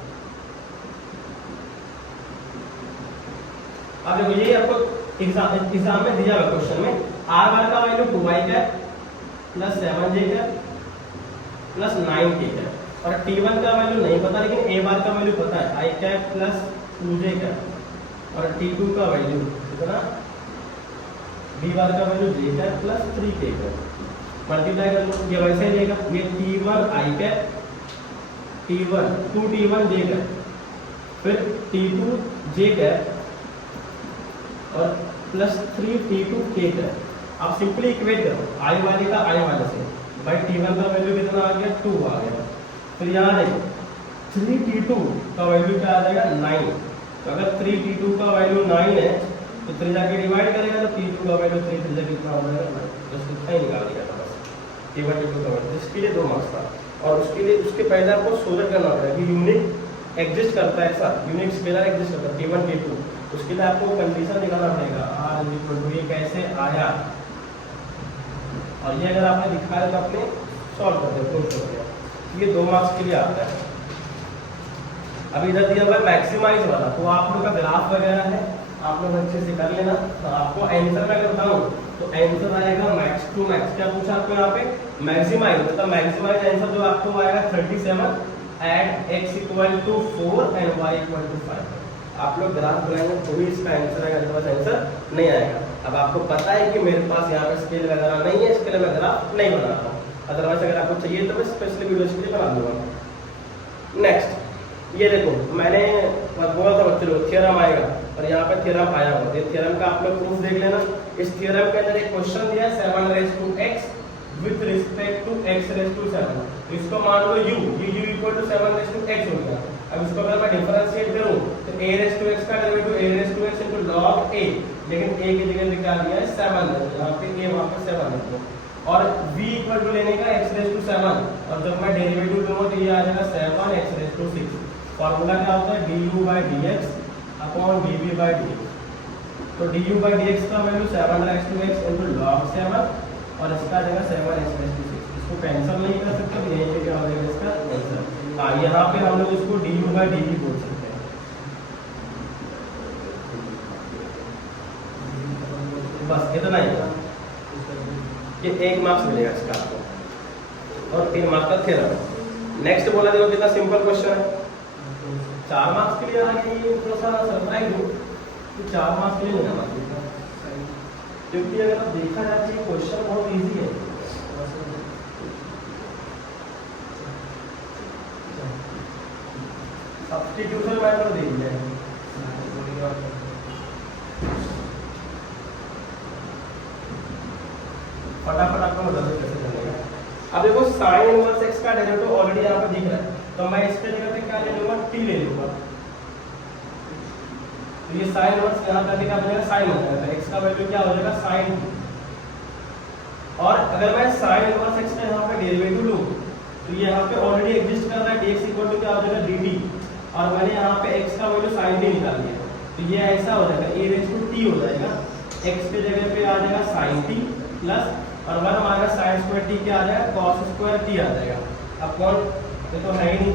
अब देखो ये आपको एग्जाम में दिया हुआ क्वेश्चन में r बार का value 2y cap plus 7j cap plus 9k cap, और t1 का वैल्यू नहीं पता लेकिन a बार का वैल्यू पता है i cap plus 2j cap, और t2 का वैल्यू कितना? b बार का value j cap plus 3k cap. Multiply कर लो, ये वैसे ही रहेगा। ये t1 i cap, t1 2t1 j cap, फिर t2 j कैप और प्लस 3t2 k कैप। आप सिंपली इक्वेट करो i वाले का i वाले से, भाई T1 का वैल्यू कितना आ गया 2 आ गया। फिर यहाँ देखो 3T2 का वैल्यू क्या आ जाएगा 9। तो अगर 3T2 का वैल्यू 9 है तो 3 जाके डिवाइड करेगा तो T2 का वैल्यू 3 जाके कितना हो जाएगा 9। तो इसको इतना ही निकाल दिया था बस T1 T2 का वैल्यू। इसके लिए 2 मार्क्स था और उसके लिए उसके पहले आपको सोल्व करना पड़ेगा कि यूनिट एग्जिस्ट करता है, ऐसा यूनिट स्केलर एग्जिस्ट करता है T1 T2। उसके लिए आपको कंडीशन निकालना पड़ेगा R ये कैसे आया, और ये अगर आपने दिखाया तो आपने सॉल्व कर दिया, प्रूफ कर दिया। ये 2 मार्क्स के लिए आता है। अब इधर दिया हुआ है मैक्सिमाइज वाला, तो आप लोग का ग्राफ वगैरह है आप लोग अच्छे से कर लेना। तो आपको आंसर में अगर बताऊं तो आंसर आएगा मैक्स टू मैक्स। क्या पूछा आपको यहाँ पे मैक्सिमाइज, मतलब मैक्सिमाइज आंसर जो आपको आएगा 37 at x equal to 4 and y equal to 5। आप लोग ग्राफ बनाएंगे तो भी इसका आंसर आएगा, अदरवाइज आंसर नहीं आएगा। अब आपको पता है कि मेरे पास यहाँ पे स्केल वगैरह नहीं है, इसके लिए मैं ग्राफ नहीं बना रहा हूँ। अदरवाइज अगर आपको चाहिए तो मैं स्पेशली वीडियो के लिए बना दूंगा। नेक्स्ट ये देखो मैंने बोला था बच्चे लोग थ्योरम आएगा और यहाँ पे थ्योरम आया हुआ है। थ्योरम का आप लोग प्रूफ देख लेना। इस थ्योरम के अंदर एक क्वेश्चन दिया 7 raised to x with respect to x raised to 7। इसको मान लो u equal to 7 raised to x हो गया। अब इसको अगर मैं डिफरेंशिएट करूं तो a raised to x का derivative a raised to x into log a, लेकिन a की जगह पे क्या दिया है 7 है, यहाँ पे a वहाँ पे 7 है। और v इक्वल टू लेने का x raised to 7, और जब मैं डेरिवेटिव लूंगा तो ये आ जाएगा 7 x raised to 6। फॉर्मूला क्या होता है du by dx upon dv by dx। तो du by dx का value 7 raised to x into log 7 और इसका आ जाएगा 7 x raised to 6। इसको कैंसिल नहीं कर सकते, तो यहीं पे क्या हो जाएगा इसका आंसर। हाँ यहाँ पे हम लोग इसको du by dv बोल सकते हैं। बस इतना ही था, ये 1 मार्क्स मिलेगा इसका आपको और 3 मार्क्स का थ्योरम। नेक्स्ट बोला देखो कितना सिंपल क्वेश्चन है, 4 मार्क्स के लिए आ गया। ये थोड़ा सा सरप्राइज हो कि 4 मार्क्स के लिए नहीं आना चाहिए, क्योंकि अगर आप देखा जाए तो ये क्वेश्चन बहुत इजी है। सब्स्टिट्यूशन मैटर देख लिया है। फटाफट आपको बता दो कैसे चलेगा। अब देखो साइन इनवर्स x का डेरिवेटिव ऑलरेडी यहाँ पे दिख रहा है, तो मैं इसके जगह पे क्या ले लूंगा t ले लूंगा। तो ये साइन इनवर्स यहाँ करके क्या बनेगा साइन हो जाएगा, x का वैल्यू क्या हो जाएगा साइन। और अगर मैं साइन इनवर्स x का यहाँ पे डेरिवेटिव लूं तो ये यहाँ पे ऑलरेडी एग्जिस्ट कर रहा है, dx इक्वल टू क्या हो जाएगा dt, और मैंने यहाँ पे x का वैल्यू sin t निकाल दिया। तो ये ऐसा हो जाएगा a रेज़ टू t हो जाएगा, x के जगह पे आ जाएगा sin t प्लस और 1 माइनस साइन स्क्वायर t क्या आ जाएगा cos स्क्वायर t आ जाएगा। अब कौन ये तो है ही नहीं,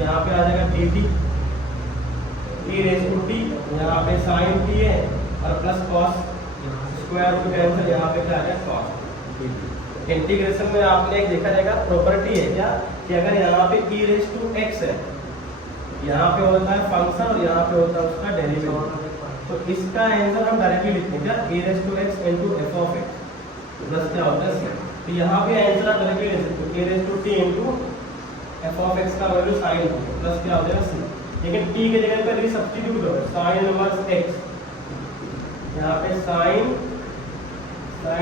यहाँ पे आ जाएगा dt e raise to t, यहाँ पे sin t है और plus cos square root cancel, यहाँ पे क्या आ जाएगा cos। इंटीग्रेशन में आपने एक देखा जाएगा प्रॉपर्टी है क्या कि अगर यहाँ पे e रेज़ टू x है, यहाँ पे होता है फंक्शन और यहाँ पे होता है उसका डेरिवेटिव, तो इसका आंसर हम डायरेक्टली लिखते हैं क्या e raise to x into f of x plus क्या होता है। तो यहाँ पे आंसर आप डायरेक्टली ले सकते हो e raise to t into f of x का वैल्यू sin प्लस क्या हो जाएगा c, लेकिन t के जगह पे सब्स्टिट्यूट करो sin इनवर्स x, यहाँ पे sin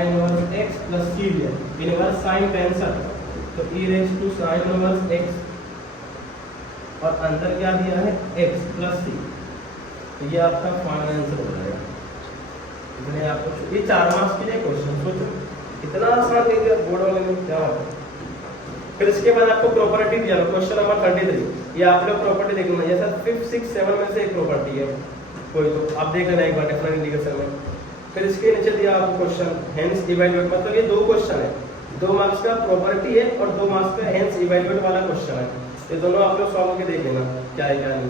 inverse x plus c लिया, इनवर्स sin कैंसिल, तो e raise to sin inverse x और अंदर क्या दिया है x प्लस c, तो ये आपका फाइनल आंसर हो जाएगा। मैंने आपको ये 4 मार्क्स के लिए क्वेश्चन सोचो इतना आसान दे दिया बोर्ड वाले ने, क्या बात है। फिर इसके बाद आपको प्रॉपर्टी दिया क्वेश्चन नंबर 33, ये आप लोग प्रॉपर्टी देख लेना, जैसा 5 6 7 में से एक प्रॉपर्टी है कोई, तो आप देख लेना एक बार डिफरेंट इंडिकेशन में। फिर इसके नीचे दिया आपको क्वेश्चन हेंस इवैल्यूएट, मतलब ये 2 क्वेश्चन है, 2 मार्क्स का प्रॉपर्टी है और 2 मार्क्स का हेंस इवैल्यूएट वाला क्वेश्चन है। ये दोनों आप लोग सॉल्व करके देख लेना क्या है क्या नहीं।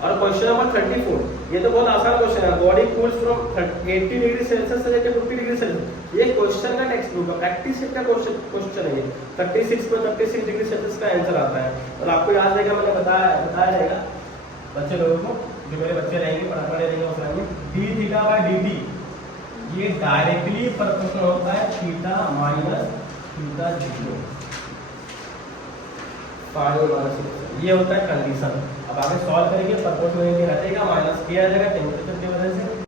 और क्वेश्चन नंबर 34, ये तो बहुत आसान क्वेश्चन है, body cools from 80 degree Celsius से लेकर 50 डिग्री सेल्सियस। ये क्वेश्चन का टेक्स्ट बुक का प्रैक्टिस सेट का क्वेश्चन है ये। 36 पर 36 डिग्री सेल्सियस का आंसर आता है, और आपको याद रहेगा मैंने बताया रहेगा बच्चे लोगों को, जो मेरे बच्चे रहेंगे पढ़ाने रहेंगे उस time D theta by dt ये डायरेक्टली प्रोपोर्शनल होता है थीटा माइनस थीटा 0 ये होता है कंडीशन। अब आगे सॉल्व करेंगे, प्रोपोर्शनल हटेगा, माइनस किया जाएगा टेम्परेचर की वजह से,